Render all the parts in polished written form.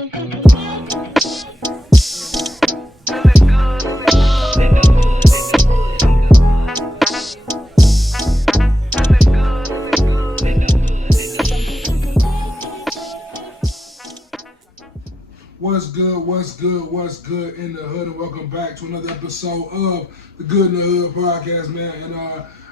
What's good in the hood, and welcome back to another episode of the Good in the Hood podcast, man. And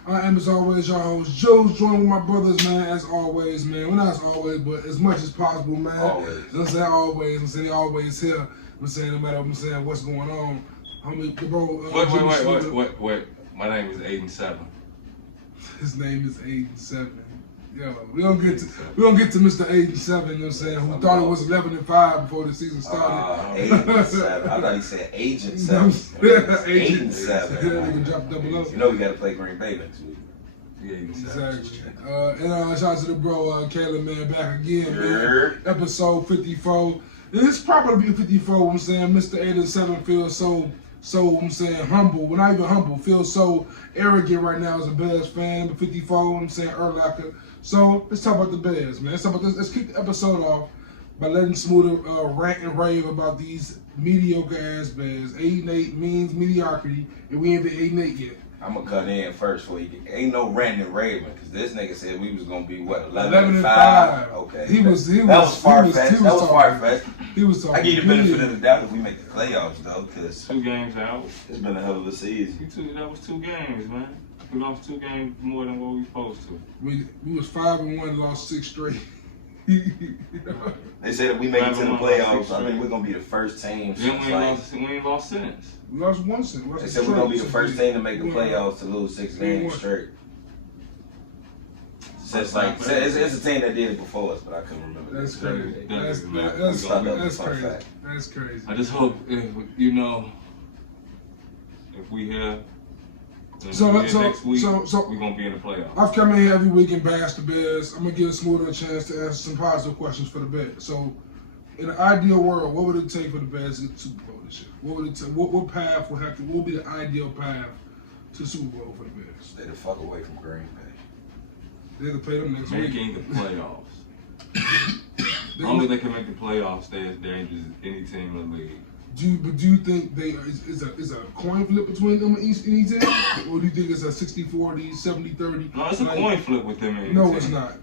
I am, as always, your host, Juice, joined with my brothers, man, as always, man. Well, not as always, but as much as possible, man. Always. You know what I'm saying? Always. I'm saying they always here. I'm saying no matter what I'm saying, what's going on. Homie, bro. Wait. My name is 8-7. His name is 8-7. Yo, we don't get to Mr. 8-7, you know what I'm saying, who thought it was 11-5 before the season started. 8-7. I thought he said Agent 7. Agent 7. Nigga dropped double up. You know we gotta play Green Bay next week. Yeah, exactly. And shout out to the bro, Kaylin, man, back again, man. Episode 54. And it's probably be 54, what I'm saying. Mr. 8-7 feels so I'm saying, humble. Well, not even humble. Feels so arrogant right now as a Bears fan. Number 54, I'm saying, Urlacher. So let's talk about the Bears, man. Let's talk about this. Let's kick the episode off by letting Smooda rant and rave about these mediocre ass Bears. 8-8 means mediocrity, and we ain't been 8-8 yet. I'm gonna cut in first for you. Ain't no ranting and raving, because this nigga said we was gonna be what, 11-5? Okay. That was far-fetched. That was far-fetched. He was talking. I give you the benefit of the doubt if we make the playoffs though, because 2 games out. It's been a hell of a season. That was 2 games, man. We lost 2 games more than what we supposed to. We was 5-1, lost 6 straight. They said if we make it to the playoffs, I think we're gonna be the first team. We ain't lost since. We lost 1 since. They said we're gonna be the first team to make the playoffs to lose 6 games straight. So it's a team that did it before us, but I couldn't remember. That's crazy. That's crazy. I just hope if we have. Next week, we're going to be in the playoffs. I've come in here every week and bashed the Bears. I'm going to give Smooda a chance to answer some positive questions for the Bears. So, in an ideal world, what would it take for the Bears to get the Super Bowl this year? What would it take? What path would what would be the ideal path to the Super Bowl for the Bears? Stay the fuck away from Green Bay. They have to play them next week. Making the playoffs. Only they can make the playoffs, they're as dangerous as any team in the league. Do you think is a coin flip between them and any team? Or do you think it's a 60-40, 70-30? No, it's a coin flip with them and No, it's not.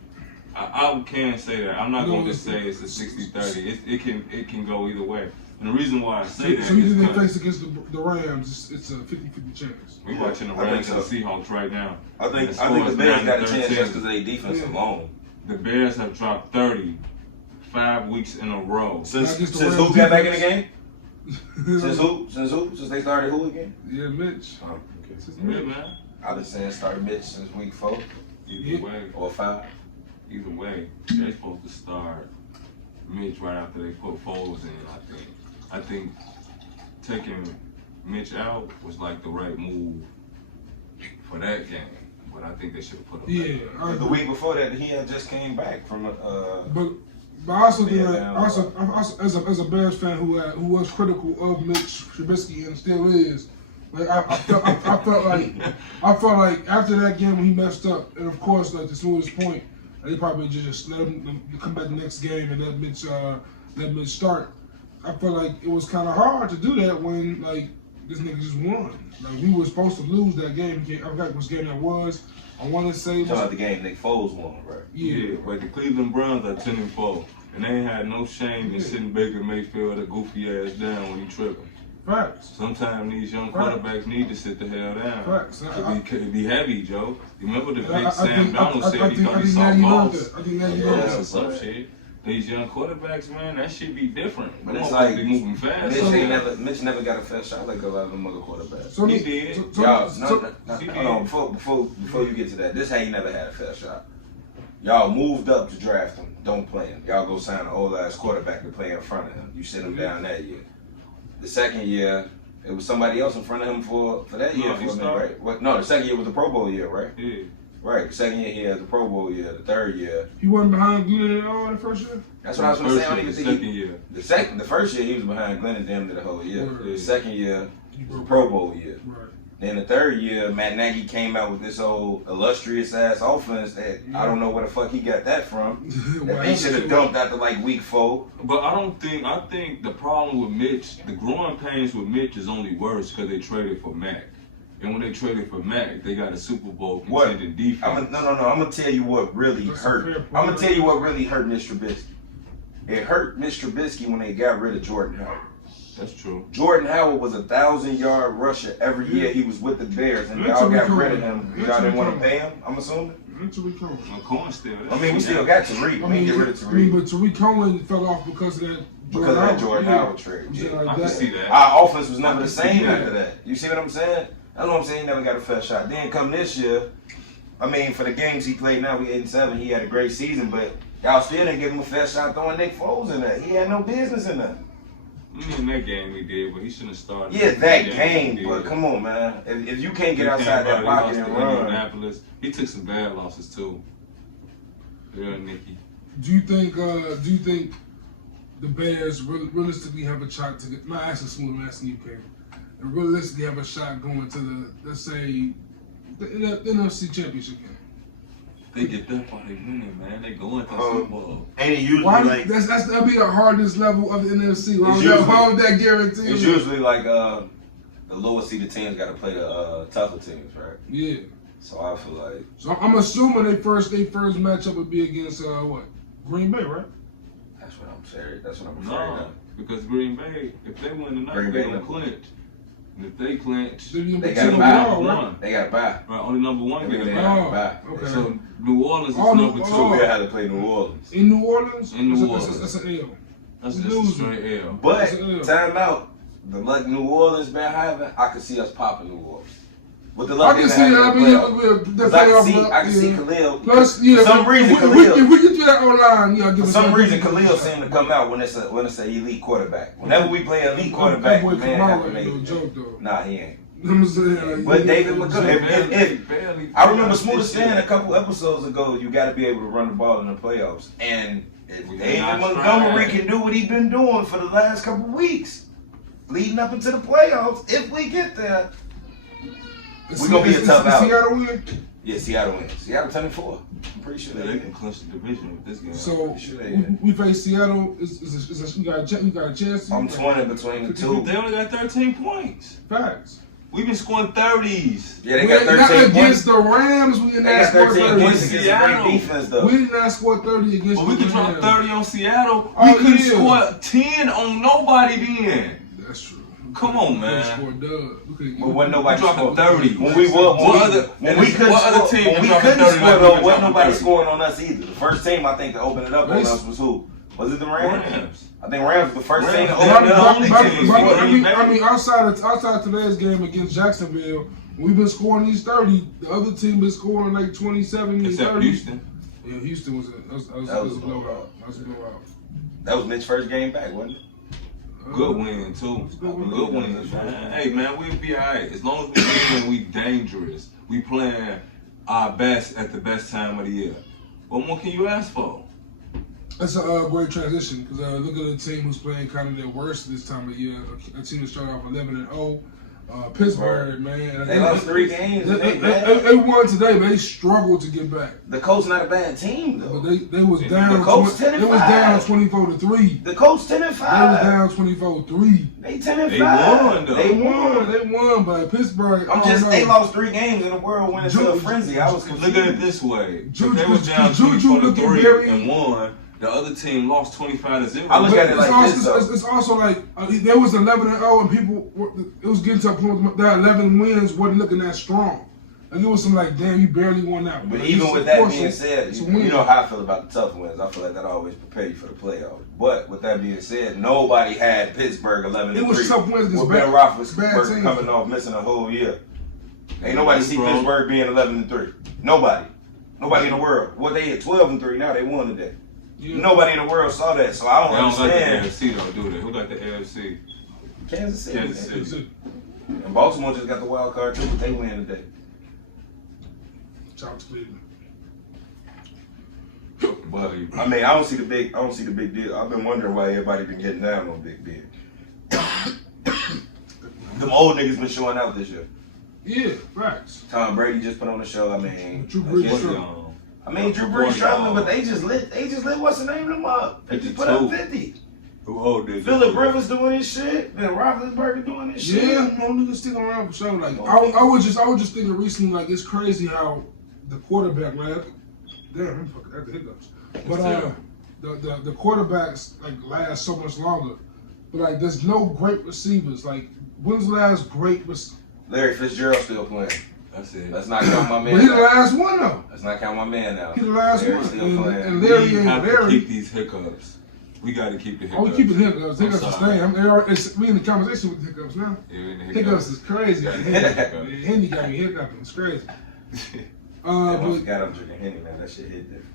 I can't say that. I'm not going to say it's a 60-30. It can go either way. And the reason why I say that so you think they face against the Rams, it's a 50-50 chance? We're watching the Rams and the Seahawks right now. I think the Bears got a chance just because of their defense alone. The Bears have dropped 30 5 weeks in a row. Since who got back in the game? Since who? Since they started who again? Yeah, Mitch. Oh, okay. Yeah, man. I've been saying start Mitch since week 4. Either way. Or 5. Either way, they're supposed to start Mitch right after they put Foles in, I think taking Mitch out was like the right move for that game. But I think they should have put him back. The week before that, he had just came back from But I also think as a Bears fan who was critical of Mitch Trubisky and still is, like I felt like after that game when he messed up, and of course like to Smooda's point, they probably just let him come back the next game and let Mitch start. I felt like it was kind of hard to do that when like this nigga just won. Like we were supposed to lose that game. I forgot which game that was. I want to say about the game Nick Foles won, right? Yeah, but the Cleveland Browns are 10-4, and they ain't had no shame in sitting Baker Mayfield a goofy ass down when he tripping. Facts. Sometimes these young quarterbacks need to sit the hell down. Facts. It be heavy, Joe. You remember the big Sam Donald said he thought he saw balls? I think that you heard that. Some shit. These young quarterbacks, man, that shit be different. But it's like be moving fast. Mitch never got a fair shot like a lot of them other quarterbacks. So he did. Hold on, before you get to that, this how he never had a fair shot. Y'all moved up to draft him, don't play him. Y'all go sign an old ass quarterback to play in front of him. You sit him down that year. The second year, it was somebody else in front of him for that year, right? What? No, the second year was the Pro Bowl year, right? Yeah. Right, the second year he had the Pro Bowl year. The third year, he wasn't behind Glenn at all the first year. That's what I was gonna say. I don't even think second year. The first year he was behind Glenn and damn near the whole year. Word. The second year was the Pro Bowl year. Right. Then the third year, Matt Nagy came out with this old illustrious ass offense that I don't know where the fuck he got that from. That he should have dumped after like week 4. But I think the problem with Mitch, the growing pains with Mitch is only worse because they traded for Mac. And when they traded for Mac, they got a Super Bowl contending defense. No. I'm gonna tell you what really hurt. I'm gonna tell you what really hurt Mr. Trubisky. It hurt Mr. Trubisky when they got rid of Jordan Howard. That's true. Jordan Howard was a 1,000-yard rusher every year he was with the Bears, and y'all got rid of him. Y'all didn't want to pay him, I'm assuming? Cohen still. I mean, we still got Tariq. We get rid of Tariq. But Tariq Cohen fell off because of that Jordan Howard trade. Yeah, I can see that. Our offense was never the same after that. You see what I'm saying? That's what I'm saying. He never got a fair shot. Then come this year, I mean, for the games he played now, we 8-7. He had a great season, but y'all still didn't give him a fair shot throwing Nick Foles in there. He had no business in there. In that game he did, but he shouldn't have started. Yeah, that game, but come on, man. If you can't get outside that pocket and run. Indianapolis, he took some bad losses too. Yeah, Nicky. Do you think the Bears realistically have a shot to get? Not asking Smooda, I'm asking you, Kevin. And realistically have a shot going to the, let's say, the NFC Championship game? They get that by they winning, man. They going to the Super Bowl. Ain't it usually like that'll be the hardest level of the NFC? Why would that guarantee? It's usually like the lower seeded teams got to play the tougher teams, right? Yeah. So I feel like. So I'm assuming they first matchup would be against what? Green Bay, right? That's what I'm saying. That's what I'm afraid No, of. because Green Bay, if they win tonight, they gonna clinch. And if they clinch, they got to buy. Right? They got to buy. Right, only number one get a buy. Okay. So New Orleans is number 2. So we had to play New Orleans. In New Orleans? In New Orleans. That's an L. That's just a straight L. But time out. The luck New Orleans been having, I could see us popping New Orleans. With the luck I can see it. I can see Khalil. Plus, for some reason, Khalil. If we get through that online, for some reason, Khalil seemed to come out when it's an elite quarterback. Whenever we play elite quarterback, that boy man, Kamala ain't no joke though. Nah, he ain't. I'm saying, but David McCullough, I remember Smooda saying a couple episodes ago, you got to be able to run the ball in the playoffs. And if David Montgomery can do what he's been doing for the last couple weeks, leading up into the playoffs, if we get there, we're going to be a tough out. Seattle win? Yeah, Seattle wins. Seattle 10-4. I'm pretty sure they can clinch the division with this game. So we face Seattle. We got a chance. I'm torn between the two. They only got 13 points. Facts. We've been scoring 30s. Yeah, they got 13 points. Against the Rams, we did not score 30 against Seattle. Defense, though. We did not score 30 against But we could drop 30 on Seattle. Oh, We couldn't score 10 on nobody then. That's true. Come on, man. But when nobody dropping 30. When we couldn't score, though, wasn't nobody scoring on us either. The first team, I think, to open it up on us was who? Was it the Rams? I think Rams was the first team to open it up. I mean, outside today's game against Jacksonville, we've been scoring these 30. The other team been scoring like 27 and 30. Except Houston. Yeah, Houston was a blowout. That was a blowout. That was Mitch's first game back, wasn't it? Good win, too. Good win. Hey, man, we'll be all right. As long as we win, we dangerous. We playing our best at the best time of the year. What more can you ask for? That's a great transition because look at the team who's playing kind of their worst this time of year. A team that started off 11-0. Pittsburgh, man. They lost 3 games. They won today, but they struggled to get back. The Colts not a bad team though. But they was down. The Colts 10-5. They was down 24-3. The Colts 10-5. They was down 24-3. They 10-5. They won, but Pittsburgh. They lost 3 games in a world when it's a frenzy. I was confused. Look at it this way. They was down 24-3 and won. The other team lost 25-0. I look at it like this, though. It's also like there was 11-0 and people. It was getting to a point that 11 wins wasn't looking that strong. Like it was some like, damn, you barely won that. But even with that being said, you know how I feel about the tough wins. I feel like that always prepare you for the playoffs. But with that being said, nobody had Pittsburgh 11-3. It was tough wins with Ben Roethlisberger coming off missing a whole year. Ain't nobody see Pittsburgh being 11-3. Nobody in the world. Well, they at 12-3 now. They won today. Yeah. Nobody in the world saw that, so I don't understand. Got the AFC though, do they? Who got the AFC? Kansas City. Kansas City. And Baltimore just got the wild card too, but they win today. Shout out to Cleveland. But I mean, I don't see the big deal. I've been wondering why everybody been getting down on Big Ben. Them old niggas been showing out this year. Yeah, facts. Tom Brady just put on the show. I mean, Drew Brees Drew Brees struggling, but they just lit what's the name of them up? They just put up 50. Who hold this? Phillip Rivers doing his shit. Then Roethlisberger doing his shit. Yeah, no niggas sticking around for sure. Like I was just thinking recently, like it's crazy how the quarterback, man. Damn, I'm fucking at the hiccups. But the quarterbacks like last so much longer. But like there's no great receivers. Like when's the last great receiver? Larry Fitzgerald still playing. That's it. Let's not count my man. But he the last one though. Let's not count my man now. He the last Larry one. still playing. And Larry We ain't have to Larry. keep these hiccups. We got to keep the hiccups. Oh, we keep it hiccups. Hiccups I'm are sorry. staying. We in the conversation with the hiccups now. Yeah, we in the Hiccups is crazy. Hiccups. Henny got me hiccuping. It's crazy. Yeah, I But forgot I'm drinking Henny now. That shit hit different.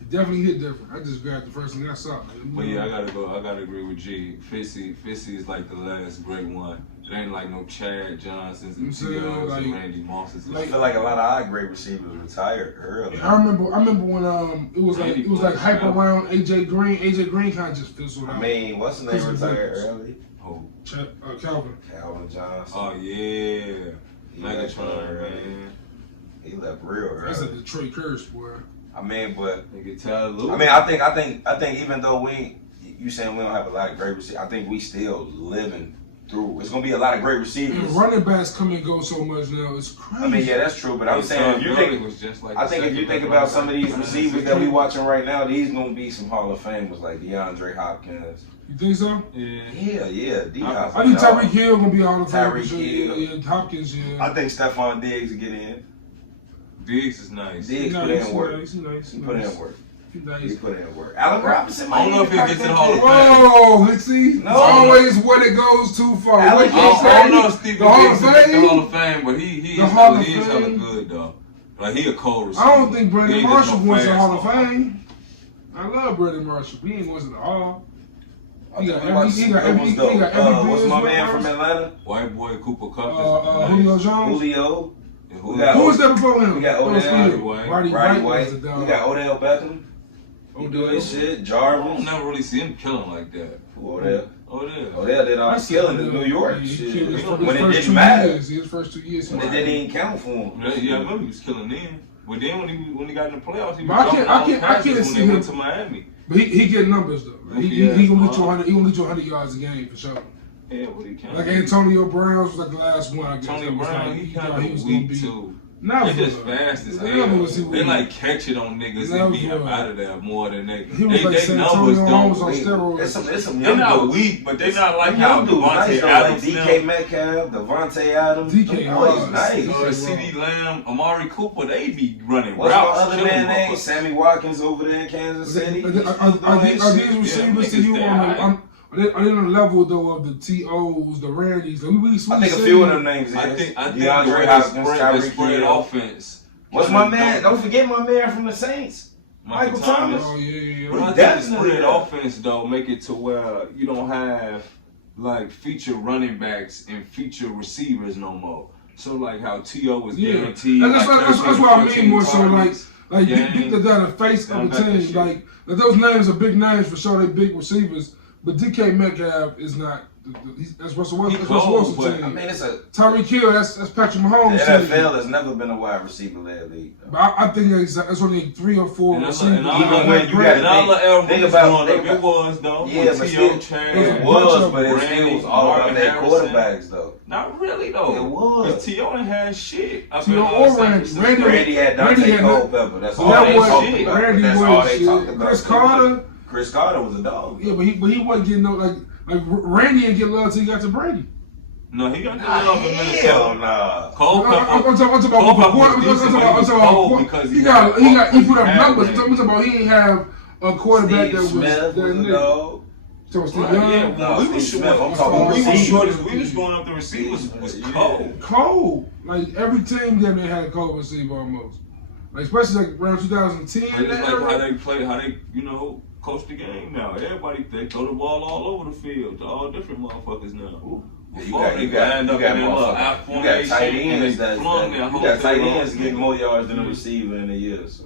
it definitely hit different. I just grabbed the first thing I saw. But yeah, I gotta agree with G. Fissy is like the last great one. It ain't like no Chad Johnsons and T.O.'s like- and Randy Mosses. I feel like a lot of our great receivers retired early. I remember when it was like hype around AJ Green. AJ Green kind of just fizzled out. I mean, what's the name retired early? Oh, Calvin. Calvin Johnson. oh yeah. He left Megatron, early. man. He left real That's a early. Detroit curse, boy. I mean, but Nigga Tyler Lewis. I mean, I think even though you saying we don't have a lot of great receivers, I think we still living through. It's gonna be a lot of great And receivers. running backs come and go so much now. It's crazy. I mean, yeah, that's true. But I'm saying, if you think, was just like I think if you think about some of these receivers that we watching right now, these gonna be some Hall of Famers like DeAndre Hopkins. You think so? Yeah. Yeah, D Hop. I think Tyreek Hill gonna be all the time. Tyreek Hill. Yeah, Hopkins, yeah. I think Stephon Diggs will get in. Diggs is nice. Diggs put in work. He put in work. He Nice. put in work. Allen Robinson I don't know if he gets to the Hall of Fame. Whoa, see, No. it's always when it goes too far. Allen What you Robinson- I don't know say? if Steve The Hall Diggs of is in Fame? the Hall of Fame, but he The Hall of is hella Fame? good though. Like he a cold receiver. I don't think He Brandon ain't Marshall just no wants the fast Hall of though. Fame. I love Brandon Marshall. He ain't wants it all. He got What's every my business man with from us. Atlanta? White boy Cooper Cup Julio is nice. Jones. Julio. And Who who got- Who was there before him? We got Oh, Odell. Steve. White. Roddy Roddy White White. was the dog. We got Odell Beckham. He do his shit. I don't Jarvis. never really see him killing like that. Who Odell? Odell. Odell did all I the said killing in Odell. New York. He Shit. killed his When it first didn't 2 matter. years. His first 2 years. When it didn't even count for him. Yeah, I remember he was killing then. But then when he got in the playoffs, he was But I jumping can't- all I can't passes see when they went him- to Miami. But he getting numbers though. He gonna get you 100. He gonna get you 100 yards a game for sure. Yeah, but he can't. Like Antonio Brown was like the last one. I guess. Tony That was Brown, like, he thought kind he was of gonna weak be. too. Never. They just fast as Never hell. was he They weak. like catch it on niggas and be Never. up out of there more than they. He was like They San numbers Antonio don't. Holmes on steroids. It's some They're young not dudes. weak, but they're not like Them how young dudes nice Devontae though, Adams like now. DK Metcalf, Devontae Adams. DK Them boys hard. nice. DK Or CD Lamb, Amari Cooper, they be running What's my routes. other killing man name? motherfuckers. Sammy Watkins over there in Kansas City. Are these receivers to you are they on the level though of the T.O.'s, the Randys? I think a few of them names is. I think the DeAndre way Hopkins, they Tyreek spread Hill. offense. What's my man? Don't forget my man from the Saints, Michael Thomas. Oh yeah. But I think Definitely the spread there. offense though make it to where you don't have like feature running backs and feature receivers no more. So like how T.O. was guaranteed. And that's what I mean more so like game. people that got a face of Don't the got that team. shit. Like those names are big names for sure. They big receivers, but DK Metcalf is not. That's Russell Wilson. That's Russell close, Wilson but team. I mean, it's a Tyreek Hill. That's Patrick the Mahomes. team. NFL has never been a wide receiver led league. But I think that's only 3 or 4 And receivers. and all Even when you got and all the L think was about- going up, it was though. Yeah, With but T.O. still, Chad, it was, but it Randy, still was all about Marvin their Harrison. quarterbacks though. Not really though. It was. Because T.O. ain't had shit. T.O. or Randy. Randy had Dante Randy had Culpepper. That's So all that they was talked about. Randy That's all was they shit. talked about. Chris Carter. Chris Carter was a dog. Yeah, but he wasn't getting no like Randy didn't get love till he got to Brady. No, he got the love in Hell Minnesota. nah. Cole I'm Pepper. talking Cole Pepper about was decent, but he was cold because he put up had numbers. Randy. I'm talking about he didn't have a quarterback Steve that was Smith was a that dog. So Steve Right, yeah, Young, No, when we was Steve short, Smith, I'm when talking we was receivers. short as we was going up the receivers was Yeah. cold. Cole. Like every team damn near had a Cole receiver almost. Like especially like around 2010. But it's that like era. how they play, how they, coach the game now. Everybody, they throw the ball all over the field to all different motherfuckers now. Before they lined up in that little out formation, tight ends you got tight ends getting more yards than a receiver in a year. So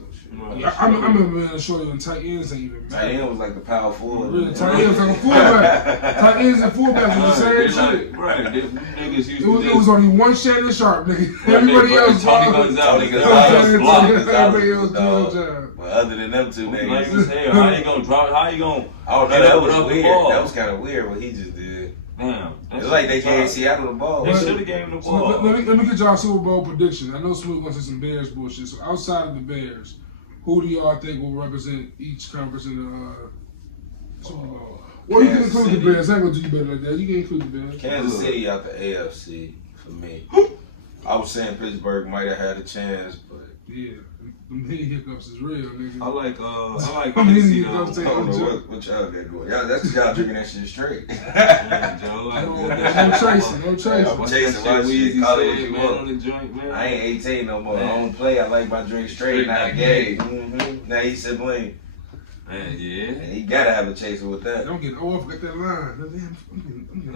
yeah, I remember being sure even tight ends ain't even matter. tight end was like the power forward. Really, tight ends like a fullback. Tight ends and fullbacks was the same shit. Right, niggas used It was only one Shannon Sharp, nigga. Everybody else Tony Gonzalez. Everybody else do their job. But other than them two niggas, Like as hell, how you gonna drop? How you gonna? I don't know. That was weird. That was kind of weird what he just did. Damn, It's like they gave Seattle the ball. They should have gave him the ball. So let me get y'all Super Bowl prediction. I know Smooth wants to say some Bears bullshit. So outside of the Bears, who do y'all think will represent each conference in the Super Bowl? Well, you can include the Bears. I ain't gonna do you better like that. You can include the Bears. Kansas City out the AFC for me. I was saying Pittsburgh might have had a chance, but Yeah, them mini hiccups is real, nigga. I like Them mini KC hiccups though. I don't know what y'all got going. Y'all, that's y'all drinking that shit straight. Yeah, Joe, No chasing, no chasing. I'm chasing my shit. Weezy Call it what said, you man, want. on the joint, man. I ain't 18 no more. I don't play. I like my drink straight, not gay. Now he's sibling. Man, yeah. And he gotta have a chaser with that. Don't get off at that line.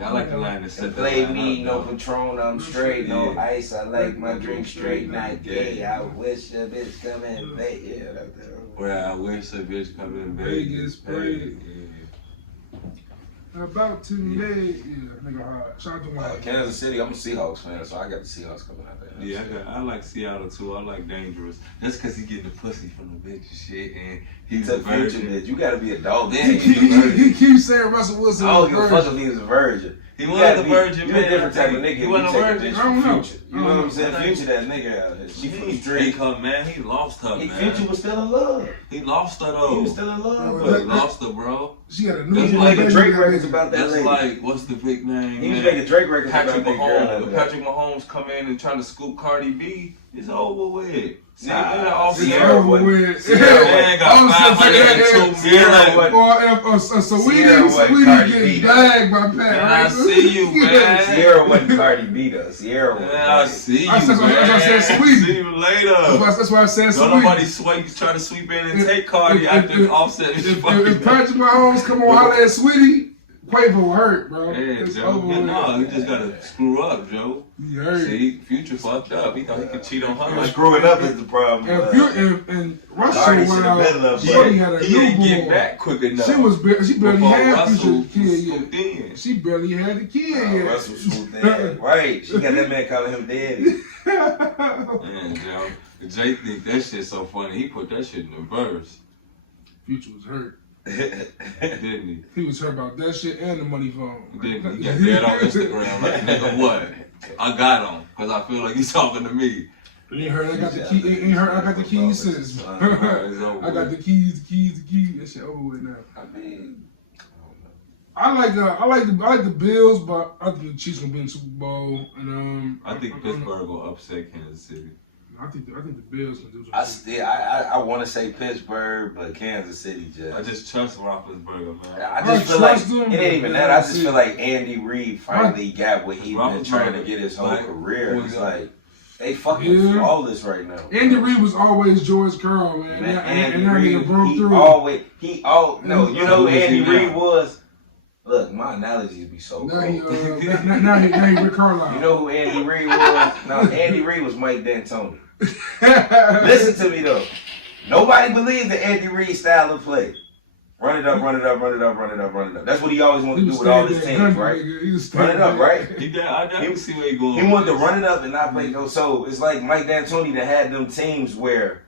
I like the line that And said play that. me, no Patron, I'm straight, no Yeah. ice. I like my drink straight, not gay. I wish a bitch come in late. Yeah, that's that. Where I wish a bitch come in Vegas, Vegas. pray. Yeah. About to lay. Yeah, nigga hard. Shout out to Wayne. Kansas City, I'm a Seahawks fan, so I got the Seahawks coming out there. Yeah, I like Seattle too. I like Dangerous. That's because he getting the pussy from the bitch and shit, and he's It's a a future virgin. bitch. You gotta be a dog. Yeah, He keeps saying Russell Wilson. I don't is give a virgin. fuck if he was a virgin. He You was gotta a be- virgin, you man. a different type of nigga. He if wasn't you a take virgin. bitch I don't from know. Future. You know what I'm saying? I Future, that nigga out here. She from the He street. come, man. He lost her, Future man. was still in love. He lost her He though. was still in love. Oh, He But lost her, bro. She got a he new was That's making like- Drake records about that That's lady. like, what's the big name? He was man? making Drake records Patrick about that girl. Mahomes. after When that. Patrick Mahomes come in and try to scoop Cardi B, it's over with. See, Nah, man, all It's Sierra over wasn't- with. Sierra man got I'm saying, 502 Sierra million. wasn't- Or if Sierra wasn't Saweetie Cardi getting B. bagged by Pat, Man, right? I see you, man. Sierra wasn't Cardi B though. Sierra was. Man, I see you, I said- man. I said sweet. See you later. That's why I said Don't nobody Saweetie. try to sweep in and take Cardi If- after if- Offset. If Patrick Mahomes come on holler at Sweetie, Quavo hurt, bro. Yeah, It's Joe. over Yeah, with. no, he just gotta screw up, Joe. He hurt. See, Future fucked up. He thought he could cheat on her. Like screwing up is the problem. And Russell Cardi went should out. have been left. Shorty had a He ain't newborn. get back quick enough. She barely Before had Russell Future's kid swooped yet. in. She barely had the kid yet. Russell swooped in. Right. She got that man calling him daddy. Man, Joe. Jay think that shit so funny. He put that shit in the verse, Future was hurt. didn't he? He was hurt about that shit and the money phone. Didn't he? He got that on Instagram. Like, nigga, what? I got him because I feel like he's talking to me. You ain't heard I got the key. Ain't heard I got the keys since. I got the keys. That shit over with now. I mean, I like the Bills, but I think the Chiefs gonna be in the Super Bowl. And I think Pittsburgh will upset Kansas City. I think the Bills can do I something. still, I want to say Pittsburgh, but Kansas City just. I just trust Roethlisberger, man. I just feel like trust them, it ain't even but that. I just see. feel like Andy Reid finally got what he's been trying to get his whole Like, career. It's yeah. like they fucking Yeah. flawless right now. Andy Reid was always George Carl, man. Man, and Andy that Reid, nigga broke he through. no, you know who Who is Andy he now? Reid was? Look, my analogies be so Now he, cold. now he Rick Carlisle. You know who Andy Reid was? No, Andy Reid was Mike D'Antoni. Listen to me though. Nobody believes the Andy Reid style of play. Run it up, run it up, run it up, run it up, run it up. That's what he always wanted to do with all his teams, right? Run it up, right? I definitely see where he going. He wanted to run it up and not play no. So it's like Mike D'Antoni that had them teams where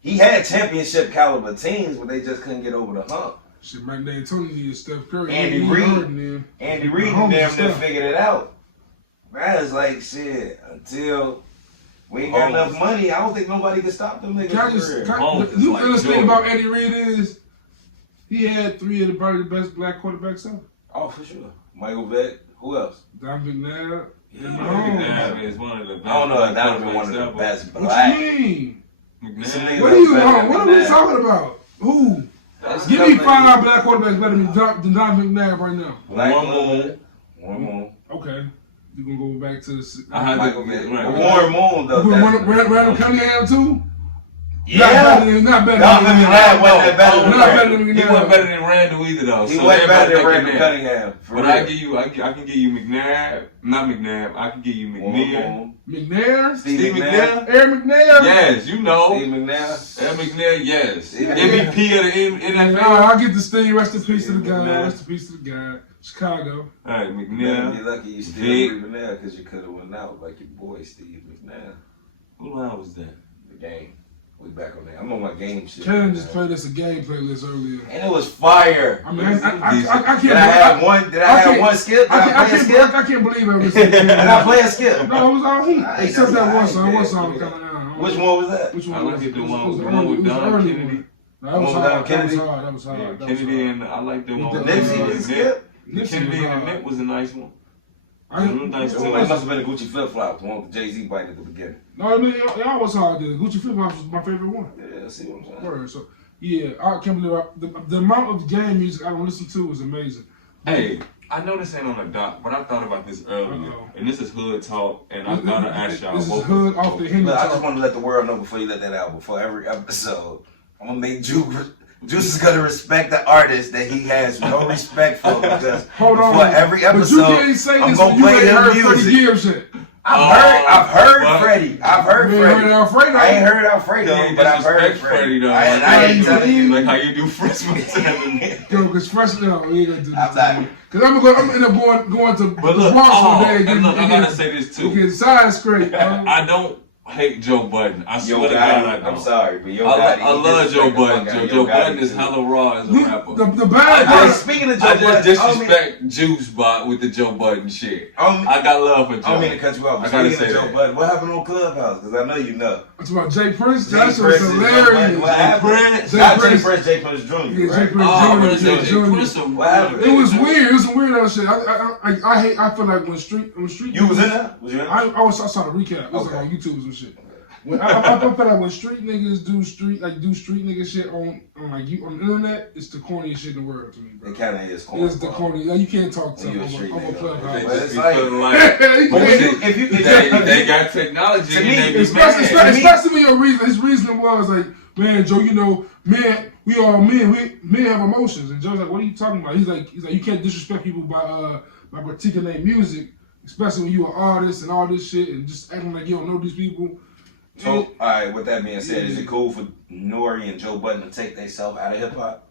he had championship caliber teams, but they just couldn't get over the hump. Shit, Mike D'Antoni needed Steph Curry. Andy Reid damn near figured it out. Man, it's like shit. Until we ain't got enough money, I don't think nobody can stop them niggas. You understand about Andy Reid is he had three of the probably the best black quarterbacks ever. Oh, for sure. Michael Vick. Who else? Don McNabb. McNabb is one of the best. I don't know if that was one of the best What black. you mean? McNabb. What are we talking about? Who? Give me 5 black quarterbacks better than Don McNabb right now. Warren Moon. Okay. You gonna go back to the Michael Vick. Right. Warren Moon though. Randall Cunningham too? Yeah. Not better Y'all than McNabb wasn't that better than Not better Randall. than He wasn't McNabb. better than Randall either, though. He So wasn't better than everybody Randall like Cunningham. For But real. I can give you McNabb, not McNabb. I can give you McNair. McNair? Steve McNair. Eric McNair? Yes, you know. Steve McNair. Ed McNair, yes. Steve MVP of the NFL. Nah, I get the Steve. Rest in peace to the guy. McNair. Rest in peace to the guy. Chicago. All right, You're McNair. lucky you still Vic. breathing there because you could have went out like your boy Steve McNair. Who line was that? The game. We back on that. I'm on my game shit. Ken just played us a game playlist earlier. And it was fire. I mean, I can't. Did I have one? Did I have one skip? Did I play a skip? I can't believe I ever said Did I play a skip? No, it was all he. I Except that one song. ain't One that. song coming out. Which one was that? Which I one like was it, it? the It one was with early. Don Early Kennedy. one. No, that was One with hard. Don Kennedy? That was hard. Yeah, That was Kennedy hard. and I like the one The with Nipsey Nipsey didn't skip? The Kennedy and Nip was a nice one. I Real nice It one. must have been a Gucci flip flop, the one with Jay-Z bite at the beginning. No, I mean, y'all was hard. Dude. Gucci Flip Flops was my favorite one. Yeah, see what I'm saying? Word. So, yeah, I can't believe the amount of game music I don't listen to is amazing. Hey, I know this ain't on the doc, but I thought about this earlier. Uh-oh. And this is hood talk, and I gotta ask y'all This is both. hood off the Henry Look, I just talk. want to let the world know before you let that out, before every episode, I'm going to make Juice is going to respect the artist that he has no respect for, because Hold on. before every But you episode, can't say I'm this going when to you play ain't heard his Freddie music. Gibbs shit. I've heard but- Freddie. I've heard You ain't Freddie. heard Alfredo. I ain't heard Alfredo, Yeah, but I've heard disrespect Freddie. though. I ain't telling you. Like how you do Christmas and Yo, because fresh, no, we ain't gonna do this. I'm not. Because I'm end up going to But look, the Bronx one day and look, I gotta say this too. Get side scrape. I don't hate Joe Budden. I Yo, swear to God, I Gotti, don't. I'm sorry, but Yo I Gotti. love Joe Budden. Joe Budden is too. hella raw as a rapper. The bad Hey, part. speaking of Joe I Budden, just disrespect Juice with the Joe Budden shit. I got love for Joe. I don't mean to cut you off. I But gotta speaking say of Joe that. Budden, what happened on Clubhouse? Because I know you know. It's about Jay Prince. Jay That shit was Prince is Joe Budden. hilarious. What happened? Prince. Not Jay Prince. Prince, Jay Prince Jr. Yeah, Jay Right? Prince Oh, Jr. but Jay Jay Jr. Prince. What happened? It was weird. It was some weird ass shit. I hate. I feel like when street. You was in there? Was you in there? I saw the recap. It was like on YouTube or some shit. When I feel like when street niggas do street nigga shit on the internet, it's the corniest shit in the world to me, bro. It kind of is corny. It's the corny. Like, you can't talk to When you a them street on a nigga. Clubhouse. But it's Be like- feeling like But if you they got technology To and me, they be Especially mad. especially when your reason, his reasoning was like, man, Joe, you know, man, we all men, men have emotions. And Joe's like, what are you talking about? He's like, you can't disrespect people by articulating music, especially when you an artist and all this shit, and just acting like you don't know these people. So, all right, with that being said, is it cool for Nori and Joe Budden to take themselves out of hip hop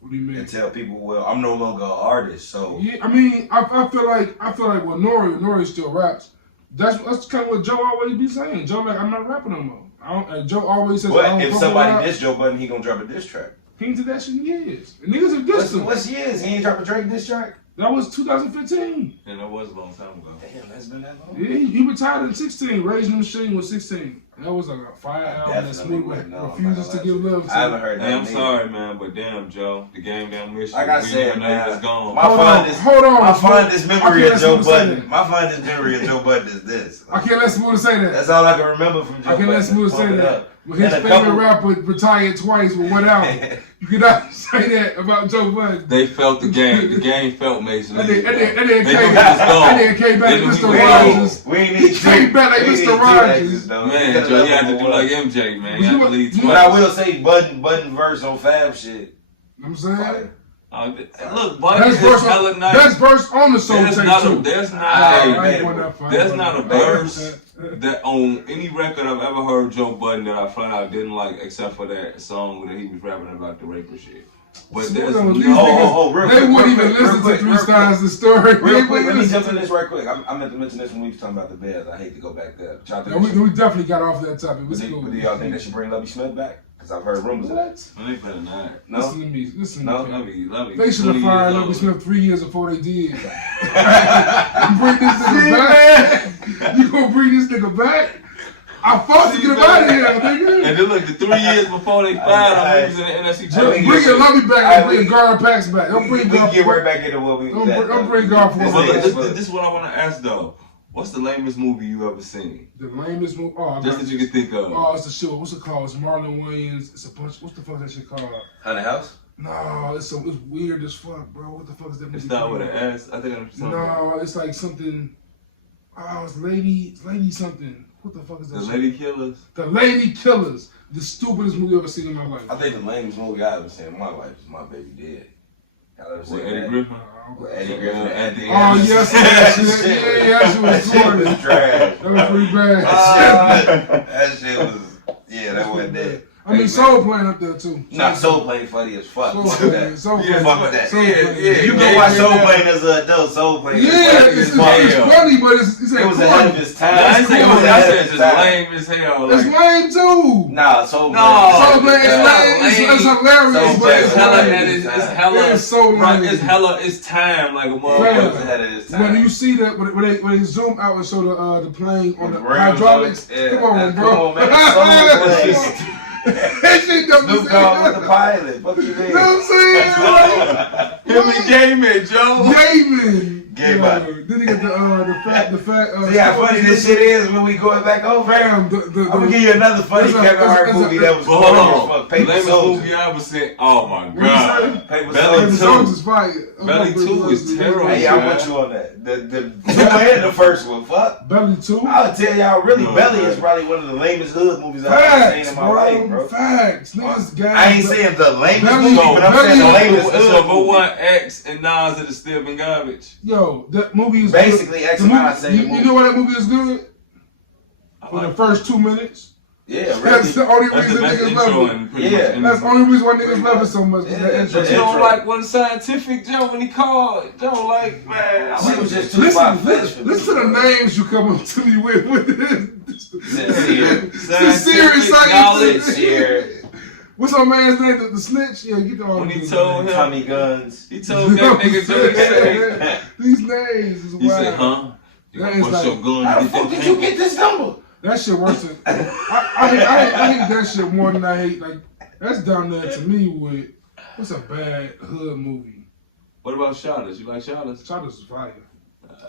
What do you mean? and tell people, well, I'm no longer an artist, so Yeah, I mean, I feel like well, Nori still raps. That's kind of what Joe always be saying. Joe like, I'm not rapping no more. Joe always says, I but don't if fuck somebody with rap. diss Joe Budden, he gonna drop a diss track. He ain't did that shit in years. And niggas have dissed him. What's years? He ain't drop a Drake diss track? That was 2015. And that was a long time ago. Damn, that's been that long? Yeah, he retired in 16. Raging the Machine was 16. That was like a fire album that Definitely Smooda wouldn't know. refuses to give love to. I haven't heard that. Hey, I'm name. sorry, man, but damn, Joe, the game down mission. Like I We said, didn't know man, it was gone. my Hold on. My fondest memory I of can't Joe let Smooda say Budden. that. My fondest memory of Joe Budden is this. I can't let Smooda say that. That's all I can remember from Joe I can't let Budden. Smooda Pump say it that. up. When his And a favorite couple- rapper retired twice with one album. You cannot say that about Joe Budden. They felt the game. The game felt Mason. And Lee, then bro. came They back. knew he was gone. And then came back They to knew he Mr. was Rogers. We ain't He need came back like we Mr. need two Rogers. exes, though. Man, could've Joe, you left had to him do one. like MJ, man. But You you had to lead But twice. I will say Budden verse on Fab shit. You know what I'm saying? Fire. Look, Budden is hella nice. Best verse on the Soul There's Tape not too. a, there's not I a, ain't going that far. there's not a verse that on any record I've ever heard Joe Budden that I flat out didn't like, except for that song that he was rapping about the raper shit. But there's Real real they quick, wouldn't real even quick, listen real quick, to Three real Stars the story. Real quick, let me jump in this right quick. I meant to mention this when we was talking about the Bears. I hate to go back there. But y'all think Yeah, they should- we definitely got off that topic. but do y'all think they should bring Lovie Smith back? Because I've heard rumors of that. What? they better not. No? Listen to me. Listen No? to me. Love me. They should have 20 fired years Lovie old. Smith 3 years before they did. You bring this nigga back? You gonna bring this nigga back? I fought to get him out of here, nigga. And then look, the 3 years before they fired him, he was in the NFC Just Championship. Bring your Lovie back Alright, and bring Gar Pax back. Don't We bring can Gar get right back into what we was at. Don't bring God for This it. But look, is- this is what I want to ask though. What's the lamest movie you ever seen? The lamest movie. Oh, Just that you can think of. Oh, it's the shit. What's it called? It's Marlon Wayans. It's a bunch. What's the fuck that shit called? Haunted House? No, it's weird as fuck, bro. What the fuck is that movie? It's not with called? an S. I think I'm something. No, it's like something. Oh, it's lady something. What the fuck is that? The shit? Lady Killers. The Lady Killers. The stupidest movie I've ever seen in my life. I think the lamest movie I ever seen in my life is My Baby Dead. Y'all ever seen With Eddie that? Griffin? With Eddie Griffin at the end. Oh, yes, that shit. Yeah, that shit was That shit corny. was trash. That was pretty bad. That shit was, yeah, that wasn't that. I mean, Soul playing up there too. Nah, Soul Plane funny as fuck. Soul Fuck Plane, that. Soul Yeah, Plane. fuck with that. Soul Plane. You can watch Soul Plane as an adult. Soul Plane is Yeah, funny it's as fuck. funny, but it's It was ahead of his time. Nah, I ain't saying It was I ahead said of it's his just time. lame as hell. It's Like, lame too. Nah, Soul Plane. Soul Plane is it's lame. lame. It's hilarious, Soul but Plane it's is hella, lame. lame. and it's hella, It's so right, lame. it's hella, it's time like a It motherfucker. was ahead of his time. When you see that, when they zoom out and show the plane on the With hydraulics, yeah. come on, bro. Come on, man. Soul Plane. That shit dumb as Snoop Dogg was hell. the pilot. Fuck you, You know what I'm saying? Him and Gaming, Joe. Gaming. Gay Yo, body. Then he got the fat. See how funny this shit is when we going back over? Fam, I'm gonna give you another funny It's a- Kevin Hart it's a- movie that was But funny hold as on. fuck. Paper Lamest Soldier. movie I ever seen. Oh my What you god. say? Paper Belly Soldier. The two. Soldier's fire. Belly 2 is terrible. Hey, I want you on that. The two and the first one. Fuck. Belly 2. I'll tell y'all, really, No, Belly man. is probably one of the lamest hood movies I've ever Facts, seen in my life, bro. Facts. Niggas gas. I ain't saying the lamest Belly- movie, but I'm saying the Belly- lamest So hood if I movie. want X and Nas, it'll still been garbage. Yo, that movie is Basically, good. X The and movie- I say the you movie. know why that movie is good? I For the like first 2 minutes. Yeah, That's really. the only That's the reason best niggas love intro it. and pretty Yeah. much That's the only reason why niggas love it so much. Yeah, Is that intro. the You don't intro. like one scientific Joe when he called. Joe like, man. She was just too far-fetched for Listen to me, the bro. names you come up to me with this. Sincere. Sincere knowledge. Sincere. What's my man's name? The snitch? Yeah, get all When he these told names. him, Tommy Guns. he told that nigga Joe, he said, These names is he said, wild. huh? You That gonna is bust like- your gun How the and fuck get did that you paper? get this number? That shit worse than I hate that shit more than I hate like that's down there to me with what's a bad hood movie. What about Shotters? You like Shotters? Shotters is fire.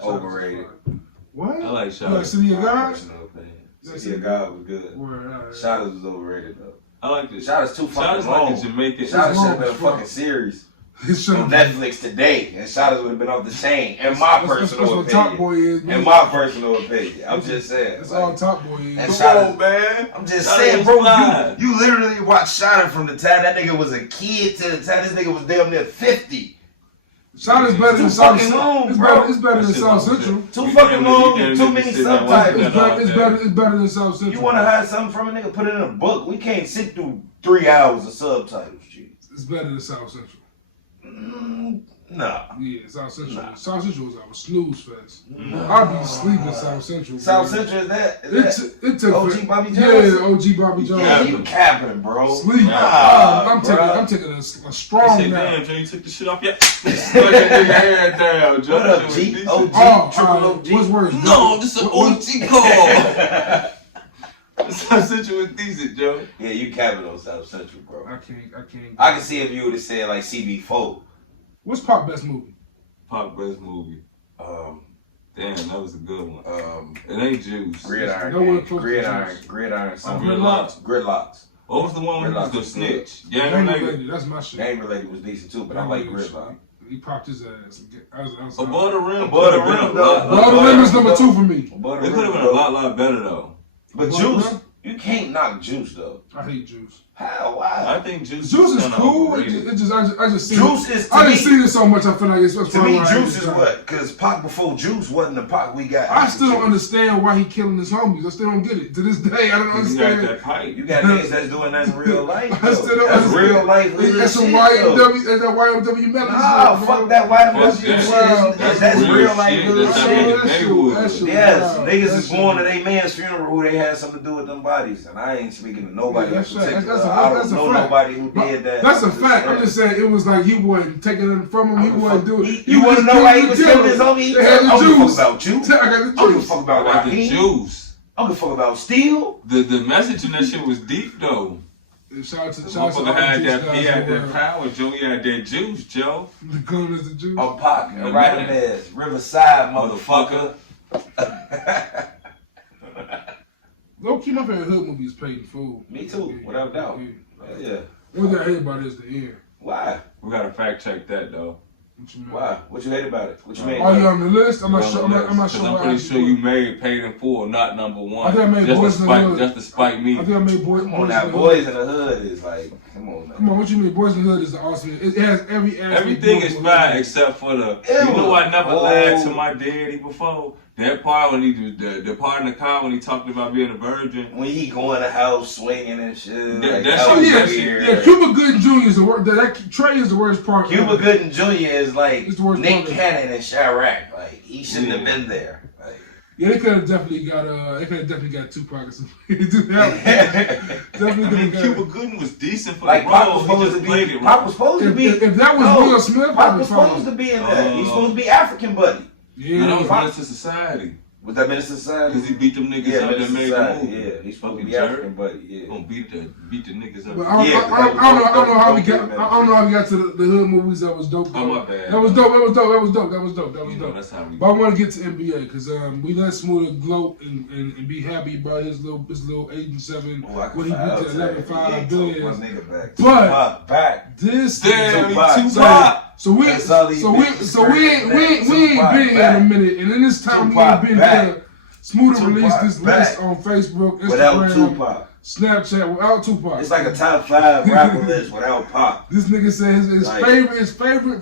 Overrated. Shotters is fire. What? I like You like Shotters. City of God? Personal opinion. City of God was good. Word, alright. Shotters was overrated though. I like this. Shotters too fucking Shotters long. like a Jamaican. Shotters should have long been a as fuck. fucking series It should on have Netflix today, and Shotters would have been off the chain. In my That's personal what Top opinion. Boy is. Man. In my personal opinion, I'm just saying. That's like, all Top Boy is. And Come Shotters- on, man. I'm just Shotters saying, was bro. fly. You literally watched Shotters from the time that nigga was a kid to the time this nigga was damn near 50. Shotters better than Too South fucking Central. long, It's bro. better. It's better than That shit South long as Central. shit. Too You fucking can't long, really too many sit there and watch subtitles. that It's better. all It's day. better. It's better than South Central. You want to have something from a nigga, put it in a book. We can't sit through 3 hours of subtitles, G. It's better than South Central. Nah. Yeah, South Central. Nah. South Central was our snooze fest. Nah. I'd be sleeping South Central. South bro. Central is that? It took OG Bobby Jones? Yeah, OG Bobby Jones. Yeah, you capping, bro. Sleep. Nah, I'm bruh. taking a He strong said, nap. damn, Joe, you took the shit off yet? Slow that nigga hair down, Joe. What up, That shit was G? decent. OG, Oh, triple OG. what's worse? No, this is an What- OG call. South Central was decent, Joe. Yeah, you capping on South Central, bro. I can't. I can see if you would have said like CB4. What's Pop best movie? Pop best movie. Damn, that was a good one. It ain't Juice. Gridiron. No one Gang. close to Gridiron. Juice. Gridiron. Something. Gridlocks. Gridlocks. What was the one where he was the Gridlocks was snitch? Gang Gang related. related. That's my shit. Game related was decent too, but I like Gridlock. He popped his ass. Above the rim. Above the could've been rim, a lot- though. Ball the Rim is number 2 for me. It could have been a lot better though. But Above the Juice, Rim? you can't knock Juice though. I hate Juice. How? Why? I think Juice. Juice is kinda cool. overrated. I just see Juice it. is to I me. just seen it so much. I feel like it's To me, Juice is what? Because Pac before Juice wasn't the Pac we got. I still don't understand why he killing his homies. I still don't get it. To this day, I don't You got understand. that pipe. You got niggas that's doing that in real life. I still don't That's understand. real life. That's some shit, though. YMW. That's that YMW metal. Nah, shit, fuck bro. that white That's- shit. that's- That's real real life. shit. hood That's shit. how they- That shit- neighborhood. that shit Yes, wild. niggas That is shit going to wild. their man's funeral who they had something to do with them bodies, and I ain't speaking to nobody Yeah, in that's right. particular. That's a- I that's don't a know fact. nobody who did that. That's a fact. I'm just saying it was like he wasn't taking it from him. He wasn't doing it. You want to know why he was killing his homie? They had the I don't give a juice. fuck about you. I got the I don't give a juice. fuck about I like the Raheem. Juice. I don't give a fuck about Steel. The message in that shit was deep though. Shout out to The shout out to all motherfucker the had juice that, guys he in had the that world. power, Joe. He had that juice, Joe. The gun is the juice. I'm Pac, Yeah, and right man. there, Riverside, motherfucker. Low key, my favorite hood movie is Paid in Full. Me too, without a doubt. Yeah. What I hate about it is the end. Why? We gotta fact check that though. What you mean? Why? What you hate about it? What you mean? Are you on the list? I'm not sure. I'm not Because sure. I'm pretty sure you made Paid in Full, not number one. I think I made Boys in the Hood. Just to spite me. I think I made Boys. Come on now, Boys in the Hood is like, come on now. Come on, what you mean? Boys in the Hood is the awesome. It has every aspect. Everything is fine except for the. You know, I never lied to my daddy before. That part when the part in the car when he talked about being a virgin. When he go in the house swinging and shit. Yeah, Cuba Gooding Jr. is the worst. That Trey is the worst part. Cuba Gooding Jr. is like part Nick Cannon and Chirac. Like he shouldn't have been there. Like, yeah, they could have definitely got Tupac or something. Definitely Cuba Gooding was decent for like the Pop role. was supposed to be. Pop was supposed to be. If that was Will Smith, Pop was supposed to be in there. He's supposed to be African Buddy. Yeah, that was Menace to Society. Was that Menace to Society? Because he beat them niggas up that made the movie. Yeah, he's supposed to be African Buddy. Yeah, gonna beat the niggas up. But I don't know how we got to the hood movies. That was dope. Oh my bad. That was dope. That's how we. But I want to get to NBA because we let Smooda gloat and be happy about his little 8 and 7 when he beat the 11.5 billion. But this So we ain't been here in a minute, and in this time we ain't been here. Smooda released this list on Facebook, Instagram, Snapchat without Tupac. It's like a top 5 rapper list without Pop. This nigga said his favorite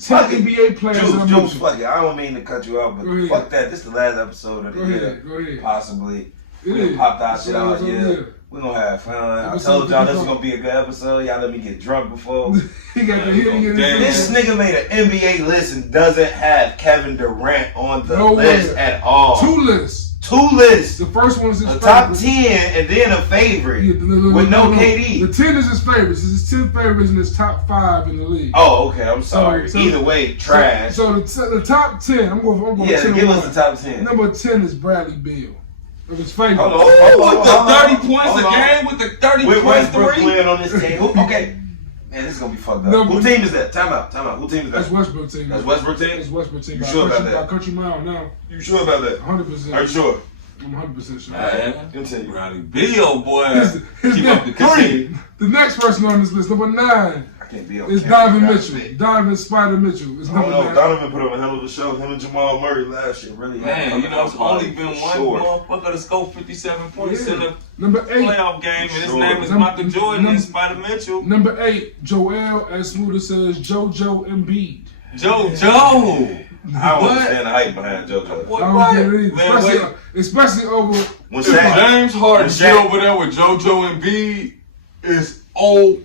10 NBA players. Juice, fuck it. I don't mean to cut you off, but fuck that. This is the last episode of the year. Go ahead. Possibly. We done popped our shit out here. We're gonna have fun. I told y'all this was gonna be a good episode. Y'all let me get drunk before. This nigga made an NBA list and doesn't have Kevin Durant on the list at all. 2 lists. The first one is his favorite. top 10 and then a favorite with no KD. The 10 is his favorites. It's his 10 favorites in his top 5 in the league. Oh, okay. I'm sorry. Either way, trash. So the top 10. I'm going. Yeah, 10 give us the top 10. Number 10 is Bradley Beal. Of his favorite. With the 30 points a game, with the 30 with points Westbrook three. playing on this team. Okay. Man, this is gonna be fucked up. Who team is that? Time out. Who team is that? That's Westbrook team. That's Westbrook team? That's Westbrook team. You sure about that? By country mile now. You sure about that? 100%. Are you sure? I'm 100% sure. Continue. Bradley Beal, boy. Keep up the continue. The next person on this list, number 9. It's Donovan Mitchell. Donovan Spider Mitchell. It's number 9. Donovan put on a hell of a show. Him and Jamal Murray last year. Really. Man, it's only been one motherfucker to score 57 points in the number 8 playoff game, and his name is Michael Jordan and Spider Mitchell. Number 8, Joel, as Smooda says, JoJo Embiid. JoJo. I don't understand the hype behind JoJo. I don't get it either. Especially over when James Harden get over there with JoJo Embiid, it's OVA.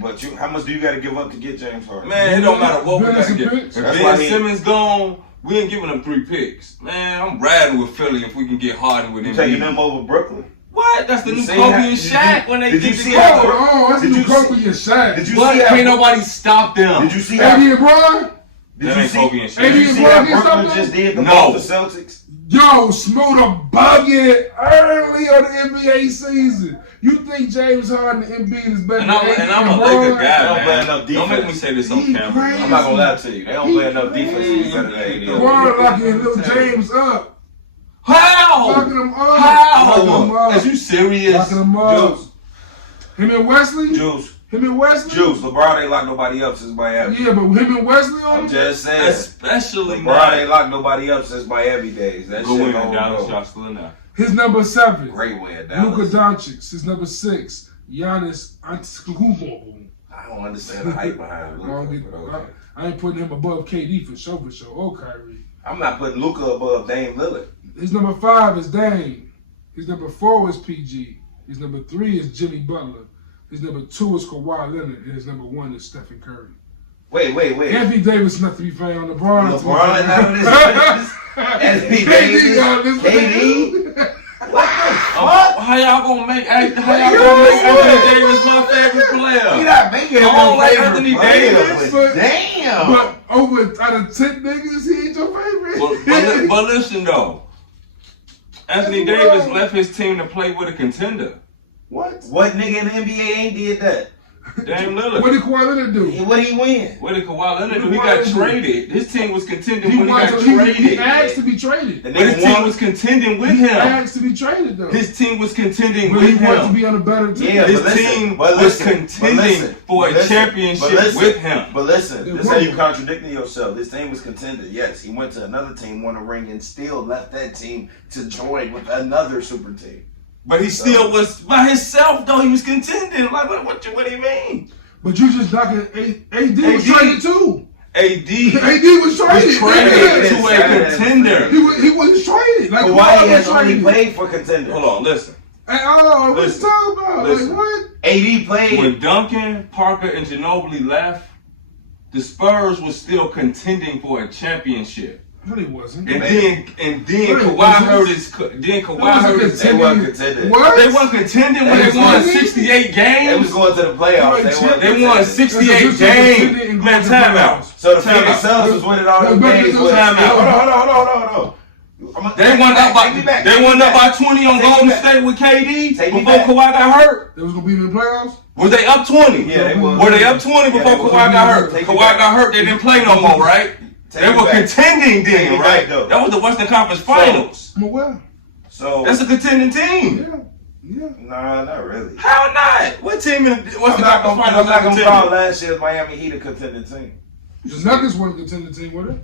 But how much do you got to give up to get James Harden? Man, it don't matter what we got to get. If Ben Simmons gone, we ain't giving them 3 picks. Man, I'm riding with Philly if we can get Harden with him. You taking them over Brooklyn? What? That's the new Kobe and Shaq when they get together. That's the new Kobe and Shaq. Did you see can't nobody stop them? Did you see AD and Bron? That ain't Kobe and Shaq. AD and Bron Brooklyn just did the Celtics? Yo, Smooda bugging early on the NBA season. You think James Harden and Embiid is better than AD and I'm a Laker guy, man. Don't make me say this on camera. I'm not gonna lie to you. They don't play enough defense to be better than AD. Bron locking little James up. How? Locking him up. How? Are you serious? Locking him up. Juice. Him and Wesley? Juice. Him and Wesley? Juice. LeBron ain't locked nobody up since Miami. Yeah, but him and Wesley on I'm just saying. Especially LeBron ain't locked nobody up since Miami days. That shit don't go. Y'all still in there. His number 7. Great win, Dallas. Luka Doncic. His number 6. Giannis Antetokounmpo. I don't understand the hype behind Luka. I ain't putting him above KD for sure. Oh, Kyrie. I'm not putting Luka above Dame Lillard. His number 5 is Dame. His number 4 is PG. His number 3 is Jimmy Butler. His number 2 is Kawhi Leonard. And his number 1 is Stephen Curry. Wait. Anthony Davis not to be found. LeBron out of this list. Anthony Davis. KD. What the fuck? How y'all gonna make Anthony Davis my favorite player? You're not making him my favorite Anthony Davis. Damn. But out of 10 niggas, he ain't your favorite. But listen though, Anthony Davis left his team to play with a contender. What nigga in the NBA ain't did that? Dame Lillard. What did Kawhi Leonard do? What did he win? What did Kawhi Leonard do? What He did got Kawhi do? traded. His team was contending He when he got traded. He asked to be traded. And But his team was contending with He him. asked to be traded though. His team was contending But with he wanted to him. be on a better team. Yeah, His but listen, team but was listen, contending but listen, for a but listen, championship but listen, with him. But listen, It this is how you wasn't. contradicting yourself. This team was contending. Yes, he went to another team, won a ring, and still left that team to join with another super team. But he still was by himself though. He was contending. Like what do you mean? But you just knocking AD was traded too. AD was traded. traded to a Yeah. contender. He wasn't traded. Like Kawhi has was only traded. played for contenders. Hold on, listen. Hey, what you Listen. talking about? Listen. Like what? AD played. When Duncan, Parker, and Ginobili left, the Spurs was still contending for a championship. No, he wasn't. And Man. then Really? Kawhi hurt his. Then Kawhi hurt his. They weren't contending. What? They weren't contending when They they won was 68 They was games. going to the playoffs. They won 68 games. Man, timeout. So the Time Phoenix out. Suns was winning all the But- games. but- with- time out. Hold on. They won up by. They won up by 20 on Take me Golden back. State with KD Take me before back. Kawhi got hurt. They was gonna be in the playoffs. Was they up 20? Yeah, they was. Were they up 20 before Yeah, they was. Kawhi got hurt? Take me Kawhi back. got hurt. They didn't play no more, right? Take They me were back. contending Take then, me right? back, though. That was the Western Conference Finals. Well, So That's a contending team. yeah. nah, not really. How not? What team in the I'm Western not Conference gonna Finals are call contending? last year's Miami Heat a contending team. The Nuggets weren't a contending team, were they?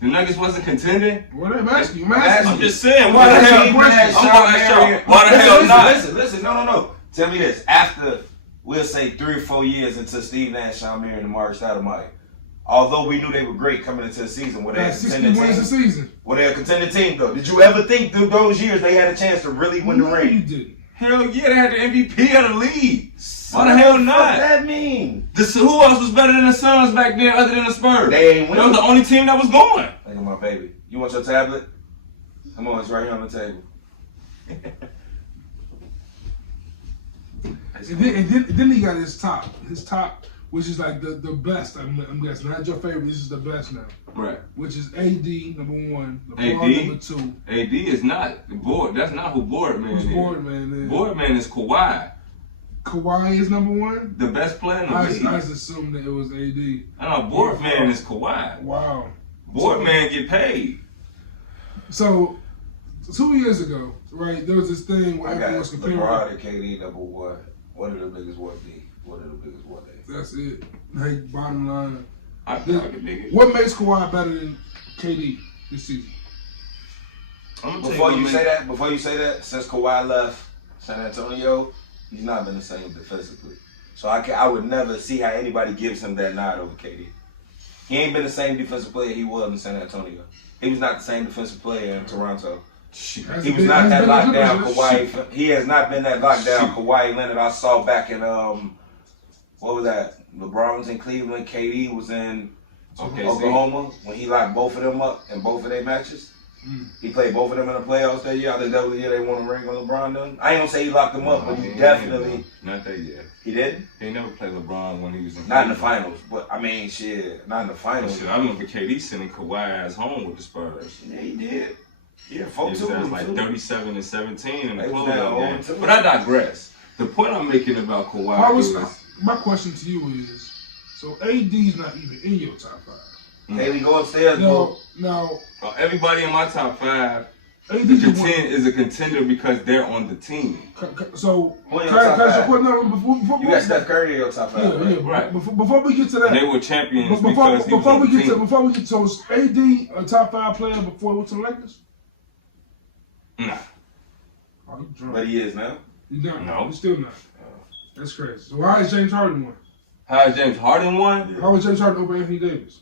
The Nuggets wasn't contending? Were they? I'm asking you. I'm just saying, why the Listen, hell? team I'm that gonna Sean ask y'all, Marion- why the hell not? Listen, no. Tell me this. After, we'll say 3 or 4 years into Steve Nash, Sean Marion, and Mark Stoudemire, although we knew they were great coming into the season, were they a That's 60 contending wins a team? season. Were they a contending team, though? Did you ever think through those years they had a chance to really win the No, you ring? didn't. Hell yeah, they had the MVP of the league. Why the hell What not? that mean? Who else was better than the Suns back then other than the Spurs? They ain't That was winning. the only team that was going. Look at my baby. You want your tablet? Come on, it's right here on the table. And then he got his top, which is like the best. I'm guessing not your favorite. This is the best now, Right. which is AD number 1, AD? LeBron number 2. AD is not board. That's not who Boardman Who's is. Boardman is? Boardman is Kawhi, Kawhi is number 1. the best player in the I league. just assumed that it was AD. Boardman is Kawhi. Wow. Boardman get paid. So 2 years ago, right? There was this thing where I got everyone was comparing. LeBron and KD number 1. What are the biggest one D? What are the biggest one A? That's it. Like bottom line, I can dig it. what makes Kawhi better than KD this season? I'm gonna tell Before what you makes- say that, since Kawhi left San Antonio, he's not been the same defensively. So I would never see how anybody gives him that nod over KD. He ain't been the same defensive player he was in San Antonio. He was not the same defensive player in Toronto. That's He a was big- not that's that been a lockdown difference. Kawhi. He has not been that lockdown Kawhi Leonard I saw back in what was that? LeBron was in Cleveland, KD was in Oklahoma when he locked both of them up in both of their matches. He played both of them in the playoffs that year. I think that was the year they won a ring on LeBron done. I ain't gonna say he locked them up, but he definitely Not that year. he did. He never played LeBron when he was in. Not in the finals, but I mean shit, not in the finals. Shit, I remember KD sending Kawhi ass home with the Spurs. Yeah, he did. Yeah, It folks was too. like 37 and 17 in the They was closeout down game. 0-2. But I digress. The point I'm making about Kawhi is My question to you is, so AD's not even in your top 5. Haley, go upstairs, bro. Now, everybody in my top 5 AD's the one. is a contender because they're on the team. So, Who in can your I top ask you a five? question? No, before You got Steph Curry in your top 5. Yeah, right? Right. Before we get to And they that, were champions before because he was on we the get to team. so is AD a top 5 player before he went to the Lakers? Nah. Oh, you drunk. But he is now. He's not. No. He's still not. That's crazy. So why is James Harden one? How is James Harden won? How is James Harden over Anthony Davis?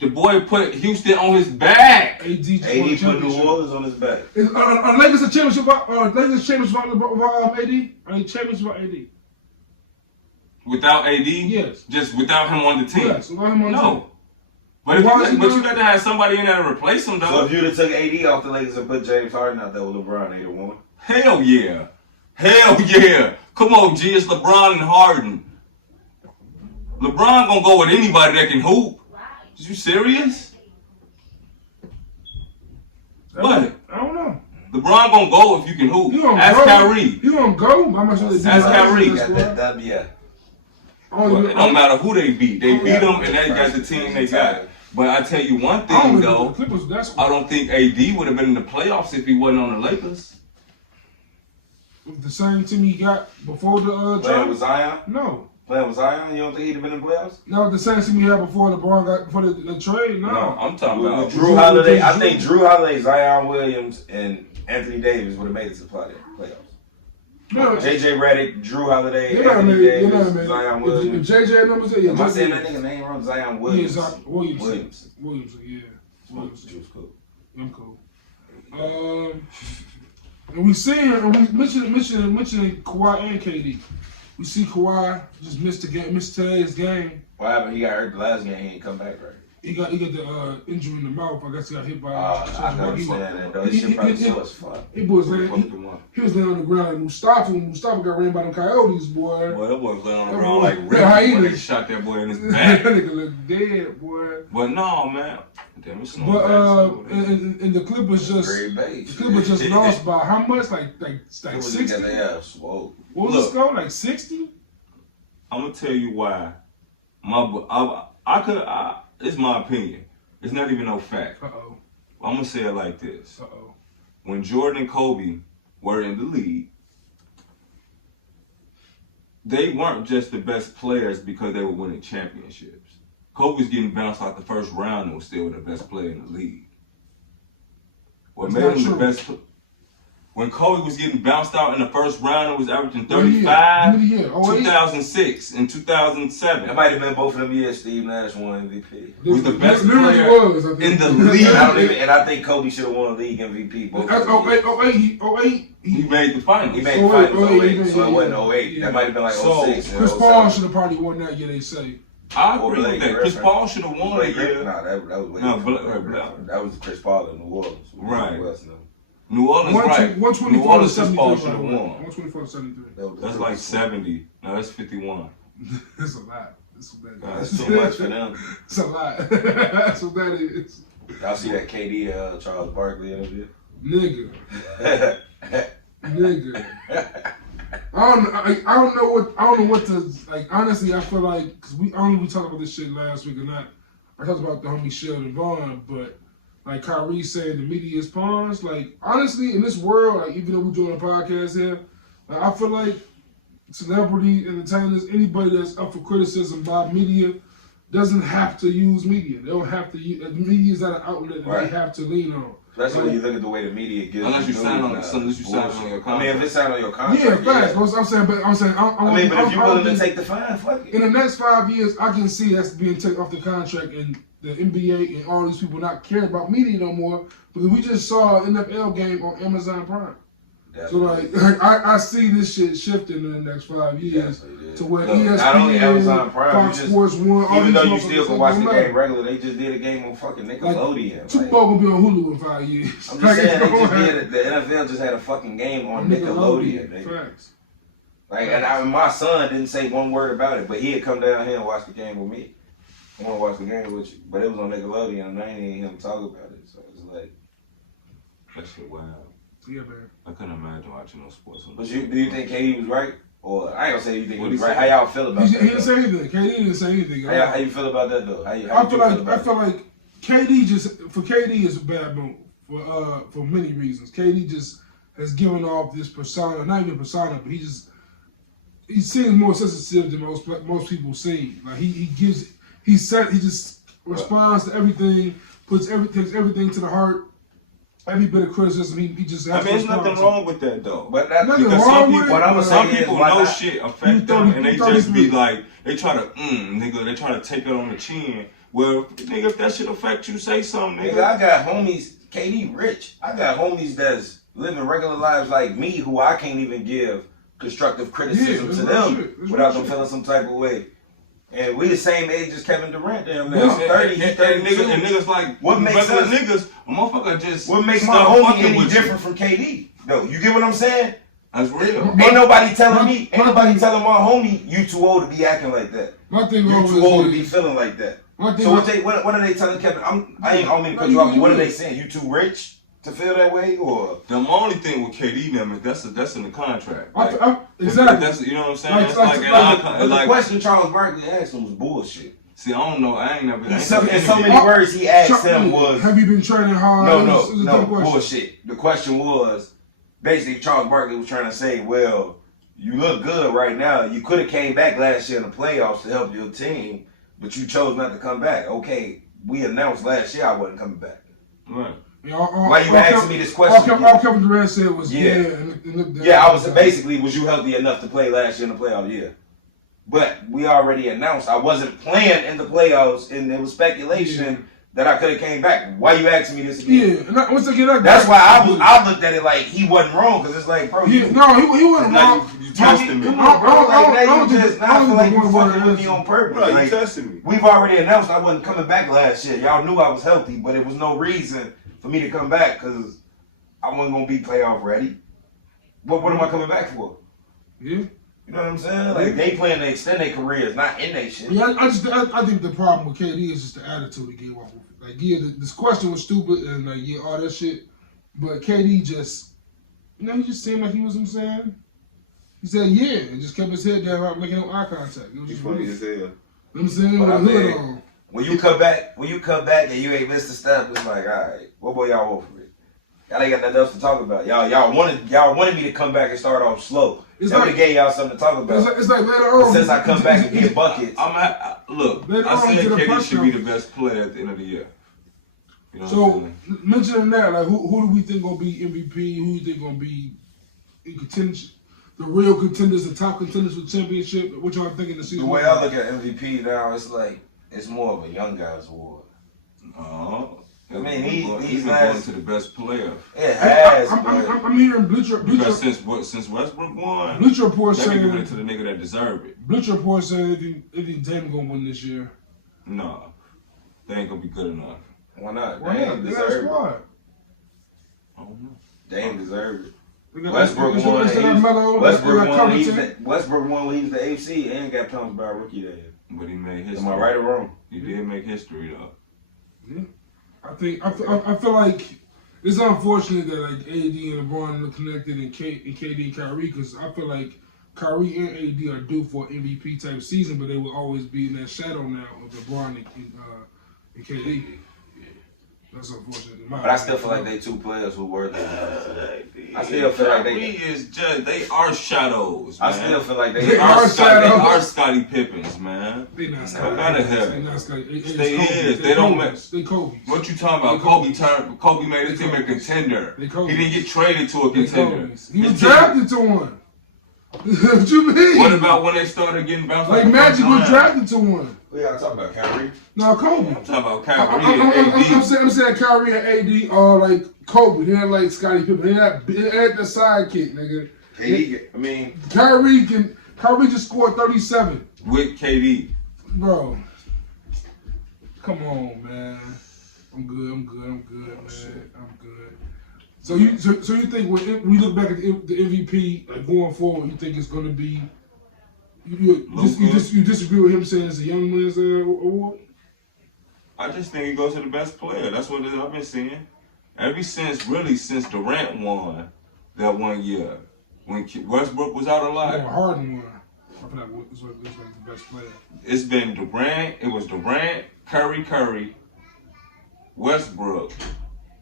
The boy put Houston on his back. AD just won a AD put New championship. Orleans on his back. Are Lakers a championship? Lakers championship of AD? Are they championship of AD? Without AD? Yes. Just without him on the team? Yes. Without him on the team. No. But, Why is he but you not? got to have somebody in there to replace him, So though. if you'd have took AD off the Lakers and put James Harden out there with LeBron, they'd have won. Hell yeah. Hell yeah. Come on, G. It's LeBron and Harden. LeBron gonna go with anybody that can hoop. Is you serious? What? I don't know. LeBron gonna go if you can hoop. You gonna Ask go? Kyrie. You gonna go? How much Ask Kyrie. Yeah, that'd be a. It don't matter who they beat. They beat them, and they got the team they got. But I tell you one thing though, I don't think AD would have been in the playoffs if he wasn't on the Lakers. With the same team he got before the playing with Zion? No. Playing with Zion? You don't think he'd have been in the playoffs? No, the same team he had before LeBron got before the trade. No, I'm talking about Drew Holiday. I think Drew Holiday, Zion Williams, and Anthony Davis would have made it to the playoffs. No, JJ Redick, Drew Holiday, Anthony Davis, Zion Williams. If JJ numbers there, yeah. Am I saying that nigga name wrong? Zion Williams. Williamson, yeah. Williamson. Cool. I'm cool. And we mentioning Kawhi and KD. We see Kawhi just missed today's game. What happened? He got hurt the last game. He ain't come back right. He got the injury in the mouth. I guess he got hit by. I know you saying that though. This shit probably sore as fuck. He was laying on the ground. And Mustafa got ran by them Coyotes, boy. Boy, that boy was laying on the ground like Ricky. They shot that boy in his back. That nigga look dead, boy. But no, man. Damn, it's and the Clippers just lost by how much? Like 60. What was the score? Like 60? I'm gonna tell you why. It's my opinion. It's not even no fact. Uh-oh. I'm gonna say it like this. Uh-oh. When Jordan and Kobe were in the league, they weren't just the best players because they were winning championships. Kobe was getting bounced out the first round and was still the best player in the league. What made him the best? When Kobe was getting bounced out in the first round and was averaging 35, 2006 and 2007. That might have been both of them years Steve Nash won MVP. Was the best player in the league. I think Kobe should have won the league MVP. That's 08. He made the finals. He made the finals 08, so it wasn't 08. Yeah. That might have been like 06. Chris Paul should have probably won that year, they say. I agree with that. Chris Paul should have won that year. Nah, that was that was Chris Paul in New Orleans. Right. New Orleans, right. 124 New Orleans, to 73. Paul should have won. 124 to 73. That's like 70. No, that's 51. That's a lot. That's too much for them. It's a lot. That's what that is. Y'all see that KD Charles Barkley interview? Nigga. I don't know what to like. Honestly, I feel like because we talked about this shit last week or not. I talked about the homie Sheldon Vaughn, but like Kyrie saying the media is pawns. Like honestly, in this world, like even though we're doing a podcast here, like, I feel like celebrity entertainers, anybody that's up for criticism by media, doesn't have to use media. They don't have to use media is not an outlet that they have to lean on. Especially when you look at the way the media gives. Unless you sign on your contract. I mean, if it's signed on your contract. Yeah, facts. Yeah. I'm saying. But if you're willing to take the fine, fuck it. In the next 5 years, I can see that's being taken off the contract and the NBA and all these people not caring about media no more because we just saw an NFL game on Amazon Prime. Definitely. So I see this shit shifting in the next 5 years to where ESPN, not only Amazon Prime, Fox Sports 1, even though you still can watch the game regular, they just did a game on fucking Nickelodeon. Super Bowl gonna be on Hulu in 5 years. I'm just saying the NFL just had a fucking game on Nickelodeon. Facts. And my son didn't say one word about it, but he had come down here and watch the game with me. I want to watch the game with you, but it was on Nickelodeon, and I ain't hear him talk about it. So it's like that shit wild. Yeah, man. I couldn't imagine watching no sports. But do you think KD was right? Or I ain't gonna say you think he was right. How y'all feel about that? He didn't say anything. KD didn't say anything. How you feel about that though? I feel like KD is a bad move for many reasons. KD just has given off this persona, not even persona, but he seems more sensitive than most people seem. Like he just responds to everything, takes everything to the heart. Every bit of criticism, he just has there's nothing wrong with that though. But that's nothing wrong with it. Some people know shit affect them, and they just be like, they try to, nigga, they try to take it on the chin. Well, nigga, if that shit affect you, say something, nigga. I got homies, KD rich. I got homies that's living regular lives like me, who I can't even give constructive criticism to them without them feeling some type of way. And we the same age as Kevin Durant. Damn, man. I'm 30, he's 32. And niggas like, what makes us niggas, a motherfucker just. What makes my homie any different from KD? No, you get what I'm saying? That's real. Ain't nobody telling me, ain't nobody telling my homie, you too old to be acting like that. You too old to be feeling like that. So what are they telling Kevin? I don't mean to cut you off. What are they saying? You too rich? to feel that way, or the only thing with KD them is that's in the contract. Like, exactly. That's, you know what I'm saying? The question Charles Barkley asked him was bullshit. See, I don't know. I ain't never. In so many words, he asked him was, "Have you been training hard?" No, bullshit. The question was basically Charles Barkley was trying to say, well, you look good right now. You could have came back last year in the playoffs to help your team, but you chose not to come back. Okay, we announced last year I wasn't coming back. Right. Why you asking me this question? All Kevin Durant said was, I was basically, was you healthy enough to play last year in the playoffs? Yeah. But we already announced I wasn't playing in the playoffs, and there was speculation that I could have came back. Why you asking me this again? Yeah, and once again, that's why I looked at it like he wasn't wrong, because it's like, bro, he wasn't wrong. You testing me. Come on, bro. Like, now you just not feel like you fucking with me on purpose. Bro, like, you testing me. We've already announced I wasn't coming back last year. Y'all knew I was healthy, but it was no reason for me to come back because I wasn't gonna be playoff ready. What am I coming back for? Yeah. You know what I'm saying? Like, they plan to extend their careers, not in their shit. Yeah, I think the problem with KD is just the attitude he gave off with it. Like, this question was stupid and all that shit. But KD just, he just seemed like he was, he said and just kept his head down without making no eye contact. It was just funny as hell. You know what I'm saying? But With a hood on. When you come back and you ain't missed a step, it's like, all right, what boy y'all want for it? Y'all ain't got nothing else to talk about. Y'all wanted me to come back and start off slow. That would have gave y'all something to talk about. It's like later on. Since I come back and get buckets. Look, I said KD should be the best player at the end of the year. You know so, mentioning that, like, who do we think gonna be MVP? Who do you think gonna be in contention? The real contenders, the top contenders for championship. What y'all thinking the season? The way I look at MVP now, it's like it's more of a young guy's award. I mean, he's been going to the best player. It has. I'm hearing Bleacher. Because since Westbrook won, Bleacher Report saying giving it to the nigga that deserve it. Bleacher Report saying they think Dame gonna win this year. No, they ain't gonna be good enough. Why not? Why Dame not? deserved it. I don't know. Dame deserved it. Westbrook won. Westbrook won when he was the AC and got pumped by a rookie there. But he made history. Am I right or wrong? He did make history though. Yeah. I feel like it's unfortunate that like AD and LeBron are connected and KD and Kyrie, because I feel like Kyrie and AD are due for an MVP type season, but they will always be in that shadow now of LeBron and KD. That's unfortunate. But I still feel like they two players who were there. I still feel like they are shadows, man. I still feel like they are shadows. They are Scottie Pippens, man. They not Scottie. Go to heaven. They is. They don't make. They Kobe. What you talking about? Kobe made his team a contender. He didn't get traded to a contender. He was drafted to one. What you mean? What about when they started getting bounced? Like Magic was drafted to one. We gotta talk about Kyrie. No, Kobe. I'm talking about Kyrie and AD. I'm saying Kyrie and AD are like Kobe. They're like Scottie Pippen. They're the sidekick, nigga. Kyrie just scored 37 with KD. Bro, come on, man. I'm good, man. I'm good. So you think when we look back at the MVP, like going forward, you think it's gonna be you disagree with him saying it's a young man's award? I just think he goes to the best player. That's what I've been seeing. Since Durant won that 1 year, when Westbrook was out a lot. Yeah, Harden won. I feel like it's like the best player. It's been Durant. It was Durant, Curry, Westbrook,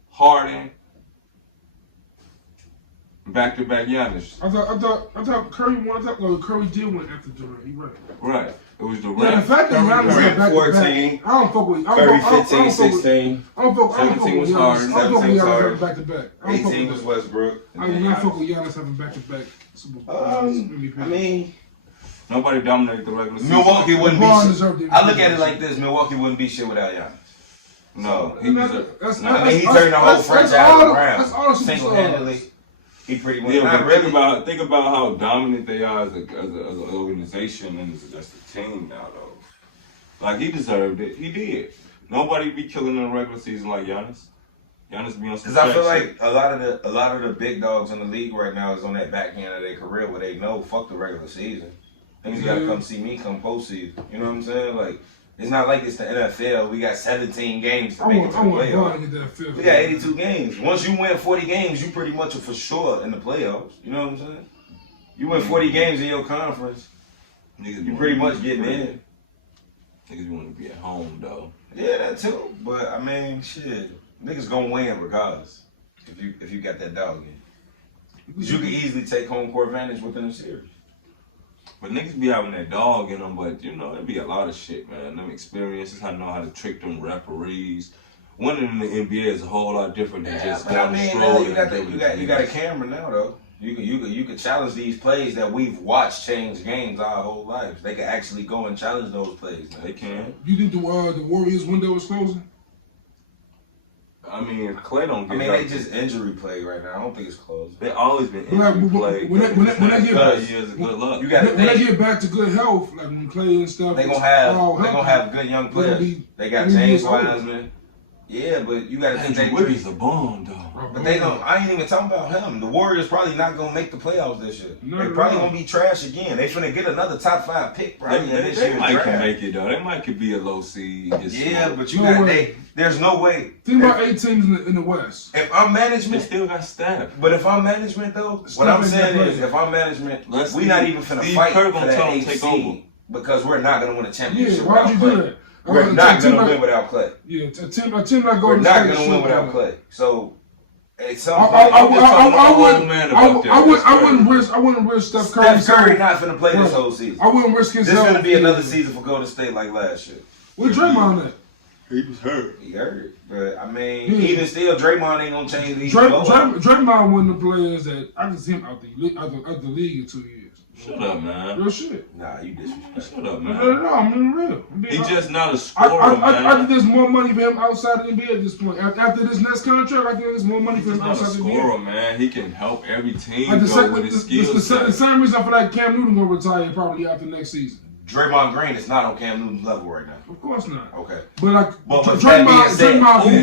Harden. Back-to-back Giannis. I thought Curry won. I thought Curry did win after Durant. He Right. It was Durant. Yeah, the fact that Giannis went back 14. I don't fuck with. Curry 15, 16. I don't fuck 17 was with Harden. Giannis. I don't fuck with Giannis having back to back. 18 was Westbrook. I do not fuck with Giannis having back to back Super Bowl. I mean, nobody dominated the regular season. Milwaukee wouldn't be shit. I look at it like this: Milwaukee wouldn't be shit without Giannis. No, he turned the whole franchise around single-handedly. He pretty much. Yeah, but think about how dominant they are as an organization and as a team now, though. Like, he deserved it. He did. Nobody be killing in the regular season like Giannis. Giannis be on some. Because I feel like a lot of the big dogs in the league right now is on that back end of their career where they know fuck the regular season. Things gotta come see me come postseason. You know what I'm saying? Like, It's not like it's the NFL. We got 17 games to I make it to the want playoffs. to get that feel. We got 82 games. Once you win 40 games, you pretty much are for sure in the playoffs. You know what I'm saying? You win 40 games in your conference, you pretty much getting in. Niggas want to be at home though. Yeah, that too. But I mean, shit, niggas gonna win regardless. If you got that dog in, 'cause you can easily take home court advantage within the series. But niggas be having that dog in them, but you know, it be a lot of shit, man. Them experiences, I know how to trick them referees. Winning in the NBA is a whole lot different than just but going I mean, stroll. you got a camera now though. You can challenge these plays that we've watched change games our whole lives. They can actually go and challenge those plays. Man. They can. You think the Warriors window is closing? I mean, Clay don't get. They just injury play right now. I don't think it's closed. They always been injury play. When they get years of good luck. You got when they get back to good health, like when Clay and stuff, they gonna have good young players. They got James Wiseman. Yeah, but you got to think Andrew Wiggy's a bum though. But they don't. I ain't even talking about him. The Warriors probably not gonna make the playoffs this year. No, They probably gonna be trash again. They finna get another top 5 pick probably in this year's They might draft. can make it though. They might could be a low seed. Yeah, but you No got way. there's no way. Think about 8 teams in the West. If I'm They management, still got Steph. but if I'm management though, Steph what I'm ain't saying that is, player. if I'm management, Let's we see. not even finna Steve fight Kerr for gonna that tell him 8 take seed over. because we're not gonna win a championship Yeah, why without would you do Clay. that? We're not gonna win without Clay. Yeah, a team like Golden We're not State gonna win should without have. Clay. So at some I wouldn't risk Steph Curry. Steph Curry not finna play this whole season. I wouldn't risk his This is health. gonna be another season for Golden State like last year. Where Draymond at? He was hurt. He hurt, but I mean, Yeah. even still, Draymond ain't gonna change these. Draymond one of the players that I can see him out the league in 2 years. Shut up, man. Real shit. Nah, you disrespectful. Shut up, No, man. I'm being real. He's just not a scorer, I man. think there's more money for him outside the NBA at this point. After this next contract, I think there's more money for He's him not a outside the scorer, NBA. man. He can help every team Like go with his skill the set. same reason I feel like Cam Newton gonna retire probably after next season. Draymond Green is not on Cam Newton's level right now. Of course not. Okay. But like But with that being said, as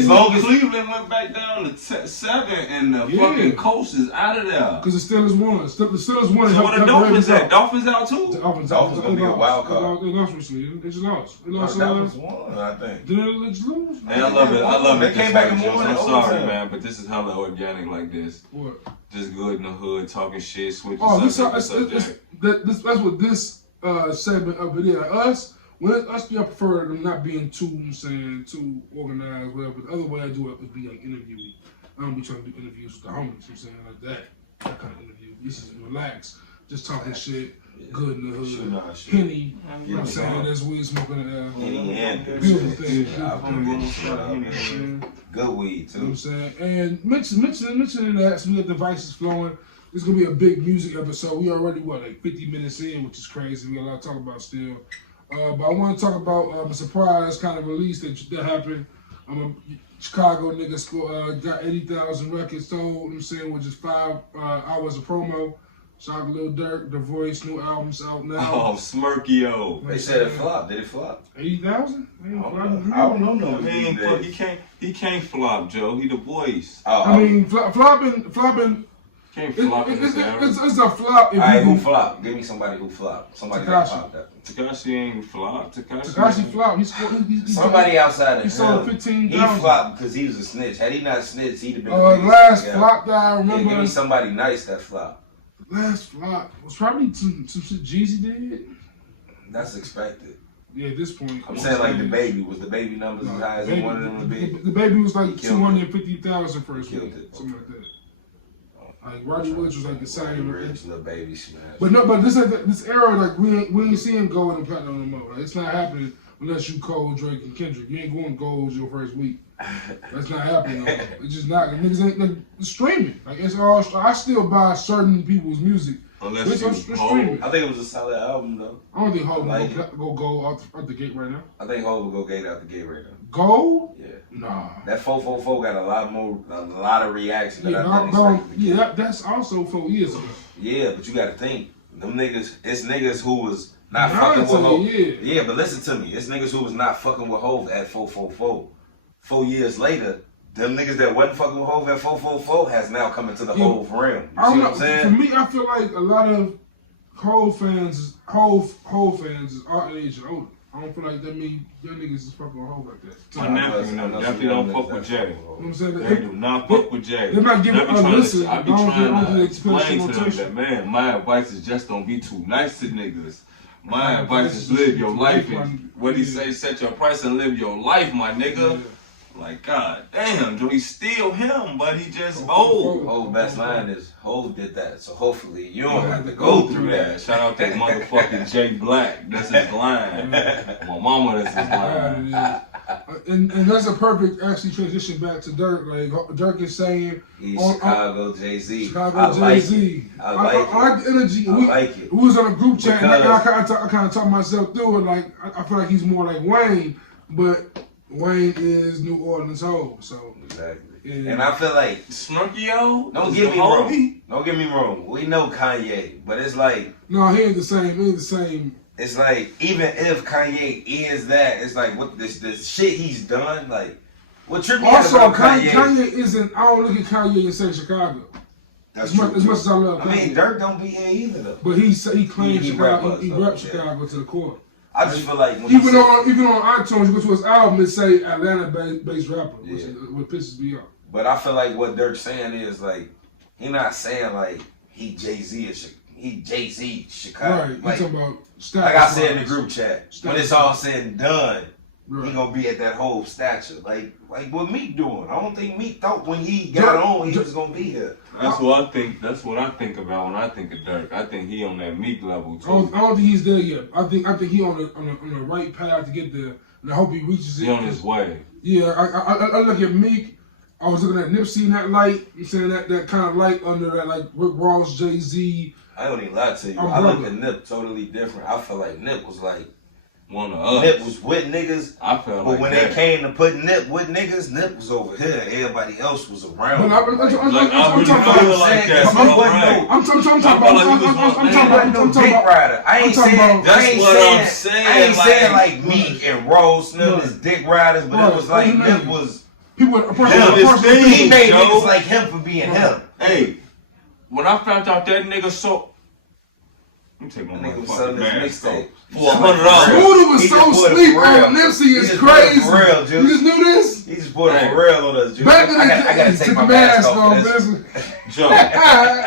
long as Cleveland went back down to 7 and the fucking coast is out of there. because the Steelers won. The Steelers won. So where the Dolphins at? Dolphins out too? The Dolphins gonna be a wild card. They lost recently. They just lost. They the lost. Dolphins won, I think. Did they just lose? Man, I love it. I love They it. came this back way, and Jones. won in I'm sorry, overtime. man, but this is hella organic like this. What? Just good in the hood, talking shit, switching Oh, subject to subject. that's what this segment of it is. Like us, when it's us, I prefer them not being too organized, whatever. The other way I do it would be like interviewing. I don't be trying to do interviews with the homies. I'm saying like that kind of interview. This is relaxed, just talking shit, good in the hood. Henny, you know what I'm saying? There's weed smoking in there. Henny and Beautiful thing. Good weed You know what I'm too. saying? And mentioning that, so we got devices flowing. This is gonna be a big music episode. We already like 50 minutes in, which is crazy. We got a lot to talk about still. But I want to talk about a surprise kind of release that happened. A Chicago nigga got 80,000 records sold. You know what I'm saying, with just 5 hours of promo. Shout out to Lil Durk, The Voice, new album's out now. Oh, Smirkio. They said it flopped. Did it flop? 80,000? I don't know. No, I mean, he can't flop, Joe. He the voice. I mean, flopping. Can't flop in this era. It's a flop. If Alright, you who flopped? Give me somebody who flopped. Somebody that Tekashi. flopped that. Tekashi ain't flop. Tekashi flopped. He Somebody outside of he sold him. 15,000. He flopped because he was a snitch. Had he not snitched, he'd have been the biggest last nigga out. flop that I Yeah, remember. give me somebody nice that flopped. Last flop was probably some shit Jeezy did. That's expected. Yeah, at this point. I'm saying like the baby. Was the baby numbers as high as he wanted them to be? The baby was like He killed 250,000 first He week, killed it. something like that. Like Roddy Ricch was like the same. Rich little baby smash. But this era, like we ain't seeing gold and platinum no more. Like, it's not happening unless you Cole, Drake, and Kendrick. You ain't going gold your first week. That's not happening. No more. It's just not. Niggas ain't like it's streaming. Like it's all. I still buy certain people's music. Unless you streaming. I think it was a solid album though. I don't think Hov like go gold out the gate right now. I think Hov will go gate out the gate right now. Gold? Yeah. Nah. That 444 got a lot of reaction that I didn't expect. Yeah, that's also 4 years ago. Yeah, but you got to think them niggas. It's niggas who was not fucking with Hov. Yeah, but listen to me. It's niggas who was not fucking with Hov at 444. 4 years later, them niggas that wasn't fucking with Hov at 444 has now come into the Hov realm. You see what I'm saying? For me, I feel like a lot of Hov fans is our age and older. I don't feel like that mean young niggas is fucking a hoe like that. My nephew definitely don't fuck with Jay. You know what I'm saying? They do not fuck with Jay. They're not giving a listen. I be trying to explain to them that, man, my advice is just don't be too nice to niggas. My advice is live your life and what he say, set your price and live your life, my nigga. Yeah. Like, god damn, do he steal him, but he just old. Whole best line is Ho did that, so hopefully you don't have to go through that. Shout out to motherfucking Jay Black. That's his line. My mama, that's his line. And that's a perfect actually transition back to Durk. Like Durk is saying, he's Chicago Jay-Z. Chicago Jay-Z. I like the energy. I like it. We was on a group chat, and I Because- kind of talked myself through it. Like I feel like he's more like Wayne, but Wayne is New Orleans Ho. So Exactly. yeah. And I feel like Snurkio? don't get me wrong. Don't get me wrong. We know Kanye, but it's like No, he ain't the same. He ain't the same. it's like even if Kanye is that, it's like what this shit he's done. Like what tripped me out Also, about Kanye isn't. I don't look at Kanye and say Chicago. That's As much true. as I love Kanye. I mean, Durk don't be here either though. But he claims He Chicago. rep us, He though, reps yeah. Chicago to the core. I just feel like when Even he on iTunes, you go to his album, it say Atlanta-based rapper, which Yeah. is what pisses me off. But I feel like what Durk's saying is like he not saying like he Jay-Z Chicago. Right, Like, you talking about status. like I said in the wise. group chat, when Status it's all wise. said and done, he Right. gonna be at that whole stature. Like what Meek doing. I don't think Meek thought when he got on he was gonna be here. That's what I think. That's what I think about when I think of Durk. I think he on that Meek level I too. don't think he's there yet. I think he on the right path to get there, and I hope he reaches it. He on his way. Yeah, I look at Meek. I was looking at Nipsey in that light. I'm saying that kind of light under that, like Rick Ross, Jay-Z. I don't even lie to you. Oh, I look brother. at Nip totally different. I feel like Nip was like One of us. Nip was with niggas. I felt But like when that. they came to put Nip with niggas, Nip was over here. Everybody else was around. But I'm Like, I talking really about. feel like that, bro. Right. I'm talking I felt like he was my man. I'm no dick rider. I ain't talking saying. about- That's what I'm saying, I ain't saying like- like Meek and Rose Slim Right. is dick riders, but Right. it was like What do you Nip mean? was. People, Hell, this thing- He made Joe. niggas like him for being him. Hey, when I found out that nigga so. Let me take my That nigga was selling motherfucking his mask off. mixtape. For $100. Smooda was He so just put it sleep for real. on Nipsey He is just put it crazy. for real, Juice. You just knew this? He just put it Hey. for real on us, Juice. Back in the I gotta day, take took my the mask mask off. off. This. Joe,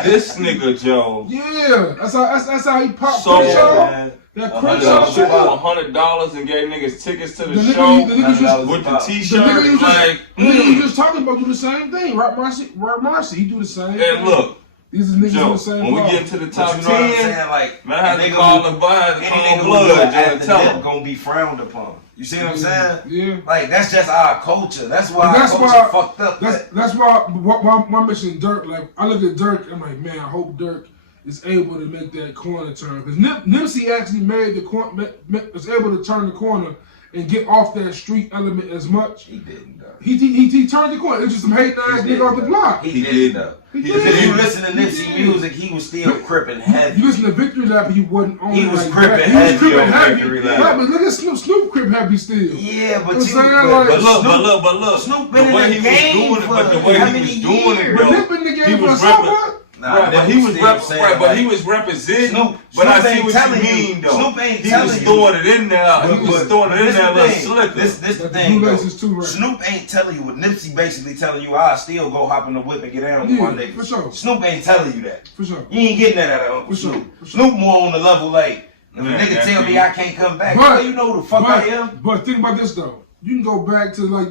this nigga Joe. Yeah, that's how he popped So, Crenshaw. man. That $100 Crenshaw Shit shit. for $100 and gave niggas tickets to the, The nigga- show the nigga just- with the The t-shirt. The nigga you just, Like, the nigga you just talking about do the same thing. Rob Marcy, he do the same thing. and look, These niggas Joe, do the same when we thing. get into the But top you know what I'm 10, saying? Like, man, I had to nigga call who- the bar, any call nigga the who blood, go just after tell Nip him. gonna be frowned upon. You see what I'm saying? Yeah. Like that's just our culture. That's why That's our culture why- fucked up. That's why my mission Dirk. Like I look at Dirk, I'm like, man, I hope Dirk is able to make that corner turn because Nipsey actually made the corner, was able to turn the corner and get off that street element as much. He didn't though. He turned the corner. It's just some hating ass nigga off the block. He He didn't did. though. He Because did. if you listen to He Nipsey did. music, he was still crippin' heavy. You listen to Victory Lap, he wasn't on. He was like crippin' that. heavy He was crippin' on heavy. Victory Lap. Right, but look at Snoop crip heavy still. Yeah, but I'm you. saying, But, like- But look, Snoop the been in way the he was game doing it, for but the way how he many was doing it, years? But though, Nip in the he game for was so repping. what? Nah, Right, but he was still saying, right, but like, he was representing. Snoop- But I Snoop see ain't what telling you you. mean, though. Snoop ain't He telling was you. throwing it in there. He was throwing it in this there a the little thing. slicker. This the But the thing. blue though. laces too, right. Snoop ain't telling you what Nipsey basically telling you. I still go hop in the whip and get down with Yeah, my niggas. for sure. Snoop ain't telling you that. For sure. You ain't getting that out of Uncle For sure, Snoop. for sure. Snoop more on the level like if a Man, nigga that's tell me it. I can't come back, But- you know who the fuck I am. But think about this though. You can go back to like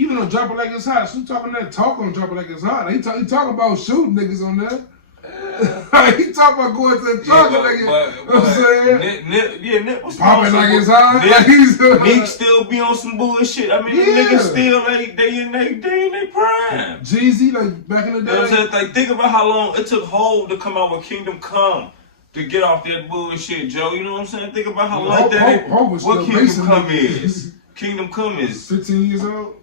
even on Drop It Like It's Hot. Snoop talking that talk on Drop It Like It's Hot. He talk about shooting niggas on there. He talk about going to the truck and nigga. You know what I'm saying? Nip was Popping like it's hot. Nip, Like he's Meek still be on some bullshit. I mean, the Yeah. niggas still like they in their prime. Jeezy like back in the You know what I'm day. saying? Like, think about how long it took Hov to come out with Kingdom Come to get off that bullshit, Joe. You know what I'm saying? Think about how long that is. Hov was What still Kingdom racing Come niggas. is? Kingdom Come is 15 years old.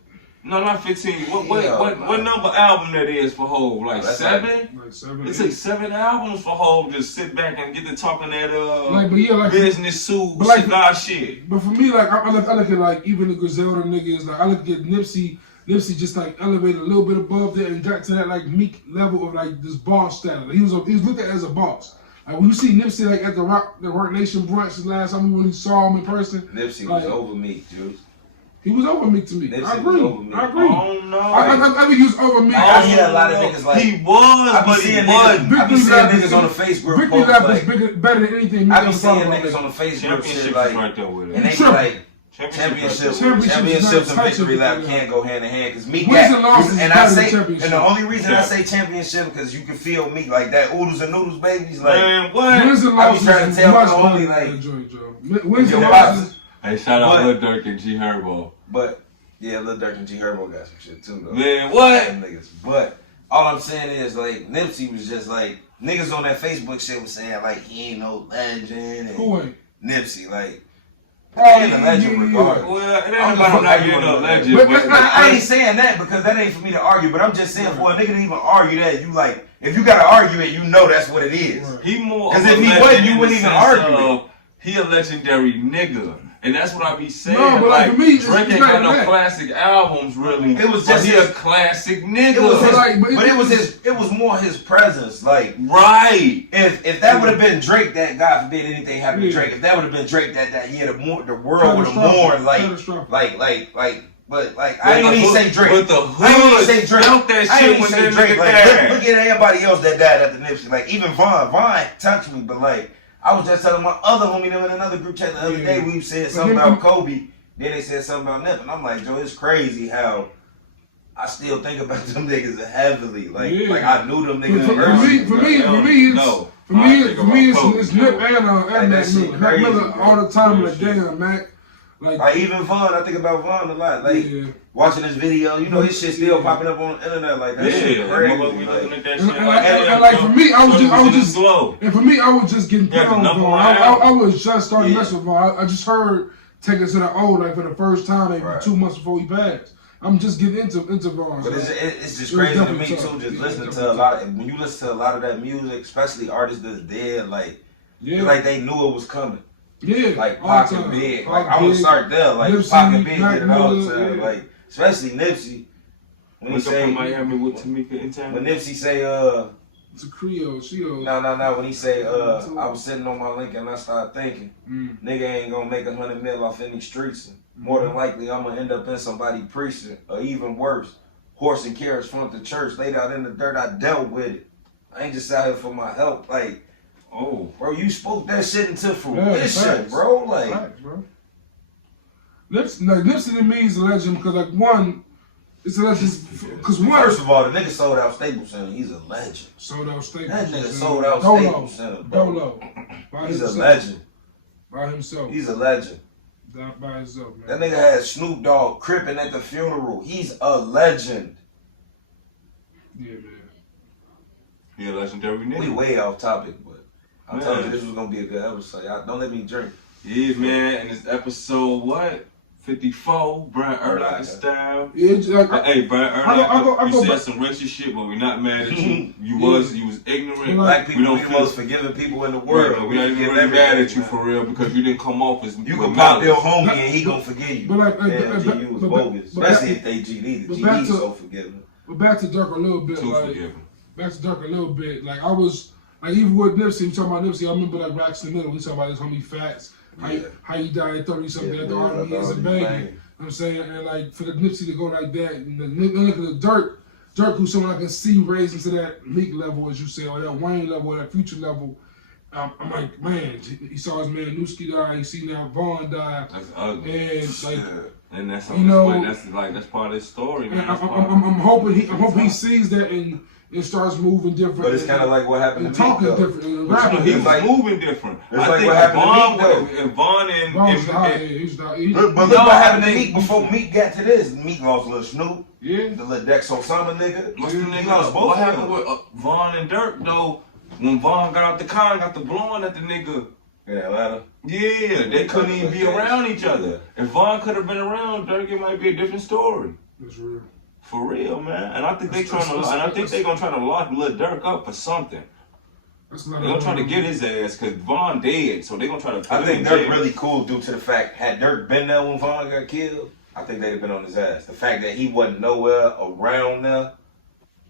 no, not 15. What Yeah, number album that is for Hov? Like That's 7? Like 7. It took 7 albums for Hov to sit back and get to talking that Like, but yeah, like business suit, but like- cigar shit. But for me, like I look at like even the Griselda niggas. Like I look at Nipsey just like elevated a little bit above there and got to that like Meek level of like this boss status. Like, he was looked at as a boss. Like when you see Nipsey like at the Rock Nation brunch the last time we really saw him in person. Nipsey like, was over Meek, Juice. He was over Meek to me. Nipsey I agree. was over Meek. I agree. Oh no. I think he was over Meek. I hear a lot of niggas like he was, but he wasn't. I be seeing niggas on the Facebook Victory post lap like, is better than anything. I be seeing niggas on the Facebook shit like, right there with it. and they be like, championships and victory lap can't go hand in hand because Meek got, and I say, and the only reason I say championship because you can feel Meek like that oodles and noodles babies like. Man, what? I be trying to tell the homie like, wins and your losses. Hey, shout out Lil Durk and G Herbo. But yeah, Lil Durk and G Herbo got some shit too though. Man, what? Niggas. But all I'm saying is like Nipsey was just like niggas on that Facebook shit was saying like he ain't no legend. And who ain't? Nipsey like. Oh, Ain't a legend regardless. Well, it ain't about not being a legend. But I ain't saying that because that ain't for me to argue. But I'm just saying for a nigga to even argue that, you like, if you gotta argue it, you know that's what it is. He more because if he wasn't, you wouldn't even argue it. He a legendary nigga. And that's what I be saying. No, but like for me, Drake ain't got no classic albums really. It was just he a classic nigga. It was his, it was more his presence. Like right. If that would have been Drake, that God forbid anything happened to Drake. If that would have been Drake that year, the world would have mourned like. But I ain't even say Drake. But the hood I ain't even say Drake. I ain't even say Drake. Like look at everybody else that died after Nipsey. Like even Von touched me, but like. I was just telling my other homie them in another group chat the other day. We said something about Kobe. Then they said something about Nip, and I'm like, Joe, it's crazy how I still think about them niggas heavily. Like I knew them niggas. For me, it's Nip and Mac Miller. Mac Miller all the time. Like damn, Mac. Like even Von, I think about Von a lot. Like watching this video, you know his shit still popping up on the internet. Like that shit crazy. And like for me, I was just getting put on Von. I was just starting messing with Von. I just heard Take It to the Old like for the first time maybe 2 months before he passed. I'm just getting into Von. But it's just crazy to me too. Just listening to a lot of when you listen to a lot of that music, especially artists that's dead, like like they knew it was coming. Yeah, like Pac and Big. Like I would start there. Like Nipsey, Pac and Big did it all the time. Like especially Nipsey. When he say Miami with Tamika in town. When Nipsey say it's a Creole. No. When he say I was sitting on my Lincoln and I started thinking, nigga ain't gonna make 100 mil off any streets. More than likely I'm gonna end up in somebody precinct or even worse. Horse and carriage front the church, laid out in the dirt. I dealt with it. I ain't just out here for my help. Like. Oh, bro, you spoke that shit into fruition, bro. Like, facts, bro. Nipsey to me is a legend because, like, one, it's a legend because first of all, the nigga sold out Staples Center. He's a legend. Sold out Staples Center. That nigga sold out Staples Center, bro. Dolo. He's a legend. By himself. He's a legend. By himself, man. That nigga had Snoop Dogg cripping at the funeral. He's a legend. Yeah, man. He a legendary nigga. We way off topic, but. I told you this was gonna be a good episode. Y'all don't let me drink. Yeah, man. And this episode 54, Brian Urlacher style. Yeah, hey, Brian Urlacher, you said some racist shit, but we're not mad at you. You was ignorant. Black people are the most forgiving people in the world. Right, we ain't even really mad at you for real because you didn't come off as you can pop your homie and he gonna forgive you. But you was bogus, especially if they GD. The GD's so forgiving. But back to Durk a little bit. Back to Durk a little bit. Like I was. Like even with Nipsey, we talking about Nipsey. I remember like Racks in the Middle. We talking about his homie Fats. How he died at 30-something at the army. He was a baby. You know what I'm saying? And like for the Nipsey to go like that, and look at the Durk who's someone I can see raising to that Meek level, as you say, or that Wayne level, or that Future level. I'm like, man, he saw his man Newski die. He see now Vaughn die. That's ugly. And like, and that's that's part of his story. Man. I'm hoping he sees that and. It starts moving different. But it's kind of like what happened to Meek, though. Different. But he was like, moving different. It's I like think what happened to Meek, though. And Vaughn But look what happened to Meek before Meek got to this. Meek lost Lil Snoop. Yeah. The Lil Dex Osama nigga. He lost both. What happened with Vaughn and Durk, though? When Vaughn got out the car and got the blowing at the nigga. In Atlanta? Yeah, they couldn't even be around each other. If Vaughn could have been around Durk, it might be a different story. That's real. For real, man. And I think they're gonna try to lock Lil Durk up for something. They're gonna try to get his ass because Vaughn dead, so they're gonna try to. I think Durk really cool due to the fact had Durk been there when Vaughn got killed, I think they'd have been on his ass. The fact that he wasn't nowhere around there,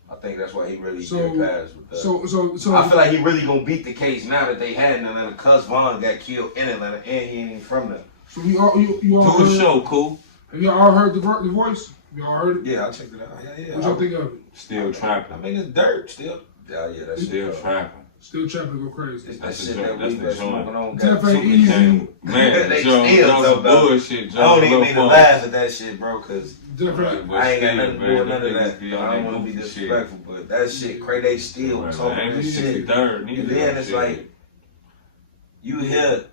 I think that's why he really did pass with that. So I feel like he really gonna beat the case now that they had in Atlanta, cuz Von got killed in Atlanta and he ain't even from there. So you all do the show, cool. Have y'all all heard the voice? Y'all heard it? Yeah, I checked it out. Yeah. What y'all think of it? Still trapping. I mean, it's dirt still. Yeah, that's still trapping. Still trapping go crazy. That's the shit that we been smoking on. Easy. Man, they Joe, still that was bullshit, Joe. I don't even mean to laugh at that shit, bro, because Definitely. I ain't got nothing to do with none of that. I don't want to be disrespectful, but that shit crazy. They still talking this shit. And then it's like, you hear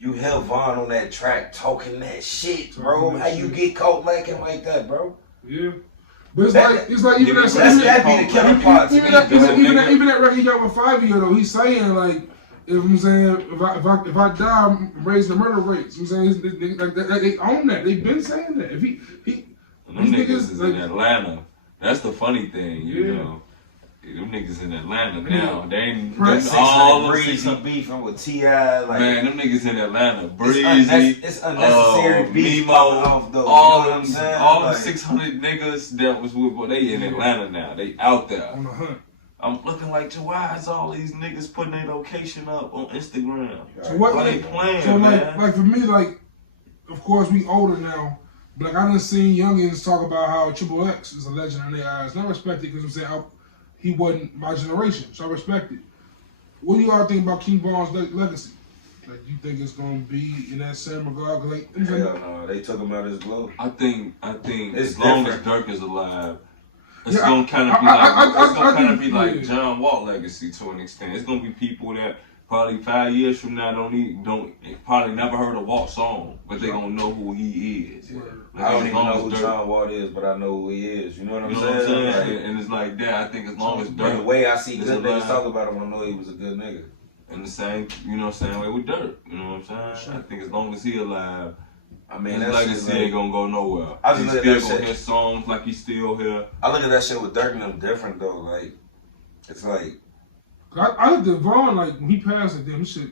Von on that track talking that shit, bro. How you get caught lacking like that, bro? Yeah. But it's like even that be the killer part. Even that record he got with 5 year though, he's saying like, if I'm saying if I die, I'm raising the murder rates. I'm saying like they own that. They've been saying that. If he them niggas is in Atlanta. That's the funny thing, you know. Them niggas in Atlanta now. They ain't all Breezy beefing with T.I. Like, man, them niggas in Atlanta. Breezy, it's unnecessary beef. Memo, though, all you know what I'm saying? All like, the 600 niggas that was with, well, they in Atlanta now. They out there. On the hunt. I'm looking like, why is all these niggas putting their location up on Instagram? So what they playing, so man? like for me, like, of course we older now. But like I done seen youngins talk about how Triple X is a legend in their eyes. And I respect it because I'm saying he wasn't my generation, so I respect it. What do y'all think about King Von's legacy? Like, you think it's gonna be in that same regard? Like, hell no, they took him out his glove. I think it's as long as Durk is alive, it's gonna kind of be like John Wall legacy to an extent. It's gonna be people that probably 5 years from now don't probably never heard a Walt song, but they gonna know who he is. Like, I don't even know who John Wall is, but I know who he is. You know what I'm saying? Like, and it's like that. I think as long as Durk, the way I see good niggas talk about him, I know he was a good nigga. And the same, same way with Durk. You know what I'm saying? I think as long as he alive, I mean, his legacy ain't gonna go nowhere. He's still gonna hear songs like he's still here. I look at that shit with Durk and them different though. Like, it's like, I looked at Von, like, when he passed, like, damn, shit,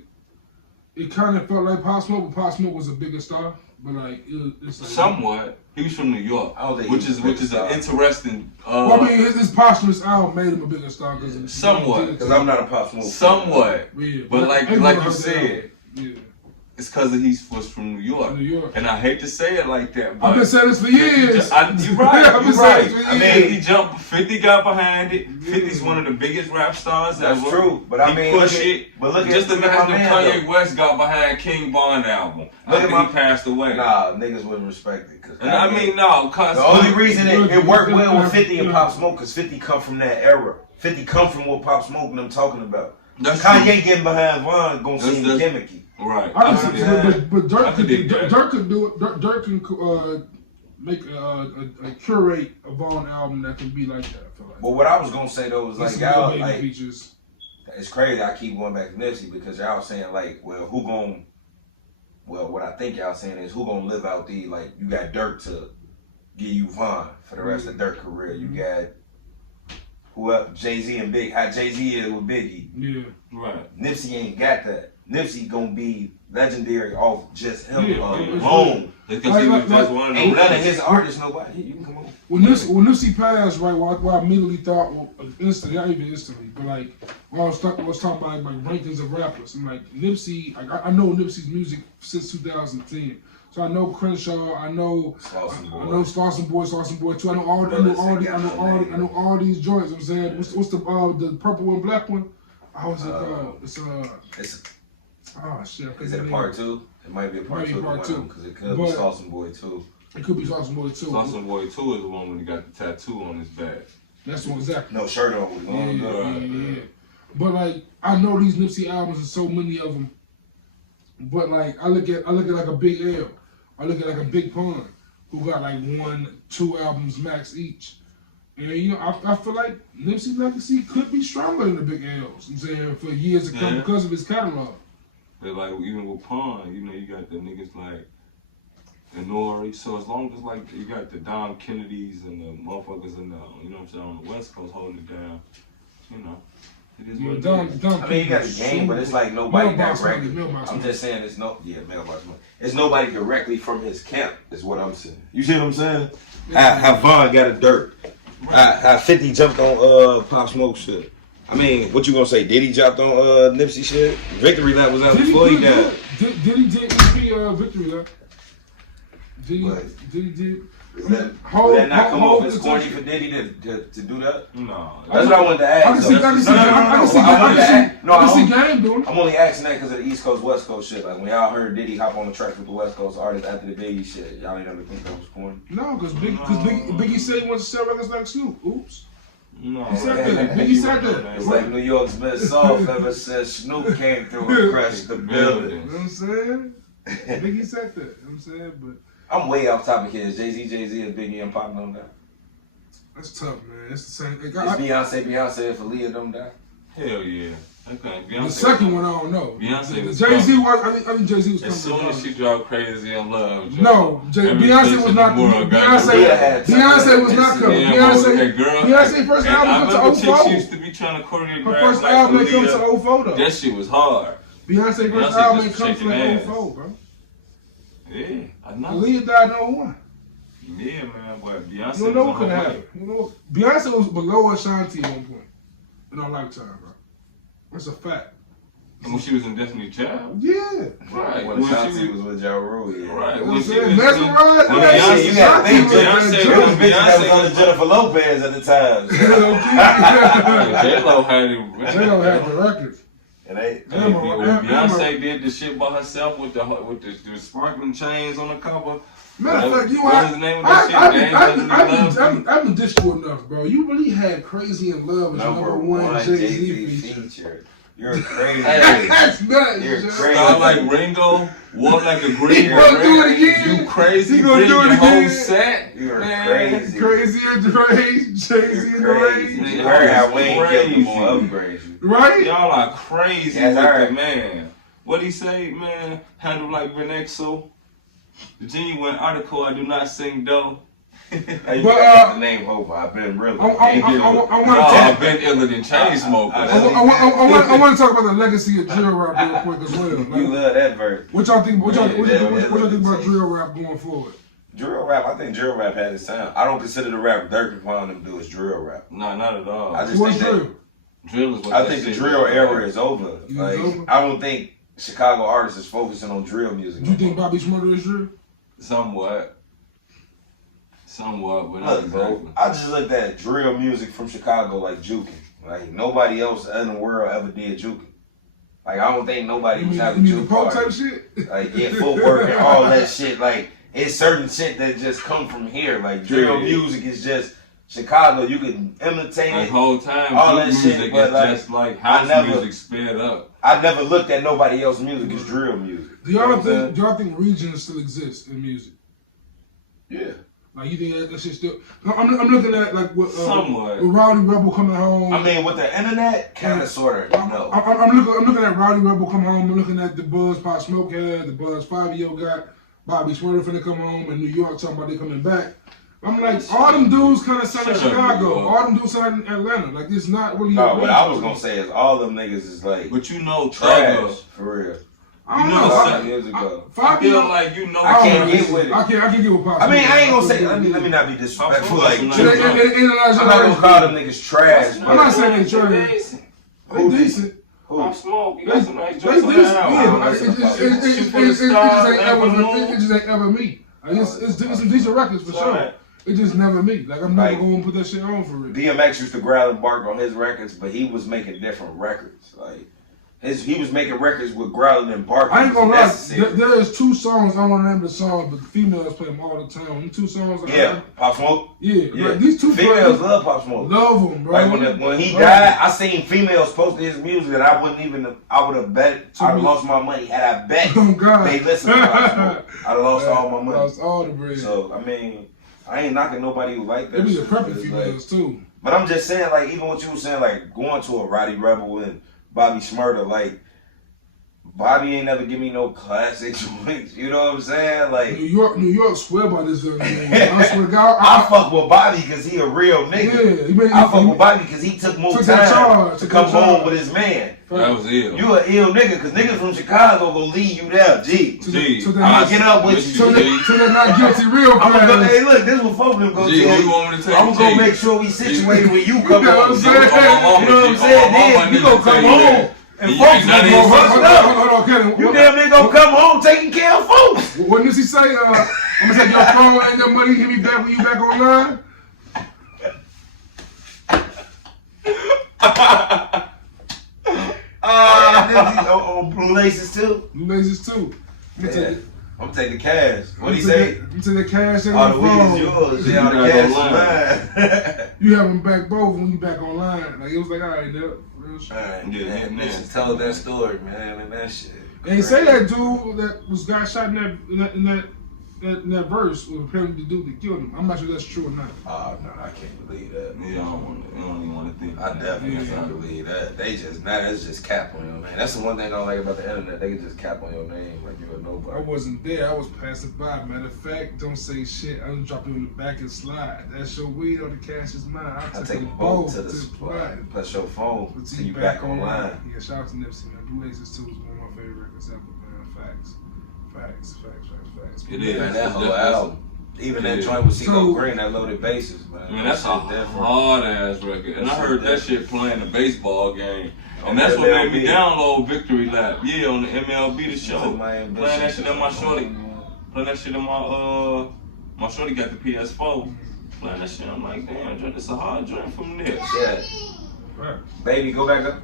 it kind of felt like Pop Smoke, but Pop Smoke was a bigger star. But, like, it's like... Somewhat. He was from New York, which is an interesting... well, I mean, his posthumous album made him a bigger star. Somewhat. Because I'm not a Pop Smoke. Somewhat. Yeah. But like you said, it's because he was from New York. And I hate to say it like that, but... I've been saying this for years. You're right, you're right. I mean, 50 got behind it. 50's one of the biggest rap stars ever. That's true, but I mean, look at just imagine if Kanye West got behind King Von album. He passed away. Nah, niggas wouldn't respect it. And I mean, no, cause the only reason it worked well with 50 and Pop Smoke, because 50 come from that era. 50 come from what Pop Smoke and them talking about. Kanye getting behind Von gonna seem gimmicky. Right. But Durk could do it. Durk can make a curate a Von album that can be like that. I feel like. But what I was gonna say though was like y'all like features. It's crazy. I keep going back to Nipsey because y'all saying like, what I think y'all saying is who gonna live out the like you got Durk to give you Von for the rest of Durk's career. You got whoever Jay-Z and Big how Jay-Z is with Biggie. Yeah. Right. Nipsey ain't got that. Nipsey gonna be legendary off just him alone. Ain't none of his artists nobody. You can come on. When Nipsey passed, right, what I immediately thought, instantly, not even instantly, but like, when I was talking about like rankings of rappers, and like Nipsey, I know Nipsey's music since 2010. So I know Crenshaw, I know Slauson Boy 2. I know all these joints. I'm saying, what's the purple and black one? How was it called? Oh shit! Is it a part 2? It might be a part 2. Because it could be Slauson Boy 2. It could be Slauson Boy 2. Slauson Boy 2 is the one when he got the tattoo on his back. That's the one exactly. No shirt on. Yeah. But like, I know these Nipsey albums and so many of them. But like, I look at like a Big L. I look at like a Big Pun, who got like 1-2 albums max each. And I feel like Nipsey's legacy could be stronger than the Big L's. I'm saying for years to come because of his catalog. But like even with Pun, you got the niggas like the Nori. So as long as like you got the Dom Kennedys and the motherfuckers in the on the West Coast holding it down, it is what it is. I mean, you got a game, but it's like nobody directly. I'm just saying mailbox money. It's nobody directly from his camp. Is what I'm saying. You see what I'm saying? How Von got a Durk. How 50 jumped on Pop Smoke shit. I mean, what you gonna say? Diddy dropped on Nipsey shit? Victory Lap was out before he died. Diddy did EP Victory Lap. Diddy did. Would that not come off as corny for Diddy to do that? No. That's what I wanted to ask. I can see Game doing it. I'm only asking that because of the East Coast, West Coast shit. Like when y'all heard Diddy hop on the track with the West Coast artists after the Biggie shit, y'all ain't ever think that was corny? No, because Biggie said he wants to sell records like Snoop. Oops. No. He said that. Biggie said that. It's like New York's been soft ever since Snoop came through and crashed the building. You know what I'm saying? Biggie said that. You know what I'm saying? But I'm way off topic here. Jay-Z, and Biggie and Pop don't die. that's tough, man. It's the same. It's Beyonce, if Aaliyah don't die. Hell yeah. Okay. The second one, I don't know. Beyonce was Jay-Z was. I think Jay-Z was coming. As soon as she dropped Crazy in Love. No, Beyonce was not coming. Beyonce was not coming. Beyonce first album comes to 04. She used to be trying to choreograph. Her first album comes to 04 though. That shit was hard. Beyonce first album comes to 04, bro. Yeah, I know. Aaliyah died in 01. Yeah, man, but Beyonce. You don't know what could happen. You know, Beyonce was below Ashanti at one point in our lifetime, bro. That's a fact. And when she was in Destiny Child? Yeah. Right. When Ashanti was with Ja Rule, yeah. Right. You know what I'm When she saying? was Mesmerized. Beyonce, you gotta think, Beyonce there was was bitches that was under Jennifer Lopez at the time. J-Lo had it. J-Lo had the records. And they, Beyonce did the shit by herself with the sparkling chains on the cover. Matter of fact, you what is the name of that shit? I've been dissed you enough, bro. You really had Crazy in Love as number one Jay-Z feature. You're crazy. That's nuts. You're crazy. Sound like Ringo, walk like a green You crazy, you gonna do it your again? whole set. You're crazy. Crazy in the Rage, Jay-Z in the Rage. You heard how Wayne kept him on upgrade you. Right? Y'all are crazy Yes, with the man. What he say, man? Handle like Renexo. The genuine article, I do not sing dough. Hey, you got the name Hope. I've been really. I've been iller than Chainsmokers. I want to talk about the legacy of drill rap real quick as well. Like, You love that verse. What y'all think about drill rap going forward? Drill rap, I think drill rap had its time. I don't consider the rap Durk and Quan them do as drill rap. No, not at all. I just What's think drill? Drill is what I think the drill era is over. It's Like over? I don't think Chicago artists is focusing on drill music. Do you think Bobby Smurda is drill? Somewhat, but not Look, exactly. bro, I just looked at drill music from Chicago like juking. Like nobody else in the world ever did juking. Like I don't think nobody was having You mean juke the Pope type parties. shit? Like yeah, footwork and all that shit. Like it's certain shit that just come from here. Like drill music is just Chicago. You can imitate The it. whole time, all beat that shit, music but is like, just like house music sped up. I never looked at nobody else's music as drill music. Do y'all think regions still exist in music? Yeah. Like you think that shit still? I'm looking at like what Somewhat. with Rowdy Rebel coming home. I mean, with the internet, kind of, sort of, no. I'm looking at Rowdy Rebel come home. I'm looking at the Buzz Pop Smoke had, the Buzz 5-Yo got, Bobby Smurda finna come home, in New York talking about they coming back. I'm like, all them dudes kind of sound like Chicago. All them dudes sound in Atlanta. Like it's not really. No, what I was gonna say is all them niggas is like, But you know, trash for real. I don't You know, know. 7 years ago. I feel like you know. I can't get with it. I can't get with Pop. I mean, I ain't gonna say. Let me not be disrespectful. Like, I'm I'm not gonna call them niggas trash. I'm not saying they trash. They decent. I'm smoke. You got some nice They jokes decent. around. Yeah, it just ain't ever me. Like, it's some decent records for sure. It just never me. Like I'm never going to put that shit on for real. DMX used to growl and bark on his records, but he was making different records. Like he was making records with growling and barking. I ain't gonna lie. There's 2 songs. I don't want to name the songs, but the females play them all the time. Them 2 songs. Yeah, Pop Smoke. Yeah. Like, these 2 females love Pop Smoke. Love them, bro. Like when he died, I seen females posting his music that I wouldn't even. I would have bet. I'd have lost my money had I bet Oh God. they listened to Pop Smoke. I'd have lost all my money. Lost all the bread. So I mean, I ain't knocking nobody who like that. It be the shit, prepping it's females too. But I'm just saying, like, even what you were saying, like, going to a Roddy Rebel and Bobby Smurda, like, Bobby ain't never give me no classic joints. You know what I'm saying? Like New York swear by this young man. I swear to God, I fuck with Bobby because he a real nigga. Yeah, I fuck with Bobby because he took more time to come home with his man. That was ill. You an ill nigga because niggas from Chicago gonna leave you there, G. I'ma get up with you. So they're not guilty real I'ma go, hey look, this is what folk them go G, tell you you. want me to take I'm gonna make sure we situated when you come home. You know what I'm saying? Then you gonna come home. And folks gonna go rushed up. Hold on, You damn nigga gonna come home taking care of folks. What does he say? I'm gonna take your phone and your money. Hit me back when you back online. Blue laces too. Blue laces too. Yeah. I'm gonna take the cash. What he say? You take the cash and all the the weed phone. is yours. Yeah, all the cash is mine. You have them back both when you back online. Like it was like, all right, real shit. Alright, yeah, man. Just tell that story, man, and that shit. And say that dude that got shot in that verse was apparently the dude that killed him. I'm not sure that's true or not. Oh no, I can't believe that. Yeah, I don't even want to think. I definitely can't believe that. That's just cap on your name. That's the one thing I don't like about the internet. They can just cap on your name like you're a nobody. I wasn't there. I was passing by. Matter of fact, don't say shit. I just drop you in the back and slide. That's your weed or the cash is mine. I take a boat to the spot. Plus your phone till you back online. Yeah, shout out to Nipsey, man. Blue Laces 2 is one of my favorite records ever, man. Facts. It is. Man, that whole album. Even that joint with CeeLo Green, that loaded bases, man. Man, that's a hard ass record. And I heard that shit playing the baseball game. And that's what made me download Victory Lap. Yeah, on the MLB the show. Playing that shit on my shorty. Playing that shit on my shorty got the PS4. Playing that shit, I'm like, damn, this a hard joint from Nips. Yeah. Right. Baby, go back up.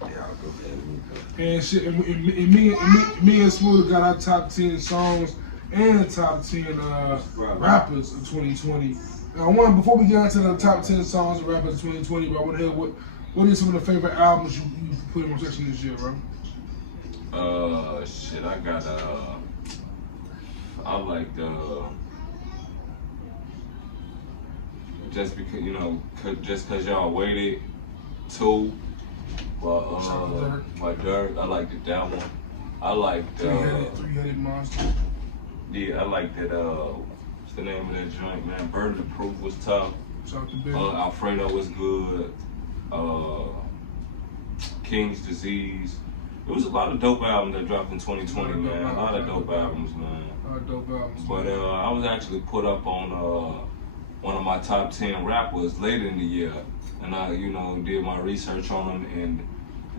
Yeah, I'll go baby. And shit, and me and Smooda got our top 10 songs and the top 10 rappers of 2020. Now, before we get into the top 10 songs and rappers of 2020, bro, I want to hear what is some of the favorite albums you put in rotation this year, bro? Shit, I got I like just because just cause y'all waited too. My Durk, I liked that one. I liked Three-Headed Monster. Yeah, I liked that. What's the name of that joint, man? Burden of Proof was tough. Alfredo was good. King's Disease. There was a lot of dope albums that dropped in 2020, man. A lot of dope albums, man. But I was actually put up on one of my top 10 rappers later in the year, and I, did my research on him, and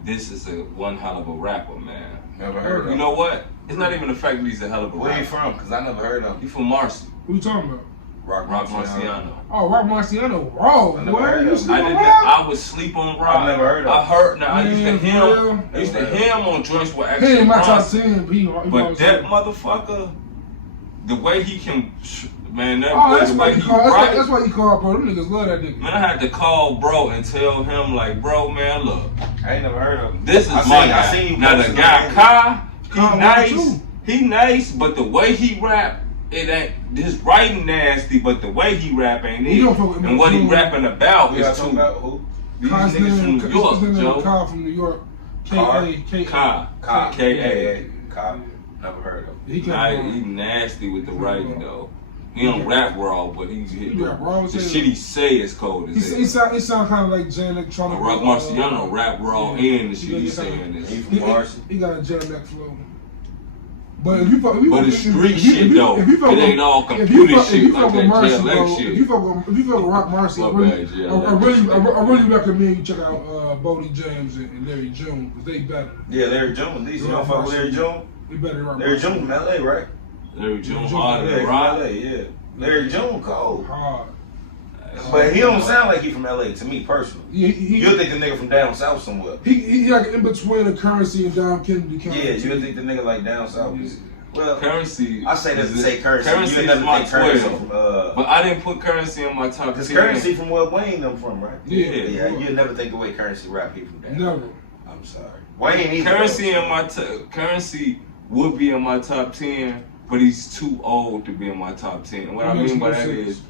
this is one hell of a rapper, man. Never heard of him. You know what? It's not even the fact that he's a hell of a rapper. Where you from? Because I never heard of him. He from Marcy. Who you talking about? Rock Marciano. Oh, Rock Marciano. Raw. I never heard of him. I would sleep on Rock. I've never heard of him. I used to hear him on joints with actually. He ain't my top 10, but that motherfucker, the way he can, man, that's why you call, bro. Them niggas love that nigga. Man, I had to call bro and tell him, like, bro, man, look. I ain't never heard of him. This is my guy. Now, the guy, Kai, he nice, but the way he rap, it ain't, his writing nasty, but the way he rap ain't it. And what he rapping about is too. Who? These niggas from New York, Joe. Kyle from New York. K.A. Never heard of him. He nasty with the writing, though. He don't rap raw, but the shit he say is cold as hell. It sound kind of like Jay Electronic. Rock Marciano rap raw and the shit he's saying is. He from Marcy. He got a Jay Electronic flow. But it's street shit though. It ain't all computer shit like that JLX shit. If you fuck with Rock Marcy, I really recommend you check out Bodie James and Larry June, because they better. Yeah, Larry June. At least you don't fuck with Larry June. They better than Rock Larry Marcy. June from LA, right? Larry June hard than Rock. Yeah. Larry June cold. Hard. But he don't sound like he from LA to me personally. You'll think the nigga from down south somewhere. He like in between the Currency and Dom Kennedy County. Yeah, you'll think the nigga like down south. Well, Currency. I say that to say Currency. Currency you is my 12. From, but I didn't put Currency in my top 10. Because Currency from where Wayne them from, right? Yeah. You'll never think the way Currency rap he from down. Never. I'm sorry. Wayne either. Currency would be in my top 10, but he's too old to be in my top 10. And what I mean by that is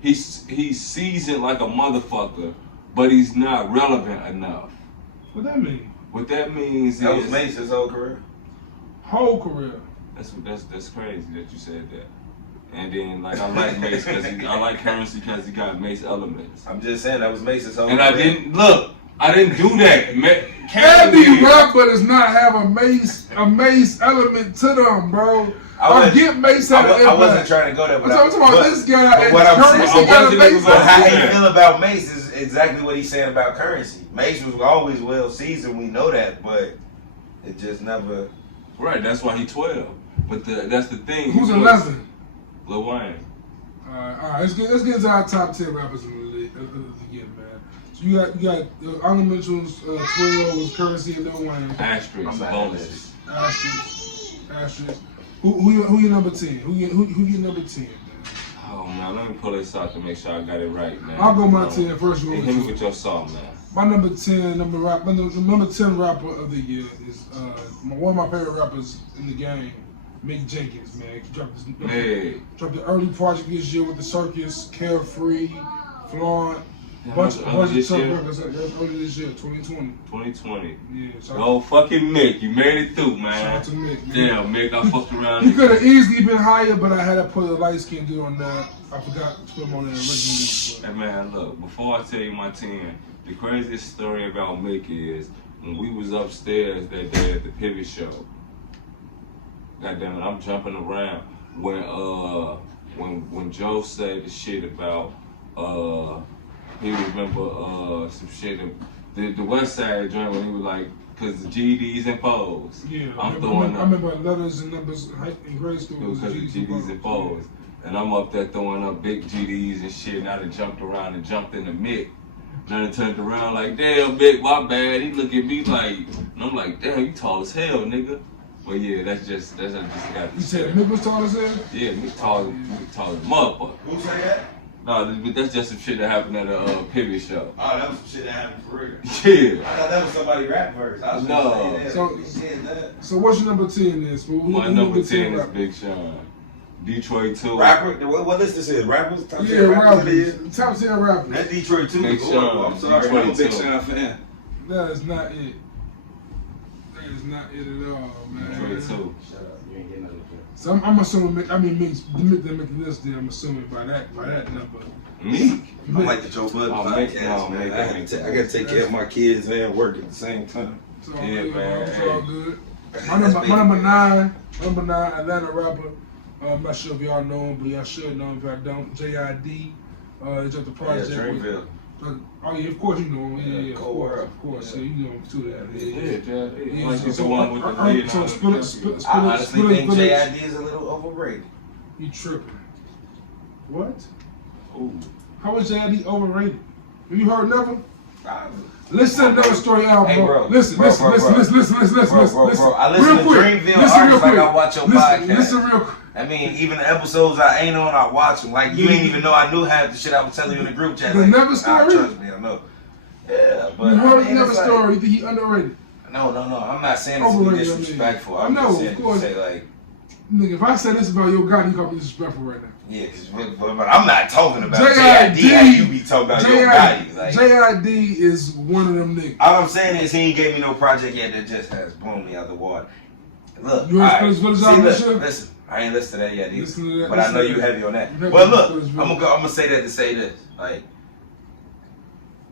he's seasoned like a motherfucker, but he's not relevant enough. What that mean? What that means That is was Mace's whole career. Whole career. That's crazy that you said that. And then like I like Mace because I like Currency because he got Mace elements. I'm just saying that was Mace's whole And career. I didn't do that. Every rapper does not have a Mace element to them, bro. I get Mace had an I wasn't impact. trying to go there, but I'm talking about this guy. But what I'm Currency saying, got a Mace but how element. he feel about Mace is exactly what he's saying about Currency. Mace was always well seasoned, we know that, but it just never. Right, that's why he 12. But that's the thing. Who's 11? Lil Wayne. All right, let's get into our top 10 rappers in the league again, man. So you got honorable mentions. 12 was Currency and Lil Wayne. Asterisks, bonuses. Asterisk. Who your number 10? Who your number 10, man? Oh man, let me pull this out to make sure I got it right, man. I'll go my 10 first. Hit me with your song, man. My number 10 number 10 rapper of the year is one of my favorite rappers in the game, Mick Jenkins, man. He dropped the early project this year with the Circus, Carefree, Flaunt, bunch of tough records early this year, 2020. 2020. Yeah, Yo, fucking Mick, you made it through, man. Shout out to Mick. Damn, Mick, I fucked around. He could have easily been higher, but I had to put a light skin dude on that. I forgot to put him on there originally. Hey man, look, before I tell you my 10, the craziest story about Mick is when we was upstairs that day at the Pivot Show. Goddamn it, I'm jumping around when Joe said the shit about he remember some shit the West Side joint when he was like, cause the GDs and Foes. Yeah, I remember letters and numbers in grade school. Because the GDs and Foes. And I'm up there throwing up big GDs and shit, and I done jumped around and jumped in the Mick. And I turned around like, damn, Mick, my bad. He look at me like, and I'm like, damn, you tall as hell, nigga. Well, yeah, that's just got to. You said Mick was tall as hell? Yeah, Mick tall as motherfucker. Who say that? No, but that's just some shit that happened at a Pivot Show. Oh, that was some shit that happened for real. Yeah. I thought that was somebody rap verse. I was No. saying that. So what's your number 10 then? So My number 10 is Big Sean. Detroit 2. Rapper? What list this is? Rappers? Top 10 Yeah, rappers. Top 10 rappers. That's Detroit 2. Big Sean. I'm sorry, I'm a Big Detroit Sean fan. That is not it. That is not it at all, man. Detroit 2. Shut up, you ain't getting nothing. So I'm assuming, Mick didn't make the list there, I'm assuming by that number. Me? I'm like the Joe Budden podcast, man. I gotta take care of my kids and work at the same time. It's all Yeah, good, man. It's all good. My number nine, Atlanta rapper. I'm not sure if y'all know him, but y'all should know him if y'all don't. J.I.D. He dropped the project. Yeah, Dreamville. Oh yeah, of course you know him. Yeah, Cold World. of course. Yeah, you know him too. Yeah, like the one with the lead so on I honestly think J.I.D. is a little overrated. You tripping? What? Ooh. How is J.I.D. overrated? Have you heard never? Probably. Listen to another story out, bro. Hey, bro. Listen. Bro. Listen. Bro. I listen to Dreamville artists like I watch your podcast. Listen real quick. I mean, even the episodes I ain't on, I watch them. Like, you ain't even know I knew half the shit I was telling you in the group chat. The Like, Never story? trust me, I know. Yeah, but You heard I mean, Never it's like, story? You think he underrated? No. I'm not saying this to be Overrated, disrespectful. I I'm know, just of saying to course. say, like, Nigga, if I say this about your guy, you call me disrespectful right now. yeah, but I'm not talking about J.I.D. how you be talking about your body. Like, J.I.D. is one of them niggas. all I'm saying is he ain't gave me no project yet that just has blown me out the water. Look, You all ain't finished with his album, listen, I ain't listened to that yet Listen to either. that, But I know listen to you that. heavy on that. You heavy But on look, his I'm gonna say that to say this. Like,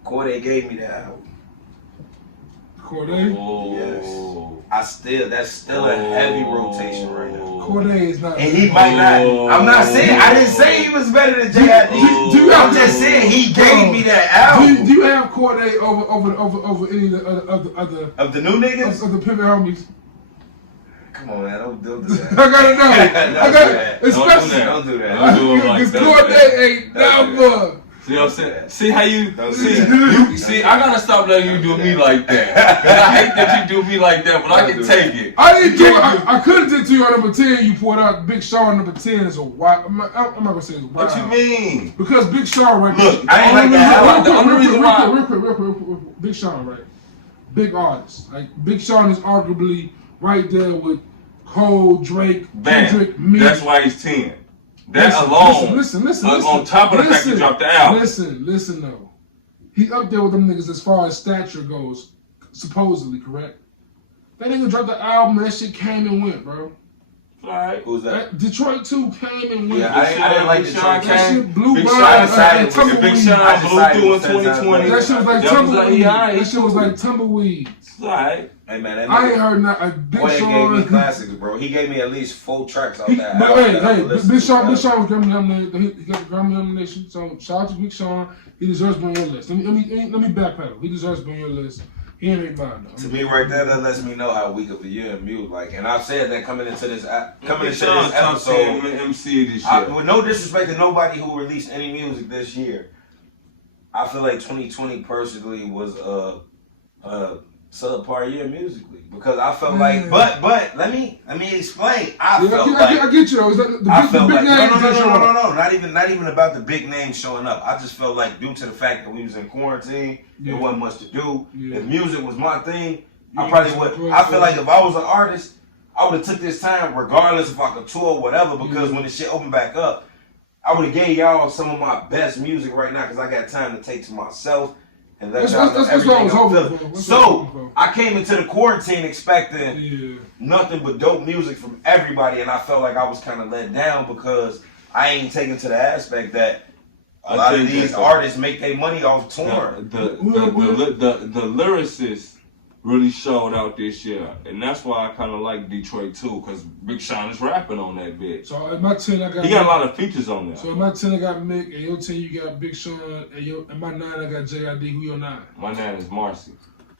Corday gave me that album. Corday? Oh. Yes. That's still a heavy rotation right now. Corday is not. And he might not. I'm not saying. I didn't say he was better than J.I.D. I'm just saying he gave me that album. Do you have Corday over any of the other Of the new niggas? of the pivot homies? Come on, man. Don't do that. I gotta know. I gotta, especially Don't do that. Don't do it like because that. Corday ain't number. See what I'm saying? See how you Don't see? do You see? I gotta stop letting you do me like that. 'Cause I hate that you do me like that, but I can take it. I didn't do it. I could have did to you on number 10. You pulled out Big Sean number 10 is a wild. I'm not gonna say it's wild. What you mean? Because Big Sean right Look, I ain't like that. The only reason why. Real quick. Big Sean, right? Big artist. Like Big Sean is arguably right there with Cole, Drake, Kendrick, Bam. me. That's why he's 10. That alone. Listen. On top of the fact you dropped the album. Listen though. He up there with them niggas as far as stature goes. supposedly, correct? That nigga dropped the album and that shit came and went, bro. Right. Who's that? Detroit 2 came and went. Yeah, I didn't like Detroit. That shit blew Big by. Sean Tumbleweed. Big Sean blew through in 2020. That shit was like tumbleweed. That shit was like tumbleweed. Right. Hey man, that I ain't heard not a Big boy Sean. gave me classics, bro. He gave me at least 4 tracks out that But album. hey, Big Sean was Grammy nominated. He got the Grammy nomination. So shout out to Big Sean. He deserves to be on your list. Let me backpedal. He deserves to be on your list. He ain't made mine though. To me, right there, that lets me know how weak of a year in music. Like, and I've said that coming into this episode. MC this year. With no disrespect to nobody who released any music this year, I feel like 2020 personally was a subpar year musically because I felt like, but let me explain. I get you though. Is that the big names? No. Not even about the big names showing up. I just felt like due to the fact that we was in quarantine, there wasn't much to do. Yeah. If music was my thing, I probably would. I feel like if I was an artist, I would have took this time regardless if I could tour or whatever because when the shit opened back up, I would have gave y'all some of my best music right now because I got time to take to myself. And let y'all know everything I'm feeling. So I came into the quarantine expecting nothing but dope music from everybody, and I felt like I was kind of let down because I ain't taken to the aspect that a lot of these artists make their money off touring. The lyricists really showed out this year, and that's why I kind of like Detroit too, because Big Sean is rapping on that bitch. So in my 10, I got. He got a lot of features on there. So in my 10, I got Mick. In your 10, you got Big Sean. In my 9, I got JID. Who your 9? My 9 is Marcy.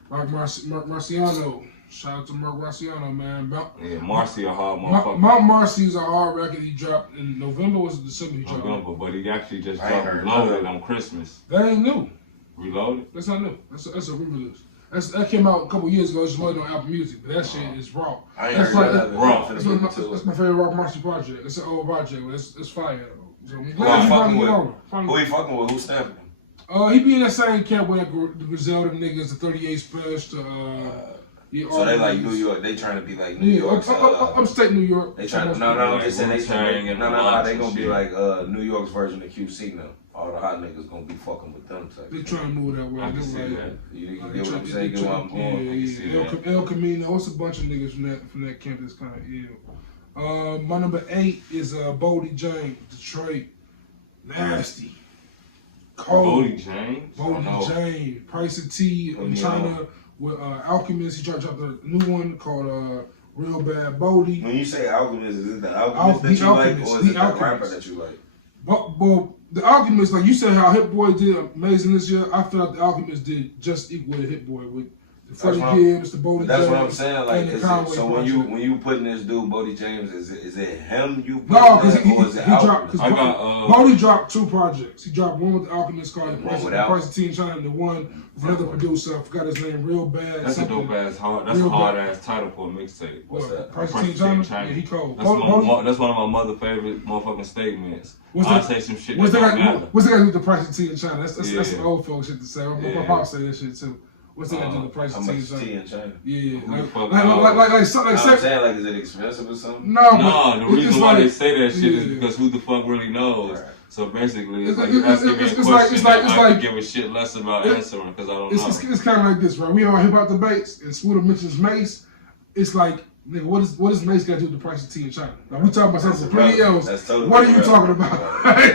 Mark Marciano. Shout out to Mark Marciano, man. Yeah, Marcy a hard motherfucker. Mount Marcy's a hard record he dropped in November. Was it December he dropped? November, but he actually just dropped Reloaded on Christmas. That ain't new. Reloaded? That's not new. That's a re-release. That came out a couple years ago. It just wasn't on Apple Music, but that shit is raw. That's my favorite Rock Marcy project. It's an old project, but it's fire. So I'm glad you finally get on it. Who he fucking with? Who's stamping him? He be in that same camp with the Griselda niggas, the 38 Special. So they like New York. They trying to be like New York. Upstate New York. They trying to I'm just saying they gonna be like New York's version of QC now. All the hot niggas gonna be fucking with them. They trying to move that way. I can see that. You get what I'm saying? Get what I'm going. El Camino. It's a bunch of niggas from that camp that's kind of ill. My number 8 is Bodie James, Detroit. Nasty. Cold. Bodie James? Bodie James. Price of Tea in China with Alchemist. He dropped a new one called Real Bad Bodie. When you say Alchemist, is it the Alchemist that you like or is it the rapper that you like? But the Alchemist, like you said, how Hit Boy did amazing this year. I feel like the Alchemist did just equal to Hit Boy with the Freddie Gibbs, the Bodie James. That's what I'm saying. Like, so when you putting this dude Bodie James, is it him you put? No, because he dropped. Bodie dropped 2 projects. He dropped one with the Alchemist called The Price of Tea in China, and the one with another producer. I forgot his name. Real Bad. That's a dope ass hard. That's a hard ass title for a mixtape. What's that? Price of Tea in China. Yeah, he cold. That's one of my mother favorite motherfucking statements. I say some shit that don't matter. What's that got to do with the Price of Tea in China? That's some old folk shit to say. My pop say that shit too. What's that got to do with the Price of Tea in China? Yeah. I'm saying, like, is it expensive or something? No, the reason why they say that shit is because who the fuck really knows. Right. So basically, it's like you're asking me a question I could give a shit less about answering because I don't know. It's kind of like this, right? We all hip hop debates, and Smooda mentions Mace. It's like, nigga, what does Mace got to do with the Price of Tea in China? Now, we talking about something completely else. Totally what are you talking about?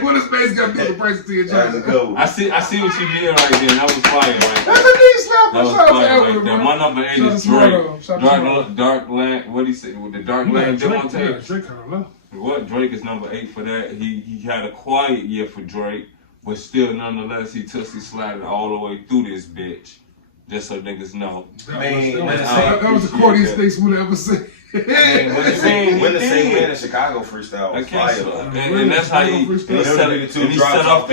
What does Mace got to do with the Price of Tea in China? I see what you did right there. That was fire right there. That's a knee slap. That was fire right there. My number 8 is Drake. Dark Land. What do you say? With the Dark Land demo tape. Drake kind of low. What? Drake is number 8 for that. He had a quiet year for Drake, but still, nonetheless, he slided all the way through this bitch. Just so niggas know. That was the corniest thing Smooda ever said. When the same man in Chicago freestyle was fire. And that's how he set off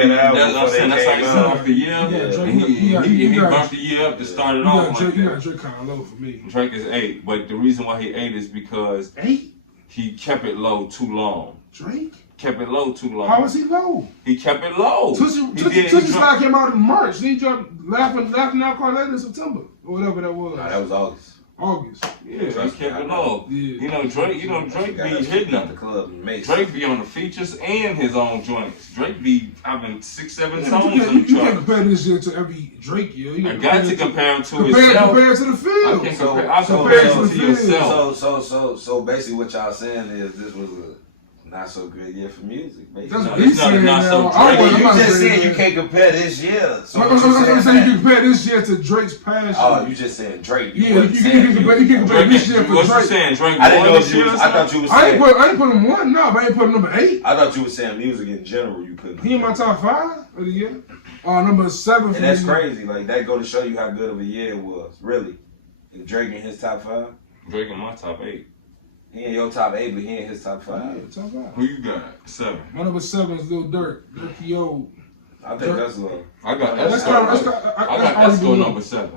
the year. He bumped the year up to start it off. You got Drake kind of low for me. Drake is 8, but the reason why he 8 is because 8? He kept it low too long. Drake? Kept it low too long. How was he low? He kept it low. Tootsie Slide came out in March. Then he dropped Laughing Out Call Later in September. Or whatever that was. Nah, that was August. August. Yeah, they kept it low. Yeah. You know, Drake be hitting out the them. club and make Drake be on the features and his own joints. Drake be having 6-7 Yeah, songs you on the can't chart. compare this year to every Drake year. You I got to compare him to compare himself. it to the field. I can compare. I so compare him to basically- yourself. So basically, what y'all saying is this was a not so good year for music. Basically. That's what It's he's not- saying not so now. Drake. You I'm just saying said you that. can't compare this year. So I'm what you saying you saying? can compare this year to Drake's past year. Oh, you just saying Drake. Yeah, you wasn't saying can compare this year for What you Drake. saying, Drake? I didn't know won if this you year was. or I thought something? you was I saying. ain't put him one. No, but I ain't put him number 8. I thought you were saying music in general. You put. He in my top 5 of the year. Number 7 for And that's me. crazy. Like that go to show you how good of a year it was. Really, if Drake in his top 5, Drake in my top 8. he in your top 8, but he in his top 5. Yeah, top 5. Who you got? 7. My number 7 is Lil Durk. Durky-O. I think that's low. I got That's Esco. kinda- I got that's Esco arguable. number 7.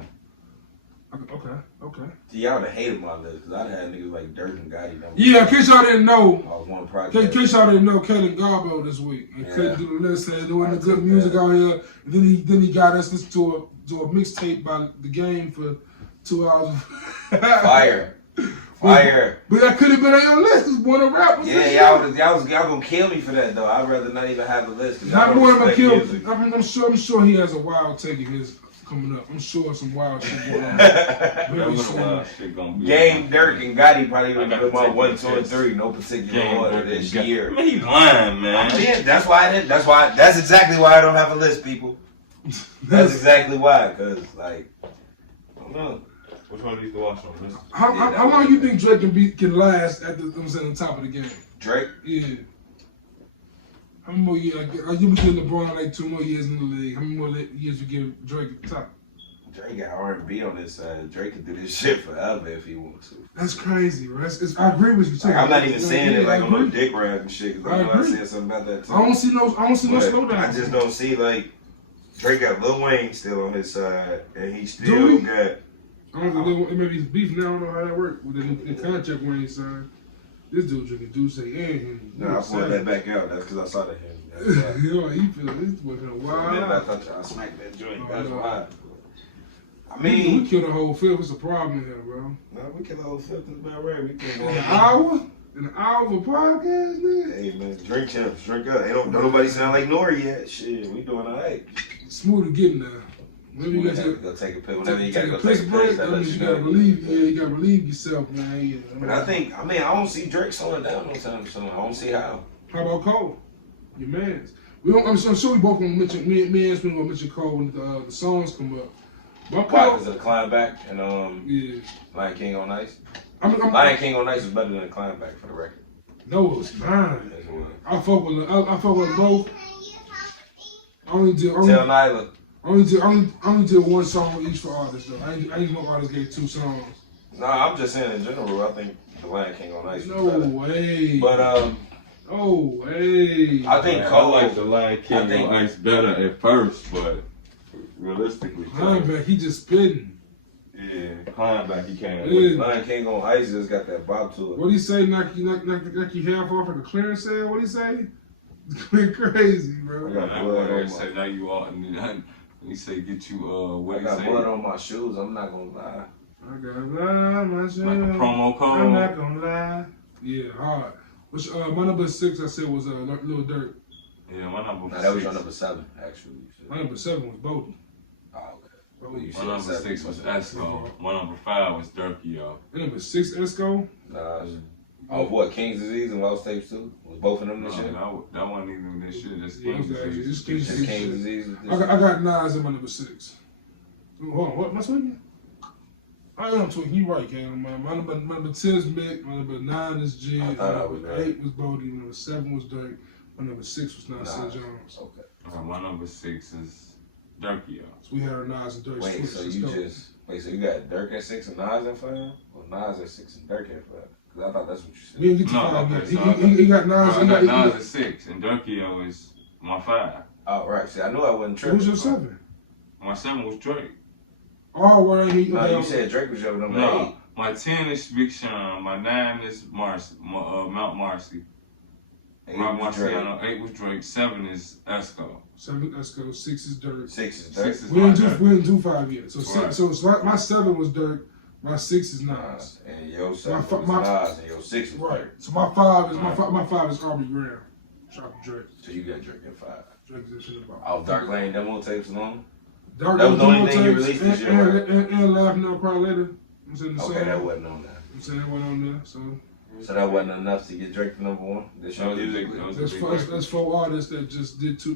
Okay. See, y'all would have hated my list because I'd had niggas like Durk and Gotti. Yeah, in case y'all didn't know, I was one in project. case y'all didn't know, Kaylin Garbo this week. And couldn't do the list, said there wasn't good music out here. And then he got us listening to a mixtape by The Game for 2 hours. Fire. But that could have been on your list. This boy a rapper. Yeah, y'all gonna kill me for that though. I'd rather not even have a list. Not more than kill. Music. I'm sure he has a wild take in his coming up. I'm sure some wild shit going on. That Very was a soon. wild shit gonna be. Game, Durk, and Gotti probably gonna I gotta put my take 1, that 2, and test. 3. No particular Game, order Durk, this and year. I mean, he lying, man. Yeah, that's why. That's exactly why I don't have a list, people. That's exactly why. Cause like, I don't know. Which one of these do I watch on this? How long you think Drake can last at the top of the game? Drake. Yeah. How many more years? Like you be giving LeBron like 2 more years in the league. How many more years you give Drake at the top? Drake got R&B on his side. Drake could do this shit forever if he wants to. That's crazy, bro. I agree with you too. Like, I'm not even saying it like I I'm a agree. dick rap and shit. Cause I I know I agree. said something about that too. I don't see no But slowdown. I just don't see like Drake got Lil Wayne still on his side, and he Do still he? got. I don't know. It may be beef now. I don't know how that works with the contract when he signed. This dude drinking Douce and No, I pulled that back out. That's because I saw the him. That's why. You know, he feel this boy kind of For a minute, I wild. thought y'all smacked that joint. Oh, That's no. why. I We mean, killed the whole field. What's the problem here, bro? no, we can all flip this about right. We can In an hour? In an hour of a podcast, nigga? Hey man, drink champs, drink up. Ain't don't nobody sound like Nori yet. Shit, we doing alright. Smooth getting there. Maybe you We got have to to go take a pill. Whenever you take gotta a go piss take a break. piss, that That lets means you you gotta know. relieve. Yeah, you gotta relieve yourself, man. Yeah. But I don't see Drake slowing down no time soon. I don't see how. How about Cole? Your man's. We don't. I'm sure we both gonna mention. Me and Spin gonna mention Cole when the songs come up. But Why? Cole, Because of the climb back and yeah. Lion King on Ice. I'm Lion King on Ice is better than the climb back for the record. no, it's fine. That's what. I fuck with both. I only did Tell Nyla. only did one song each for artists though. I ain't know artists gave 2 songs. No, I'm just saying in general. I think the Lion King on Ice. No was better. way. But no way. I think I Cole. like the Lion King I think- on Ice better at first, but realistically, Linebacker, he just spitting. yeah, climb back he came. Yeah. Lion King on Ice just got that bop to it. What he say? Knock you half off like a clearance sale. What he say? Went crazy, I bro. got I blood on say my. now you all. He say get you what I he got say blood on my shoes. I'm not gonna lie. I got lie myself. like a promo code. I'm not gonna lie. Yeah, hard. Which my number 6 I said was Lil Durk. Yeah, my number Nah, that was 6. your number 7 actually. My number 7 was Bodie. Oh, okay. Well, you My said number 7. 6 was Esco. My number 5 was Durky, yo. My number 6 Esco. Nah. Oh, what? King's Disease and Lost Tapes too? Was both of them No, this year? that wasn't even this shit. That's Yeah, King's exactly. Disease. It's King's Just King's Disease. I got Nas in my number 6. Hold on, what? What's with you? I am tweaking. You right, Cam. My number 10 is Mick. My number 9 is G. I My thought I was number right. 8 was Bodie. My number 7 was Durk. My number 6 was Nasir Jones. Okay. My number 6 is Durky, yo. So we had our Nas and Durk. Wait, so you got Durk at 6 and Nas at 5? Or Nas at 6 and Durk at 5? Because I thought that's what you said. We didn't get to No, 5 okay, yet. so He got Nas. I He got got, Nas at 6, and Durky, yo, is my 5. Oh, right. See, I knew I wasn't tripping. Who's your 7? My 7 was Drake. Oh, where he? No, you said Drake was your number 8. No, my 10 is Big Sean. My 9 is Mount Marcy. 8 Rob was Drake. Marciano. 8 was Drake. 7 is Esco. 7 Esco. 6 is Durk. 6 is 6 Durk. is We my didn't Durk. do 5 yet. So Right. so my 7 was Durk. My 6 is Nas. And your 7 My was Nas, and your 6 was Right. Drake. So my 5 is my 5 is Aubrey Graham. Shout out to Drake. So you got Drake at 5. Drake is shit about. Off Dark Lane demo tapes alone? Dark That was the only thing you Tapes released this year, right? and Laughing Out Cry Later. I'm saying the Okay, song. that wasn't on there. I'm saying that one on there. So that wasn't enough to get Drake to number 1. This year. that's 4 artists that just did too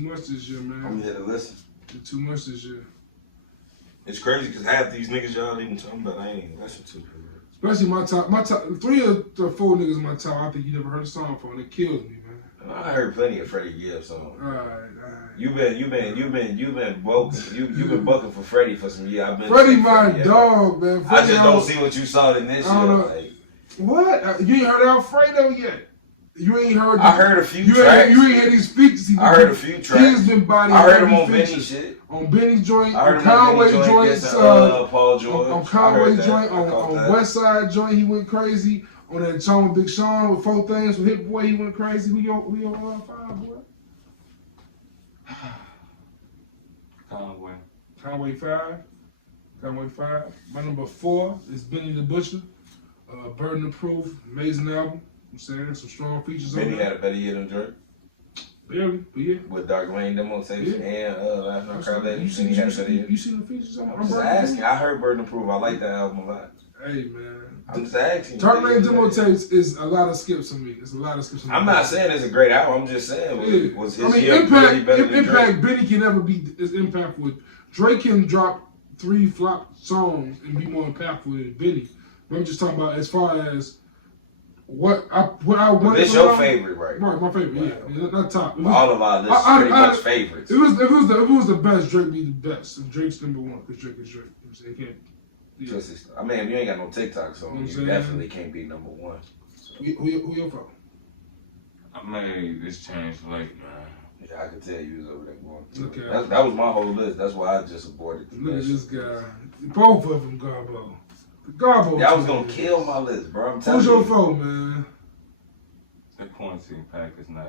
much this year, man. I'm here to listen. Did too much this year. It's crazy because half these niggas y'all even talking about, I ain't even listen to. Especially my top 3 of the 4 niggas in my top. I think you never heard a song from. It kills me, man. I heard plenty of Freddie Gibbs songs. All right. You've been bucking for Freddie for some years. Freddie my dog, man. I just don't see what you saw in this year. Like, what? You ain't heard Alfredo yet? You ain't heard. I heard a few tracks. You ain't heard these features. I heard a few tracks. He's been bodying. I heard him on Benny's shit. On Benny's joint. I heard on him on Conway Benny's joints. Paul George. On Conway joint. On West Side joint, he went crazy. On that song with Big Sean with 4 Things with Hit Boy, he went crazy. We on 5, boy. Conway 5. My number 4 is Benny the Butcher. Burden of Proof, amazing album. I'm saying some strong features on Benny there. had a better year than Drake. Barely, but yeah. With Dark Lane demo tapes and Laughing Out Cry Later. You seen the features on? I'm just asking. I heard Burden of Proof. I like that album a lot. Hey man. I'm just asking. Dark Lane demo tapes is a lot of skips on me. It's a lot of skips on me. I'm not saying it's a great album. I'm just saying was his year Impact, really better than Impact, Drake? Benny can never be as impactful. Drake can drop 3 flop songs and be more impactful than Benny. But I'm just talking about as far as what I want. This your favorite, right? Right, my favorite. Yeah, not top. All of our lists pretty much favorites. If it was the best, Drake be the best. If Drake's number 1, because Drake is Drake. You know what I'm saying? He can't. Yeah. I mean, if you ain't got no TikTok song, you definitely can't be number 1. Who your phone? I made this change late, man. Yeah, I could tell you was over there going. Okay. That was my whole list. That's why I just aborted the Look at list. this guy. Both of them, Garbo. Garbo. Yeah, I was gonna kill my list, bro. I'm telling Who's you. your phone, man? That quarantine pack is nice.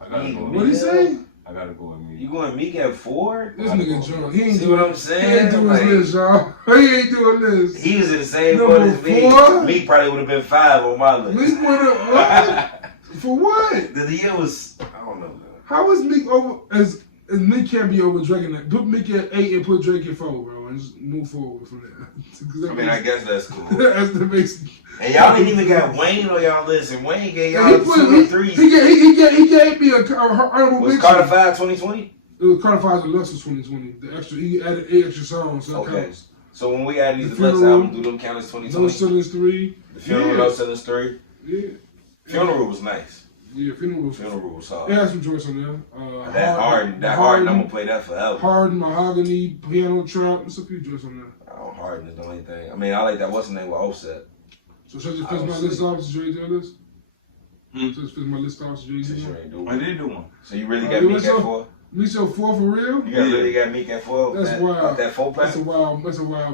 I gotta go. What he say? I gotta go with me. You going Meek at 4? This nigga drunk. He ain't See doing what I'm saying? He ain't doing Like, this, y'all. He ain't doing this. He was in the same Number boat as me. 4? Meek probably would have been 5 on my list. Meek went up what? For what? The year was, I don't know, man. How is Meek over as Meek can't be over Drake in that? Put Meek at 8 and put Drake at 4, bro, and just move forward from there. I mean, I guess that's cool. That's the basic. And y'all didn't even got Wayne on y'all list, and Wayne gave y'all He 2 put- or 3. He gave me a honorable Was mention. Carter 5 2020? It was Carter 5's Deluxe was 2020. The extra, he added 8 extra songs, so that Okay. counts. So when we add these The deluxe Funeral, albums, do them count as No 2020? Ceilings 3. The Funeral, No Ceilings 3. Yeah. Funeral was nice. Yeah, Funeral was. Funeral was It hard. had some joints on there. That hard, I'm gonna play that forever. Harden, Mahogany, Piano Trap. There's a few joints on there. Oh, Harden is the only thing. I mean, I like that. What's the name with Offset? So should I just finish my list off? Did you already do this? Hmm? Just finish my list off. Did you Since already you do ain't do I it. did do one. So you really Oh, got you Meek went at so- 4? Me so 4 for real? You really got Meek at 4? That's wild. Off that 4 pack? That's a wild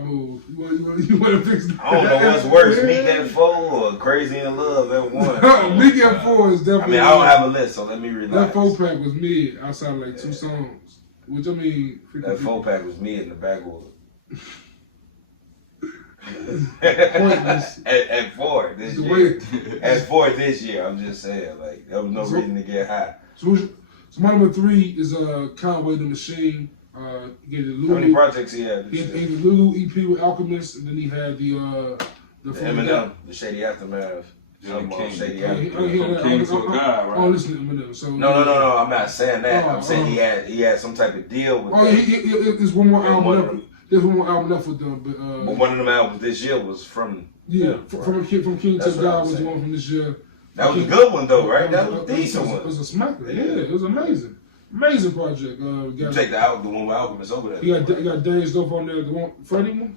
move. You want to fix that? I don't know what's worse, Meek at 4 or Crazy in Love at 1. Meek at 4 is I definitely. mean, I don't have a list, so let me relax. That 4-pack was mid outside of like 2 songs. Which I mean, 50, That 4-pack was me in the backwood. Pointless. at 4 this The year. way- At 4 this year, I'm just saying, like, there was no So- reason to get high. So my number 3 is Conway the Machine. He had the How many Lulu, projects he had he this had year? the Lulu EP with Alchemist, and then he had the The from Eminem, the Shady Aftermath. Young Some King. Shady Yeah, Aftermath. From King to a God, right? Oh, listen to Eminem. So No, I'm not saying that. I'm saying Oh. he had some type of deal with Oh, them. there's one more Yeah, album one left. of them. There's one more album left with them, but But one of them albums this year was from. yeah, from King to That's what God I'm was the saying. one from this year. That was a good one though, right? That was a It was decent It one. was a smacker. Yeah, it was amazing. Amazing project. You Got, take the one with Alchemist over there. you got Daniel Dope on there. The one Freddie one.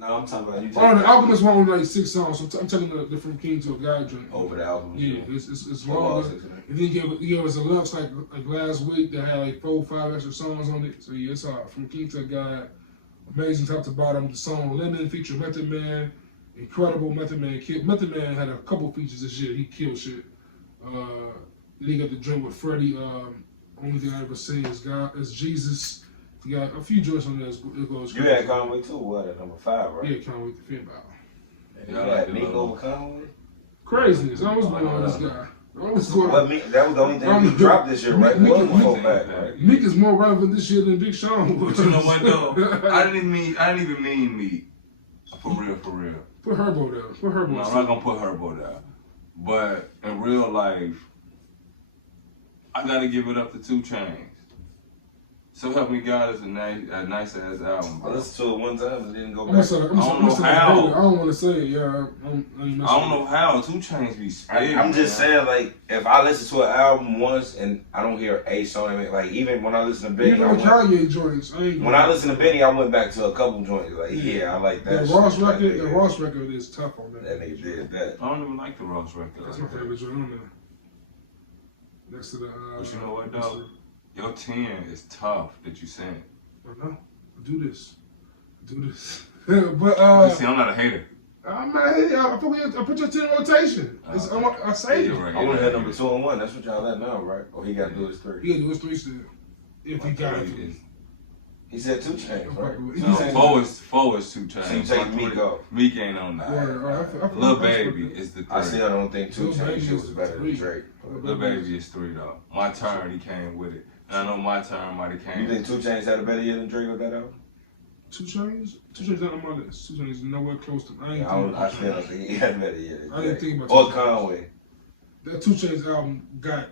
No, I'm talking about you Oh, the take Alchemist one was like 6 songs. So I'm taking the From King to a God joint. over the Alchemist. Yeah, it's Oh, all longer. 6 of them. And then he gave us a Lux like last week that had like 4 or 5 extra songs on it. So yeah, it's hard. From King to God, amazing top to bottom. The song Lemon featuring Method Man, incredible. Method Man killed. Method Man had a couple features this year. He killed shit. Then he got the joint with Freddie. Only thing I ever say is God is Jesus. You got a few joints on there. It goes You had Conway too. What at number 5, right? Yeah, Conway the Fifth album. You had Meek over Conway. Craziness. I was going on this guy. That was the only thing Meek dropped this year, right? Meek Right? Meek is more relevant this year than Big Sean was. But you know what though? I didn't even mean Meek. For real. Put Herbo down. Put Herbo. No, I'm not gonna put Herbo down. But in real life, I gotta give it up to 2 Chainz. So Help Me God is a nice ass album, bro. I listened to it one time and didn't go back. I don't want to say it. Yeah, I don't know how 2 Chainz be spitting. I'm just saying, like, if I listen to an album once and I don't hear a song, like, even when I listen to Benny, Kanye joints. When I listen to Benny, I went back to a couple joints. Like, yeah, I like that. The Ross record is tough on that. That nigga did that. I don't even like the Ross record. That's my favorite joint on there. Next to the. But you know what though? Your 10 is tough that you sent. I know. Do this. But see, I'm not a hater. I'm not a hater. I put your 10 in rotation. I say it. I want to have number 2 and 1. That's what y'all at now, right? Or he got to do his 3. He got to do his 3 still. If he got it. He said 2 Chainz, right? No, 4 is 2 Chainz. So you take Meek off. Meek ain't on that. Lil Baby is the 3. I still don't think 2 Chainz was better than Drake. Lil Baby is 3 though. My Turn, he came with it. And I know My Turn might have came. You think 2 Chainz had a better year than Drake with that album? 2 Chainz? 2 Chainz not on my list. 2 Chainz is nowhere close to. I still don't think he had a better year. I didn't think about Or Conway. That 2 Chainz album got.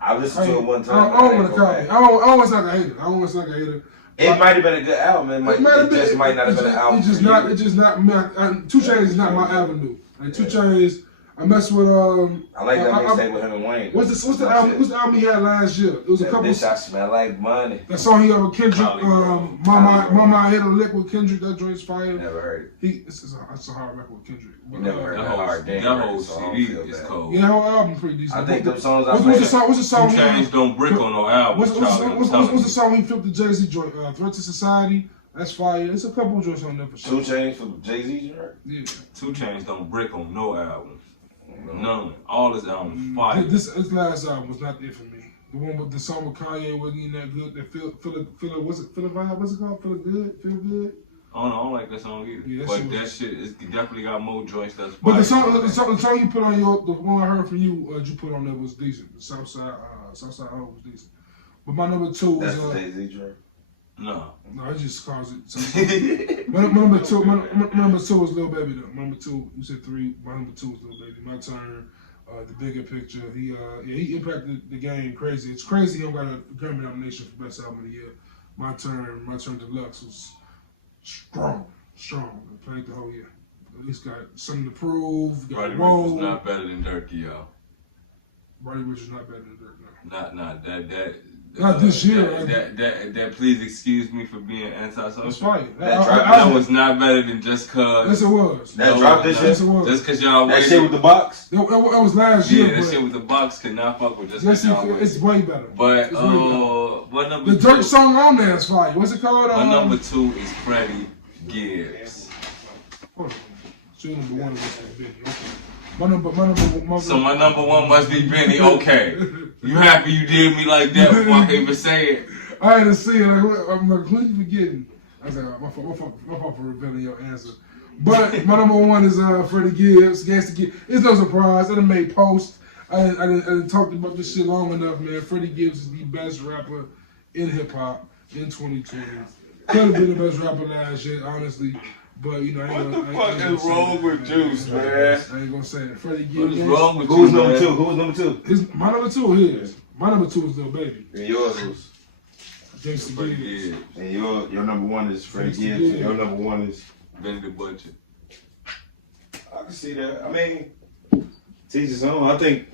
I listened to it one time. I don't want to call it. I don't want to sound like a hater. I don't want to sound like a hater. It might have been a good album. It just might not have been an album. It's just not. 2 Chainz is not my avenue. Like 2 Chainz, I mess with. I like that mixtape with him and Wayne. What's the album he had last year? It was a couple. Bitch, I smell like money. That song he had with Kendrick. Mama I hit a lick with Kendrick. That joint's fire. Never heard it. It's a hard record with Kendrick. You never heard that hard damn. That whole CD is cold. Yeah, that whole album pretty decent. I think them songs What's the song? 2 Chainz don't brick on no album. What's the song he flipped the Jay-Z joint? Threat to Society. That's fire. It's a couple joints on there for sure. 2 Chainz for Jay-Z, right? Yeah. 2 Chainz don't brick on no albums. None. All his albums fire. This last album was not there for me. The one with the song with Kanye wasn't even that good. That feel it. What's it called? Feel good. I don't like that song either. Yeah, but that shit is definitely got more joints. That's but fire. the song you put on the one I heard from you, you put on there was decent. The Southside O was decent. But my number 2 was that's the Jay-Z joint. No, it just calls it. My number two was Lil Baby though. My number 2, you said 3. My number 2 was Lil Baby. My Turn, the bigger picture. He impacted the game crazy. It's crazy he got a Grammy nomination for Best Album of the Year. My Turn Deluxe was strong. It played the whole year. He's got something to prove. Roddy Ricch was not better than Durk, y'all. Roddy Ricch is not better than Durk. No. Not this year. That please excuse me for being antisocial. That's fine. That was not better than Just Cause. Yes, it was. That dropped this year? Yes, it was. Just cause y'all that shit with the box? That was last year. Yeah, that shit with the box could not fuck with Just Cause y'all it's way better. But what number the 2? Durk song on there is fire. What's it called? My number 2 is Freddie Gibbs. Hold on. So your number 1 is Benny. Okay. My number 1 must be Benny. Okay. You happy you did me like that before I can even say it? I had to see it. I'm like, who you forgetting? I was like, my fault for revealing your answer. But my number 1 is Freddie Gibbs. Gangsta Gibbs. It's no surprise. I done made posts. I done talked about this shit long enough, man. Freddie Gibbs is the best rapper in hip hop in 2020. Could have been the best rapper last year, honestly. But you know, what the fuck is wrong with Juice, man? I ain't gonna say it. Freddie Gibbs. What is wrong with Who's you, number man? 2? Who's number 2? My number 2 is my number 2 is Lil Baby. And yours was Gangsta Gibbs. And your number 1 is Freddie Gibbs. And your number 1 is Benny the Butcher. I can see that. I mean, teach his own. I think.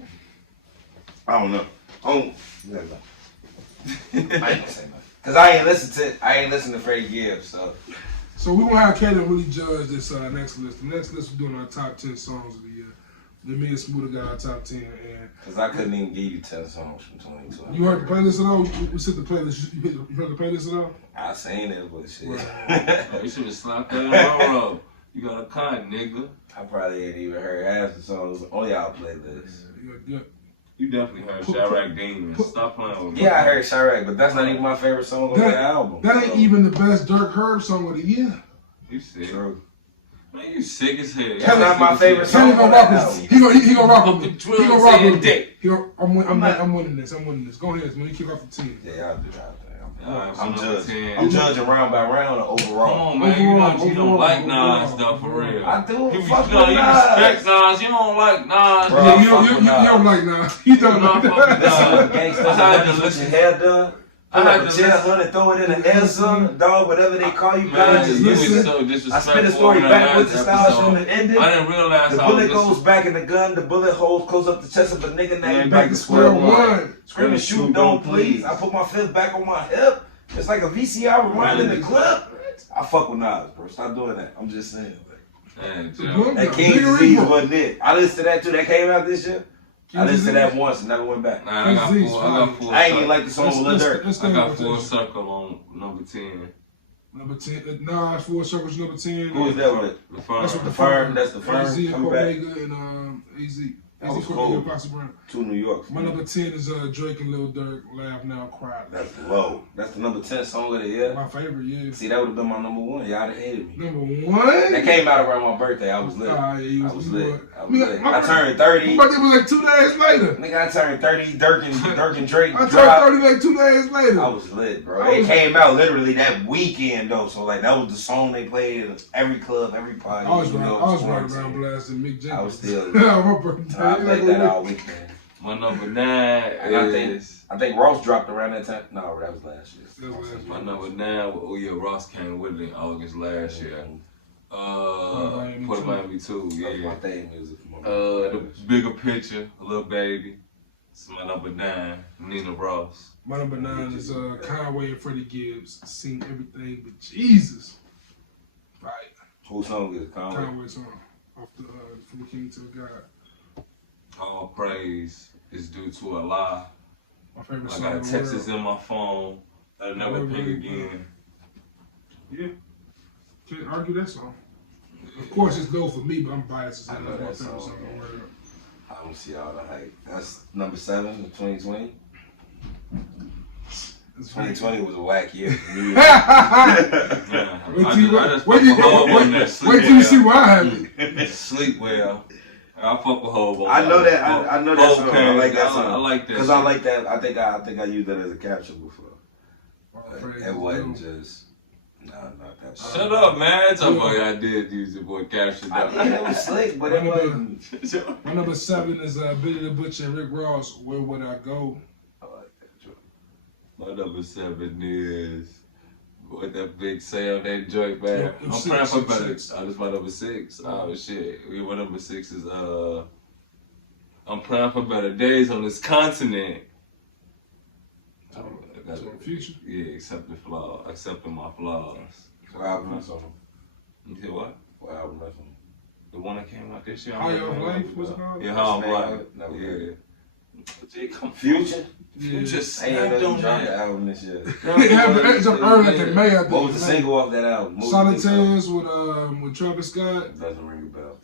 I don't know. I ain't gonna say nothing. Cause I ain't listen to Freddie Gibbs, So we won't have Kaylin really judge this next list. The next list we're doing our top 10 songs of the year. Then me and Smooda got our top 10. And cause I couldn't even give you 10 songs from 2020. You heard the playlist at all? We said the playlist. You heard the playlist at all? I seen it, but shit. Right. You should have slapped that in a row. You got a con, nigga. I probably ain't even heard half the songs on y'all playlist. Yeah. You definitely heard Chirac Demon. Stop playing with me. Yeah, I heard Chirac, but that's not even my favorite song on the album. That ain't even the best Durk Herb song of the year. You sick. True. Man, you sick as hell. That's not my favorite song. He gonna rock with me. He gonna rock with me. He gonna rock with me. I'm winning this. I'm winning this. Go ahead, man. You kick off the team. Yeah, I'll do that. I'm I'm judging round by round or overall. Come on, man. You don't like Nas, though, for real. I do. You Fuck with respect Nas. Nas. You don't like Nas. Bro, Yeah, you don't like Nas. You don't like Listen, Nas. gangsters, I had to with your listen. hair done. I Pull had up a to chair, listen. honey, throw it in the air, son, dog, whatever they call you Man, guys. Just you was listen. so I disrespectful. spin the story on that backwards to last style episode. from the ending. I didn't realize The I was bullet goes listening. back in the gun, the bullet holes close up the chest of a nigga, now Man, you back to square one. Scream and shoot, don't please. please. I put my fist back on my hip. It's like a VCR rewinding the clip. I fuck with Nas, bro. Stop doing that. I'm just saying. Man, That King's Disease wasn't it. I listened to that too. That came out this year. I listened to that once and never went back. Nah, I got full. I ain't even like the song with Lil Durk. I got full circle on number 10. Number 10. Nas, Full Circle's number 10. Who was that with? The Firm. That's what The Firm. That's the Firm. AZ, Coming back. Omega, and AZ. That was AZ cool. Foxy Brown. 2 New York. My number 10 is Drake and Lil Durk. Laugh Now, Cry. That's low. That's the number 10 song of the year. My favorite, yeah. See, that would have been my number 1. Y'all done hated me. Number 1? That came out around my birthday. I was lit. Yeah, I was lit. I My turned 30. birthday was like 2 days later. Nigga, I turned 30. Dirk and Drake I turned dropped. 30 like 2 days later. I was lit, bro. It came out literally that weekend, though. So, like, that was the song they played at every club, every party. I was You know, running quarantine. around blasting Mick Jenkins. I was still. My birthday. I played that all weekend. My number 9 And is. I think Ross dropped around that time. No, that was last year. My number 9, oh yeah, Ross came with it in August last year. Put Miami 2, That's my yeah. theme music. The Bigger Picture, Lil Baby. It's my number 9, Nina Ross. My number 9 is Conway and Freddie Gibbs. Sing Everything But Jesus. Right. Whose song is it? Conway? Conway song. Off the From the King to the God. All praise is due to Allah. My favorite I song. got a in the Texas world. in my phone. I'll never ping again. Yeah. Can't argue that song. Of course, it's low for me, but I'm biased. I know that song. in the world. I don't see all the hype. That's number 7 of 2020. It's 2020 was a whack year for me. Wait till you see what I have. Sleep well. I fuck with Hobo. I know that. I know that song. I like that song. I like that. Because I like that. I think I used that as a caption before. It wasn't just. No, not that. Shut up, man. Talk about I did use it, boy. Caption. I did. It was slick, but it wasn't. My number 7 is Billy the Butcher and Rick Ross. Where Would I Go? I like that joint. My number 7 is what that big say on that joint, man. Yeah, I'm six, praying for six, better. six. That's my number 6. Oh shit. My number 6 is I'm praying for better days on this continent. Future. Yeah, accepting my flaws. What album that's on? You hear what? What album that's on? The one that came out this year. How Your Life was it called? Yeah, How I'm Never Life. heard Yeah. It come Future? Yeah. just I ain't snapped know on you dropped the that. album this year. It's up early like in May, I think. What was the single off that album? What was the single? Solitaires with Travis Scott. It doesn't ring a bell.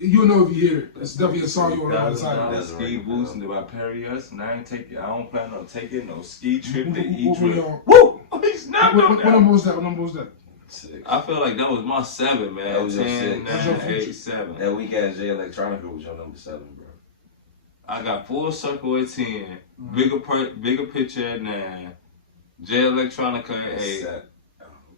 You'll know if you hear it. It's definitely a song you want to know the title. That's Ski boots and by Perry us, and I don't plan on taking no ski trip to What eat we trip. on? Woo! He snapped What on that. number was that? What number was that? 6. I feel like that was my 7, man. That was your 10, 6. 9, 8, 7. That week ass J Electronica was your number 7, bro. I got Full Circle at 10, Bigger Picture at 9, J Electronica at 8,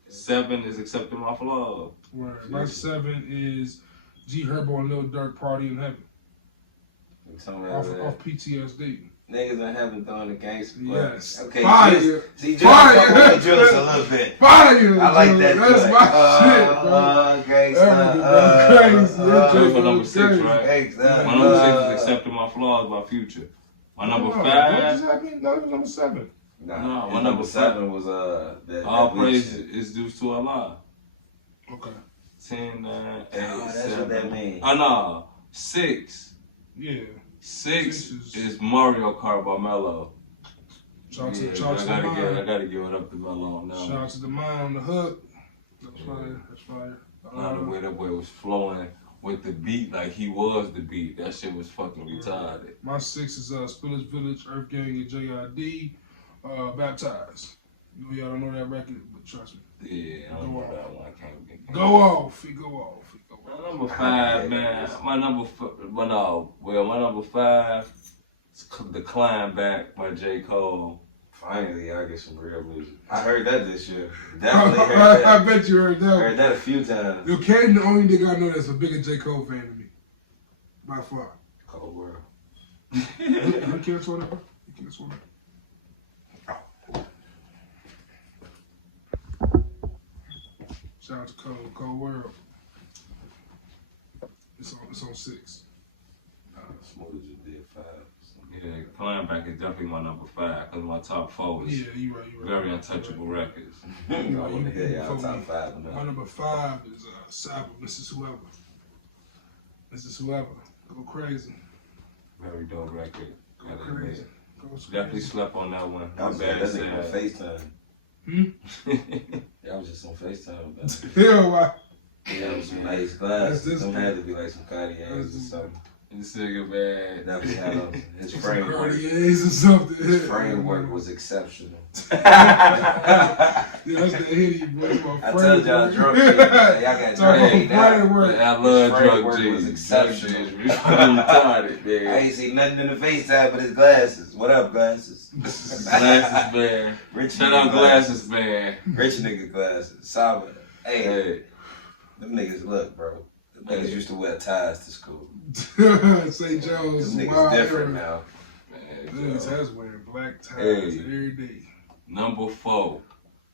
7 is Accepting My Flaws. Word. My 7 is G Herbo and Lil Durk Party in Heaven. Off PTSD. Niggas in heaven throwing the gangster. Yes. Okay. Fire. See, Fire. just drill us a little bit. Fire! I like that. That's my shit, bro. Gangsta. That's my number 6, right? Gangsta. My number 6 is Accepting My Flaws by Future. My number 5. What just happened? No, it was number 7. Nah, my my number 7 was All praise is due to Allah. Okay. 10, 9, 8, Oh, that's 7. what that means. Oh no, 6. Yeah. 6 is Mario Kart by Mello. Shout out Yeah, to the I mind. gotta give it up to Mello on that Shout one. out to the mind on the hook. That's fire. That's fire. The way that boy was flowing with the beat like he was the beat. That shit was fucking retarded. My 6 is Spillage Village, Earth Gang, and JID. Baptized. You know, y'all don't know that record, but trust me. Yeah, I don't know that one. I can't get Go off. It go off. My number 5, man. My number 5 is The Climb Back by J. Cole. Finally, I get some real music. I heard that this year. Definitely heard that. I bet you heard that. I heard that a few times. Yo, Caden, the only nigga I know that's a bigger J. Cole fan than me. By far. Cold world. You can't swear that, bro? You can't swear that. Shout out to Cold World. It's on 6. Smooda just did 5. Yeah, Climb Back is definitely my number 5 because my top 4 is Yeah, you right. very untouchable records. I want to hear y'all top 5 My number 5 is Saba, Mrs. Whoever. Mrs. Whoever. Go crazy. Very dope record. Go crazy. Definitely slept on that one. That was Bad that nigga on sad. FaceTime. Y'all was just on FaceTime. Hell, why? Yeah, with some nice glasses. Some had to be like some Cartiers or something. This nigga, man. Definitely had his framework. Cartiers or something. His framework was exceptional. Yeah, that's the hitty, bro. I told y'all drunk G. Y'all got Talk drunk G about now. framework. I love drug framework G. was exceptional. Retarded, I man. ain't see nothing in the FaceTime but his glasses. What up, glasses? Glasses, man. Rich Shout nigga out glasses, man. Rich nigga glasses. Saba. Hey, Hey. them niggas look, bro. Them niggas used to wear ties to school. St. Joe's. Them niggas wild different era. now. Niggas has wearing black ties Hey. every day. Number 4,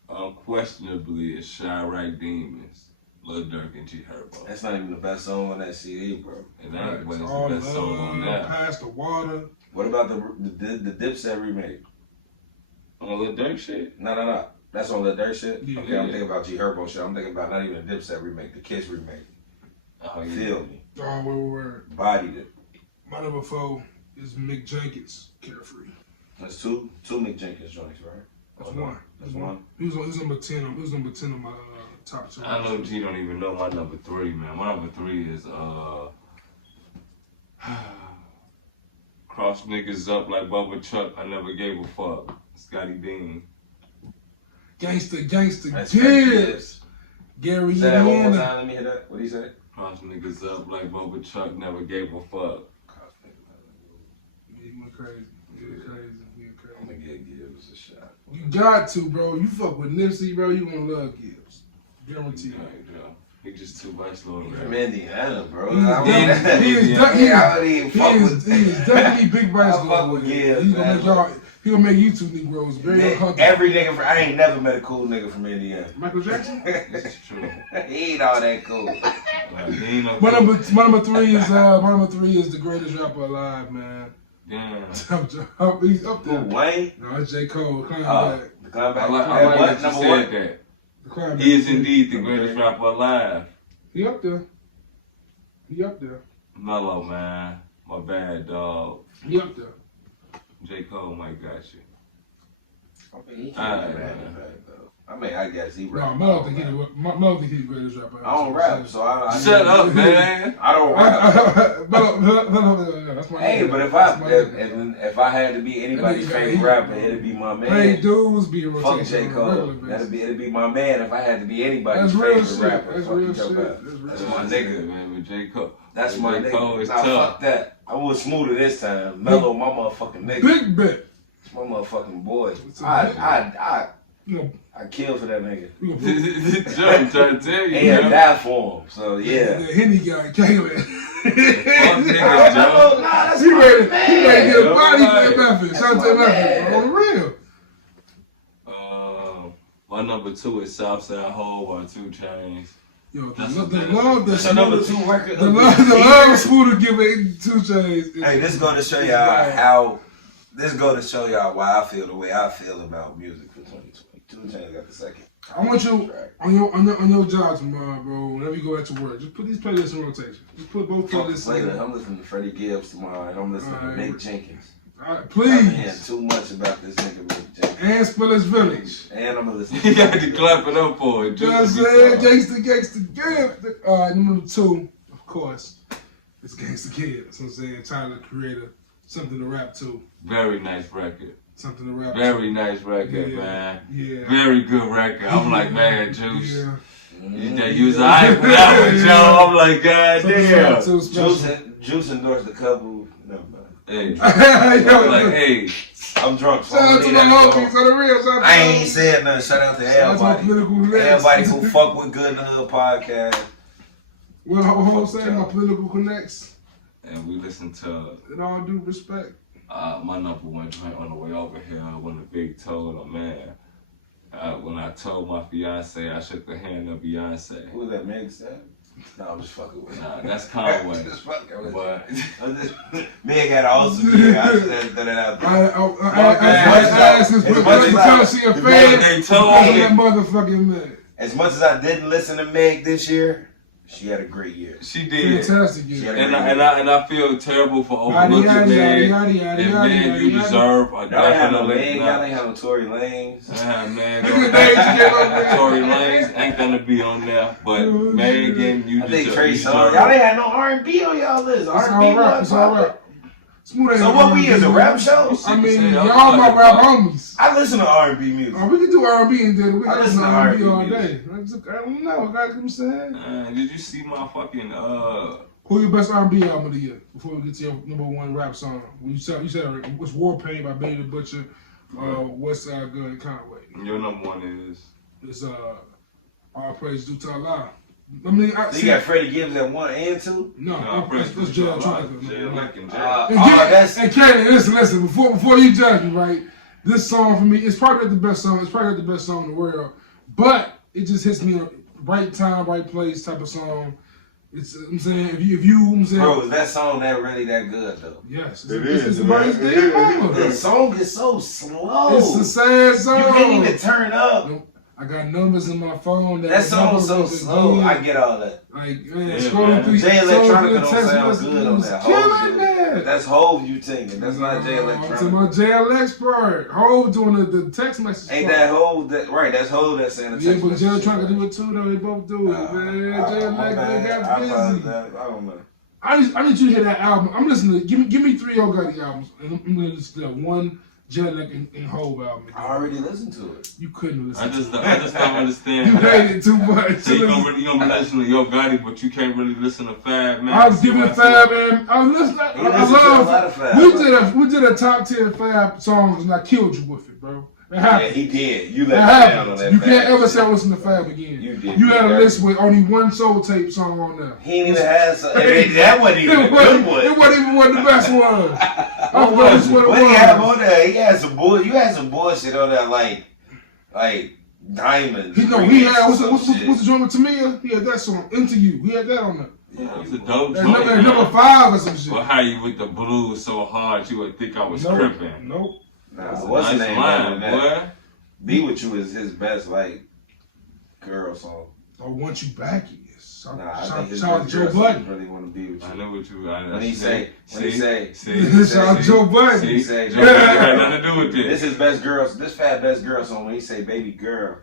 unquestionably, is Chirac Demons, Lil Durk and G Herbo. That's not even the best song on that CD, bro. And that was All the best song on that. Pass the water. What about the Dipset remake? On Lil Durk shit? No. That's on the Durk shit? Yeah. Okay, I'm thinking about G Herbo shit. I'm thinking about not even the Dipset remake, the Kiss remake. Oh, yeah. Feel me. Oh, word. Bodied it. My number 4 is Mick Jenkins, Carefree. That's two Mick Jenkins joints, right? That's one. That's one. He was number 10. He was number 10 on my top 2. I know G don't even know my number 3, man. My number 3 is Cross Niggas Up Like Bubba Chuck, I Never Gave a Fuck. Scotty Dean. Gangsta That's Gibbs. Gary Say that one more Indiana. time. Let me hear that. What did he say? Cross Niggas Up Like Bubba Chuck, Never Gave a Fuck. He went crazy. I'm gonna give Gibbs a shot. You got to, bro. You fuck with Nipsey, bro. You gonna love Gibbs. Guaranteed. Yeah. He just too much, Lord. From Indiana, bro. He is I wouldn't definitely big Bryce. I fuck with Gibbs, He gonna make you two Negroes very uncomfortable. Every nigga I ain't never met a cool nigga from Indiana. Michael Jackson? This is true. He ain't all that cool. My number 3 is the greatest rapper alive, man. Damn. He's up there. Wayne? No, it's J. Cole. Climb back. The Climb Back. I like that you Number said one? that. The Climb back. He is indeed the greatest rapper alive. He up there. Mellow, man. My bad, dog. He up there. J. Cole might got you. I mean, he can't be mad at that, though. I mean, I guess he No, rap. Melo think he's the greatest rapper. I don't rap, so I Shut up, man. I don't rap. That's my Hey, nigga. but if I had to be anybody's That nigga, favorite rapper, it'd be my Hey, man. dudes be in Fuck rotation. J. on a Cole. regular basis. It'd be my man if I had to be anybody's That's real favorite shit. rapper. That's Fuck real you, shit. Joe Bell. That's That's real my shit. nigga. Man, with J. Cole. That's my J. Cole nigga. is Nah, tough. fuck that. I was Smooda this time. Mellow, my motherfucking nigga. Big bet. It's my motherfucking boy. It's a big- I kill for that nigga. We gonna Joe, I'm trying to tell you, And man. die for him. So yeah. The Henny guy, Kaylin. Fuck niggas, Joe. that's He ready to get a body Right. for Memphis. Shout out to Memphis, bro. On the real. My number 2 is Southside Ho by 2 Chainz. Yo, That's the a bad- love that That's your number 2 record. The love Smooda giving 2 Chainz. Hey, this go to show y'all how. This go to show y'all why I feel the way I feel about music for 2020. 2 Chainz got the second. I want you track. on your job tomorrow, bro. Whenever you go out to work, just put these playlists in rotation. Just put both Fuck playlists later. in. I'm listening to Freddie Gibbs tomorrow, and I'm listening to Alright. Mick Jenkins. All right, I'm hearing please. too much about this nigga Mick Jenkins. And Spillers Village. And I'm gonna listen. He got to clap it up for it. You know what I'm saying? Gangsta, give. All right, number 2, of course, it's Gangsta Kid. So I'm saying, Tyler Creator, something to rap to. Very nice record. Something to rap to. Very nice record, man. Yeah. Very good record. I'm like, man, Juice. Yeah. You was alright for that one, Joe. I'm like, God damn. Juice endorsed a couple. No, Hey. Yo, I'm like, hey. I'm drunk. So shout out to my homies on the real. Shout out to I ain't said nothing. Shout out to everybody. Everybody who fuck with Good in the Hood podcast. Well, I'm saying my political connects. And we listen to, In all due respect. my number one joint on the way over here when the big told him, man. When I told my fiance I shook the hand of Beyonce. Who was that, Meg said? No, I'm just fucking with you. Nah, that's Conway. Just fucking with But you. Meg had an awesome year. I just had to throw that out there. I asked this brother because she a fan. they told That me motherfucking man. As much as I didn't listen to Meg this year, she had a great year. she did. Fantastic She year. had And I feel terrible for overlooking Meg. And man, you deserve a Y'all ain't have no definitely. Meg. Y'all ain't have no Tory Lanez. Man, Look at the names you gave up there. Tory Lanez ain't gonna be on there, but Megan, you I think deserve. Trey You Songz. deserve. Y'all ain't had no R&B on y'all list. It's R&B all right. was It's all right. Smooth So what we is, a rap show? I mean, Say, y'all I'm my fucking rap fuck. homies. I listen to R&B music. We can do R&B and then we I can listen listen to to R&B R&B all music. day. I don't know. Got what I'm saying? Did you see my fucking Who your best R&B album of the year? Before we get to your number one rap song, you said it was War Paint by Benny the Butcher, West Side Gun, Conway. your number one is? It's All Praise Due to Allah. I mean, So you got Freddie Gibbs at 1 and 2? No, it's Jay Electronica. That's... And Kaylin, listen. Before you judge me, right? This song for me, it's probably not the best song. It's probably not the best song in the world, but it just hits me right time, right place type of song. It's I'm saying if you I'm saying, Bro, is that song that really that good though? yes, It is. It's Dead Mama. The song is so slow. It's a sad song. You can't even turn up. I got numbers in my phone That song's so slow. I get all that. Like, Yeah, scrolling man. through Jay Electronica don't sound messages, good on that. killing Hov that. That's Hov you singing. That's not Jay I'm talking Electronica. about JLX part. Hov doing the text message. Ain't part. that Hov that right? That's Hov that's saying the Yeah, text but message. Jay trying to do it too, though. They both do it, man. JLX, they got busy. I don't know. I need you to hear that album. I'm listening to give me 3 Yo Gotti albums, and I'm gonna listen to that one JLX and Hov album. I already listened to it. You couldn't listen. I just don't You understand. hate it too much. So you gonna be listening to Yo Gotti, but you can't really listen to Fab, man. I was giving it Fab, man. I was listening. He listened to a lot of Fab. We did a top 10 Fab songs, and I killed you with it, bro. It Yeah, happened. he did. You It let me down on happens. that. You can't Fab ever shit. say listen to Fab again. You did. You had a did. list with only one Soul Tape song on there. He ain't even had some. That wasn't even a good one. It wasn't even one of the best ones. I forgot was which one it What do you have was. on there? He had some bull. You had some bullshit on there, like diamonds. He had what's the joint with Tamia? He had that song, Into You. He had that on there. Yeah, it's a dope That's joint, man. number 5 or some shit. Well, how you with the blues so hard, you would think I was cripping. Nope. Nah, That's a what's the nice name line, of that? boy. Be With You is his best girl song. I Want You Back is. Nah, I think his Shout out best to girl Joe song Budden. is Really Want to Be With I You. know what you. When he say, Shout out to Joe Budden. He say, Joe Budden had nothing to do with this this. is best girl. This Fat best girl song. When he say, "Baby girl,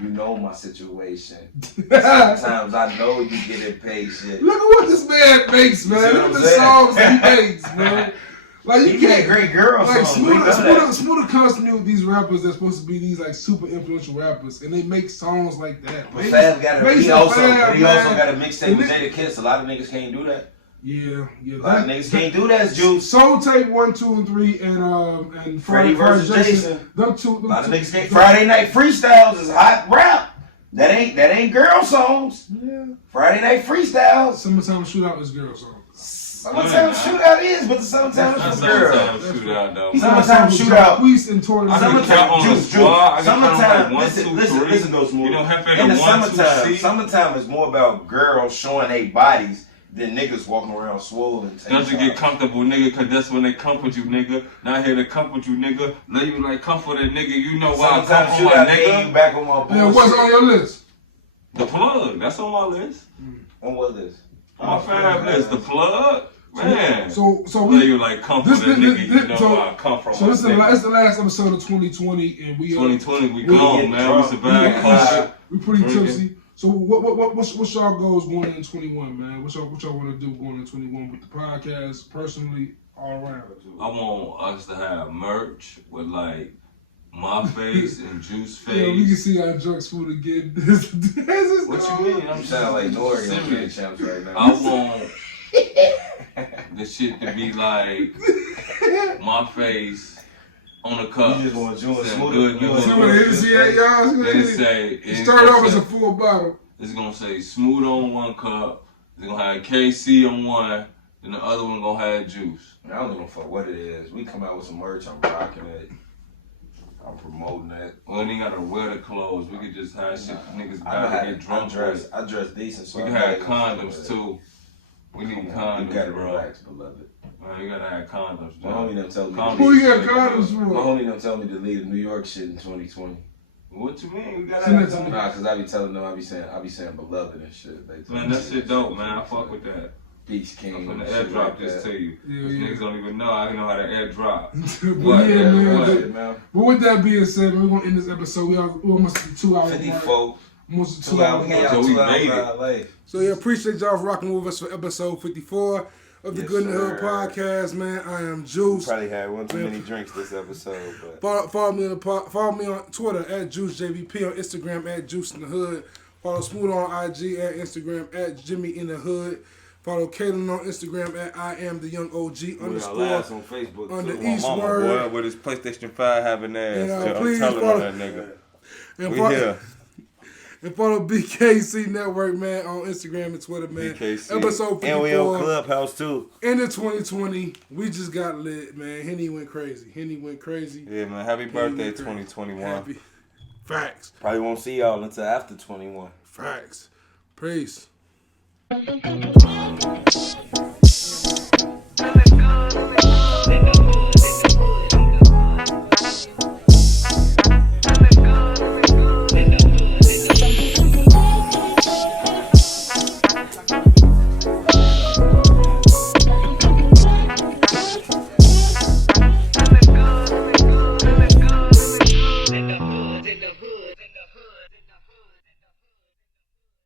you know my situation. Sometimes I know you get impatient." Look at what this man makes, man. You see Look what at the I'm saying? songs that he makes, man. Like He get great girl like songs. We know that. Smooda comes to me with these rappers that's supposed to be these like super influential rappers, and they make songs like that. But Fab got he also man. got a mixtape with Jada Kiss. A lot of niggas can't do that. Yeah. A lot of niggas can't do that, Juice. Soul Tape 1, 2, and 3, and Freddie versus Jason. Them two. A lot of niggas can't. Friday Night Freestyles is hot rap. That ain't girl songs. Yeah. Friday Night Freestyles. Summertime Shootout is girl song. Summertime Shootout is, but the Summertime is for girls. Shootout, though. Summertime Shootout. Queez and Tory I can Lanez. count on the squad. I can count on Summertime. like 1, 2, 3. Listen, those movies. You know, Hefe In the the 1, 2, summertime, C. summertime is more about girls showing their bodies than niggas walking around swollen. Don't you get comfortable, nigga, cause that's when they comfort you, nigga. Not here to comfort you, nigga. Let you like comfort a nigga. You know why I Summertime come from my Shootout gave you nigga. back on my bullshit. Yeah, what's on your list? The plug. That's on my list. On what list? On my Fab list. The plug. Man. So Let we. you like comfort a nigga. You know where I come from. So this is the last episode of 2020, and we 2020, we We gone, get man. drunk. We survived COVID. we pretty Drinking. tipsy. So what's y'all goals going into 21, man? What y'all want to do going into 21 with the podcast, personally, all around? I want us to have merch with like my face and Juice face. Yeah, we can see our Juice Smooda getting this. What you mean? I'm sound like Nori on serious. Champs right now. I want the shit to be like my face on the cup. You just want Juice Saying Smooda. good news. Some of the Hennessy at y'all. Then It started off as a full bottle. It's gonna say Smooda on one cup. It's gonna have KC on one. Then the other one gonna have Juice. I don't give a fuck what it is. We come out with some merch. I'm rocking it. I'm promoting it. We ain't gotta wear the clothes. We could just have shit niggas I gotta get drunk with. I dress decent, so We can have condoms too. We need condoms, You gotta bro. relax, beloved. Man, you gotta have condoms, My bro. homie them tell me. Who you got condoms My for? homie them tell me to leave the New York shit in 2020. What you mean? We gotta Send have it to me. condoms. Nah, cause I be telling them, I be saying beloved and shit. They tell Man, me that shit dope, man. I fuck with that. Peace King. I'm finna shit airdrop like this that. to you. Yeah, Cause yeah. niggas don't even know I know how to airdrop. But yeah, man. Shit, man. But with that being said, we're gonna end this episode. We almost at the 2 hour mark. 54. Almost the 2 2 hour hours. mark. So we made it. Late. So yeah, appreciate y'all for rocking with us for episode 54 of the Yes, Good in the Hood sir. podcast, man. I am Juice. Probably had one too many drinks this episode, but Follow me on Twitter at JuiceJVP, on Instagram at Juice in the Hood. Follow Smooda on IG at Instagram at Jimmie in the Hood. Follow Kaylin on Instagram at I am the young OG we got underscore. laughs on Facebook on too. the My East mama, Word. boy, with his PlayStation 5 having ass. And, I'm please telling follow- on that nigga. And We follow, here. and follow BKC Network, man, on Instagram and Twitter, man. BKC. Episode 54. And we on Clubhouse too. Into 2020, we just got lit, man. Henny went crazy. Yeah, man. Happy birthday, went crazy. 2021. Happy. Facts. Probably won't see y'all until after 21. Facts. Peace.